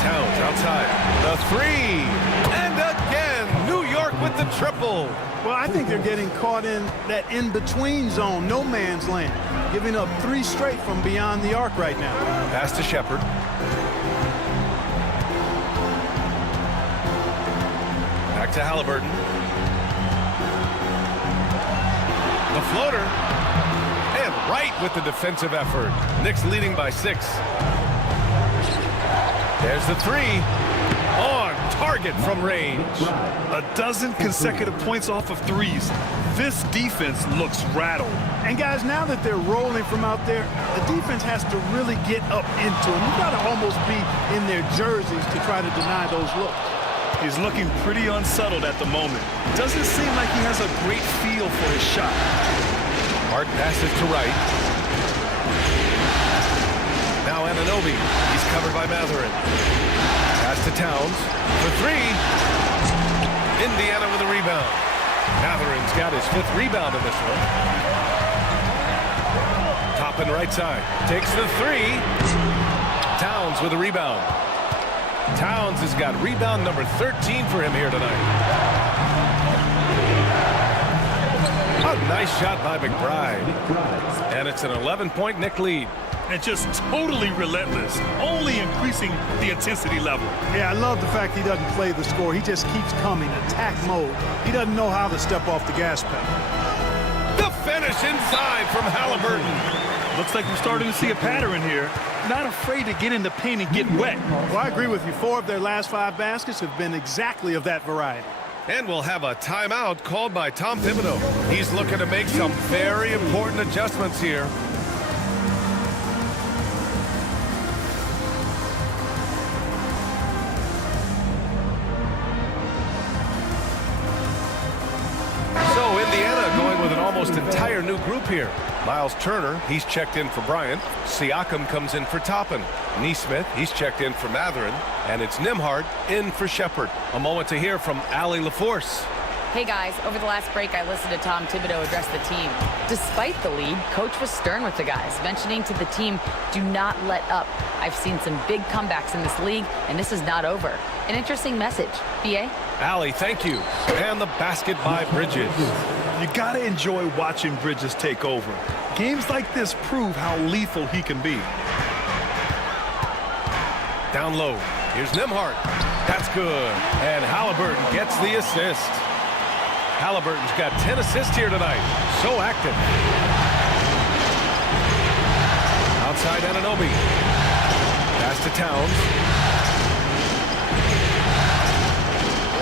Towns outside. The 3. And again, New York with the triple. Well, I think they're getting caught in that in-between zone, no man's land, giving up 3 straight from beyond the arc right now. Pass to Shepard. Back to Halliburton. The floater. And right with the defensive effort. Knicks leading by 6. There's the 3. On target from range. A dozen consecutive points off of threes. This defense looks rattled. And guys, now that they're rolling from out there, the defense has to really get up into them. You've got to almost be in their jerseys to try to deny those looks. He's looking pretty unsettled at the moment. Doesn't seem like he has a great feel for his shot. Hart passes to right. Now Anunoby. He's covered by Mathurin. Pass to Towns for 3. Indiana with a rebound. Mathurin's got his 5th rebound in this one. Top and right side. Takes the 3. Towns with a rebound. Towns has got rebound number 13 for him here tonight. A nice shot by McBride. And it's an 11-point Knick lead. And just totally relentless, only increasing the intensity level. Yeah, I love the fact he doesn't play the score. He just keeps coming, attack mode. He doesn't know how to step off the gas pedal. The finish inside from Halliburton. Looks like we're starting to see a pattern here. Not afraid to get in the paint and get wet. Well, I agree with you. 4 of their last 5 baskets have been exactly of that variety. And we'll have a timeout called by Tom Thibodeau. He's looking to make some very important adjustments here. So Indiana going with an almost entire new group here. Miles Turner, he's checked in for Bryant. Siakam comes in for Toppin. Nesmith, he's checked in for Mathurin. And it's Nembhard in for Shepard. A moment to hear from Allie LaForce. Hey guys, over the last break I listened to Tom Thibodeau address the team. Despite the lead, Coach was stern with the guys, mentioning to the team, do not let up. I've seen some big comebacks in this league, and this is not over. An interesting message. B.A.? Allie, thank you. And the basket by Bridges. You gotta enjoy watching Bridges take over. Games like this prove how lethal he can be. Down low. Here's Nembhard. That's good. And Halliburton gets the assist. Halliburton's got 10 assists here tonight. So active. Outside Anunoby. Pass to Towns.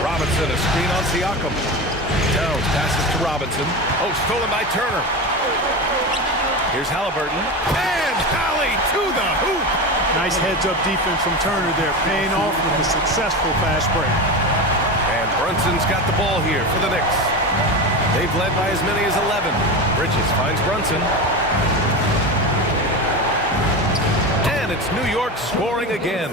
Robinson, a screen on Siakam. Towns passes to Robinson. Oh, stolen by Turner. Here's Halliburton. And Hallie to the hoop. Nice heads-up defense from Turner there, paying off with a successful fast break. And Brunson's got the ball here for the Knicks. They've led by as many as 11. Bridges finds Brunson. And it's New York scoring again.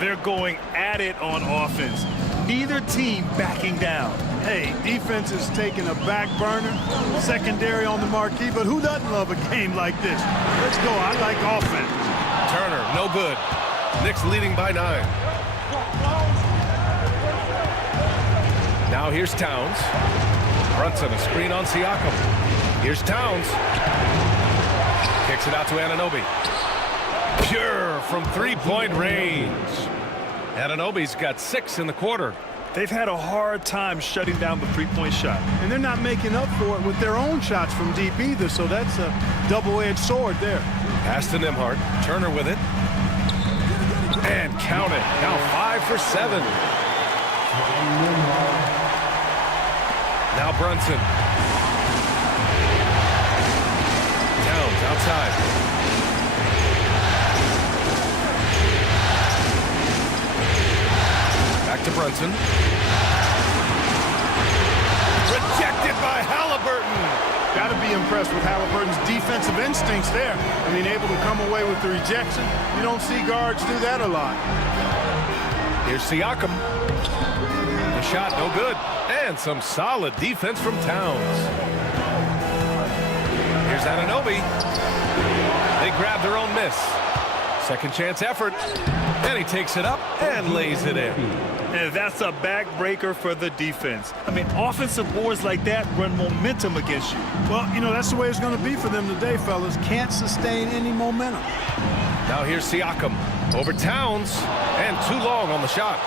They're going at it on offense. Neither team backing down. Hey, defense is taking a back burner, secondary on the marquee, but who doesn't love a game like this? Let's go. I like offense. Turner, no good. Knicks leading by 9. Now here's Towns. Brunson, a screen on Siakam. Here's Towns. Kicks it out to Anunoby. Pure from 3-point range. Anunoby's got 6 in the quarter. They've had a hard time shutting down the 3-point shot. And they're not making up for it with their own shots from deep either, so that's a double-edged sword there. Pass to Nembhard. Turner with it. And count it. Now 5 for 7. Now Brunson. Towns outside. Back to Brunson. Rejected by Halliburton. Got to be impressed with Halliburton's defensive instincts there. I mean, able to come away with the rejection. You don't see guards do that a lot. Here's Siakam. The shot, no good. And some solid defense from Towns. Here's Anunoby. They grab their own miss. Second chance effort. And he takes it up and lays it in. And that's a backbreaker for the defense. I mean, offensive boards like that run momentum against you. Well, you know, that's the way it's going to be for them today, fellas. Can't sustain any momentum. Now here's Siakam over Towns, and too long on the shot.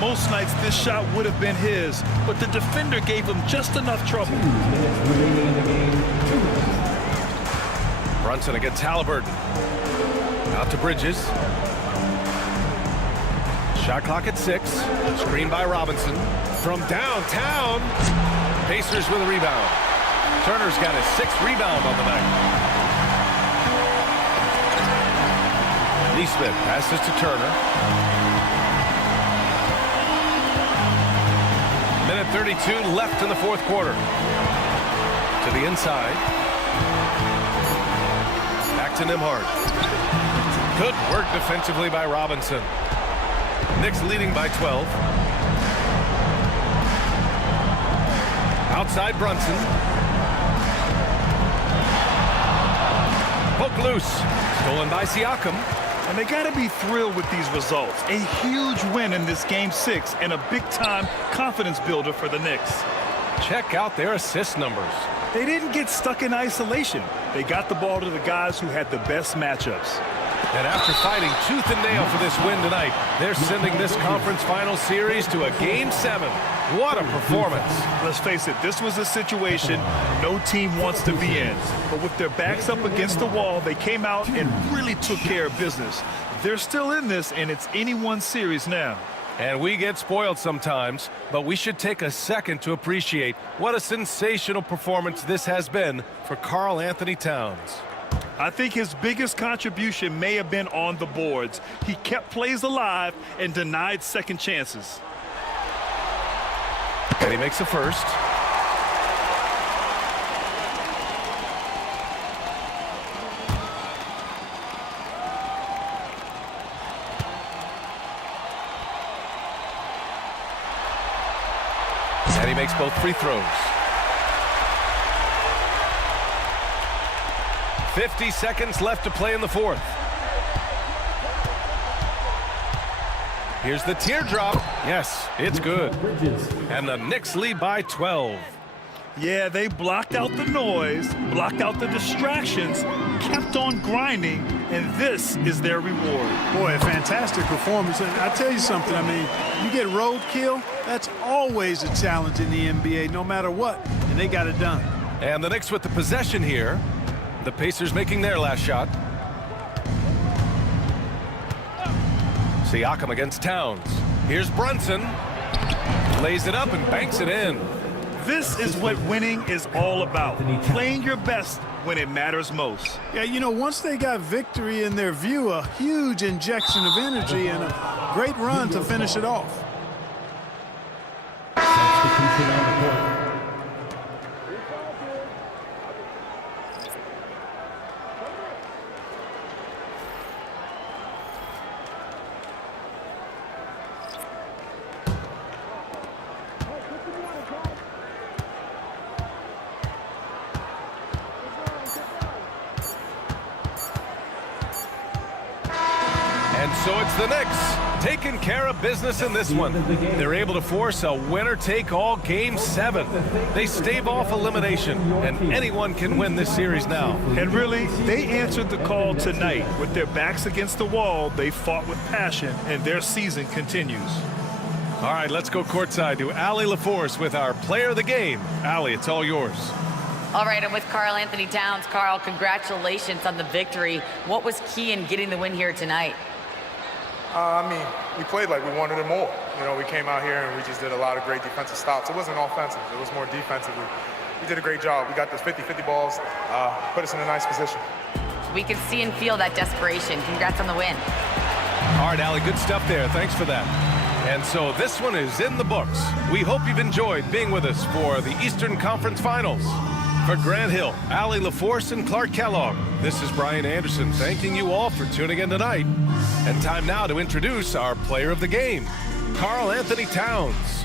Most nights this shot would have been his, but the defender gave him just enough trouble. Brunson against Halliburton. Out to Bridges. Shot clock at 6. Screen by Robinson. From downtown. Pacers with a rebound. Turner's got his 6th rebound on the night. Neesmith passes to Turner. Minute 32 left in the 4th quarter. To the inside. Back to Nembhard. Good work defensively by Robinson. Knicks leading by 12. Outside Brunson. Poke loose. Stolen by Siakam. And they got to be thrilled with these results. A huge win in this Game 6 and a big-time confidence builder for the Knicks. Check out their assist numbers. They didn't get stuck in isolation. They got the ball to the guys who had the best matchups. And after fighting tooth and nail for this win tonight, they're sending this conference final series to a Game 7. What a performance. Let's face it, this was a situation no team wants to be in. But with their backs up against the wall, they came out and really took care of business. They're still in this, and it's anyone's series now. And we get spoiled sometimes, but we should take a second to appreciate what a sensational performance this has been for Karl Anthony Towns. I think his biggest contribution may have been on the boards. He kept plays alive and denied second chances. And he makes the first. And he makes both free throws. 50 seconds left to play in the 4th. Here's the teardrop. Yes, it's good. And the Knicks lead by 12. Yeah, they blocked out the noise, blocked out the distractions, kept on grinding, and this is their reward. Boy, a fantastic performance. And I tell you something, I mean, you get roadkill, that's always a challenge in the NBA, no matter what, and they got it done. And the Knicks with the possession here. The Pacers making their last shot. Siakam against Towns. Here's Brunson. Lays it up and banks it in. This is what winning is all about. Playing your best when it matters most. Yeah, you know, once they got victory in their view, a huge injection of energy and a great run to finish it off. And so it's the Knicks taking care of business in this one. They're able to force a winner-take-all Game 7. They stave off elimination, and anyone can win this series now. And really, they answered the call tonight. With their backs against the wall, they fought with passion, and their season continues. All right, let's go courtside to Allie LaForce with our player of the game. Allie, it's all yours. All right, I'm with Karl Anthony Towns. Karl, congratulations on the victory. What was key in getting the win here tonight? I mean, we played like we wanted it more. You know, we came out here and we just did a lot of great defensive stops. It wasn't offensive. It was more defensively. We did a great job. We got those 50-50 balls, put us in a nice position. We can see and feel that desperation. Congrats on the win. All right, Allie, good stuff there. Thanks for that. And so this one is in the books. We hope you've enjoyed being with us for the Eastern Conference Finals. For Grant Hill, Allie LaForce, and Clark Kellogg, this is Brian Anderson thanking you all for tuning in tonight. And time now to introduce our player of the game, Karl Anthony Towns.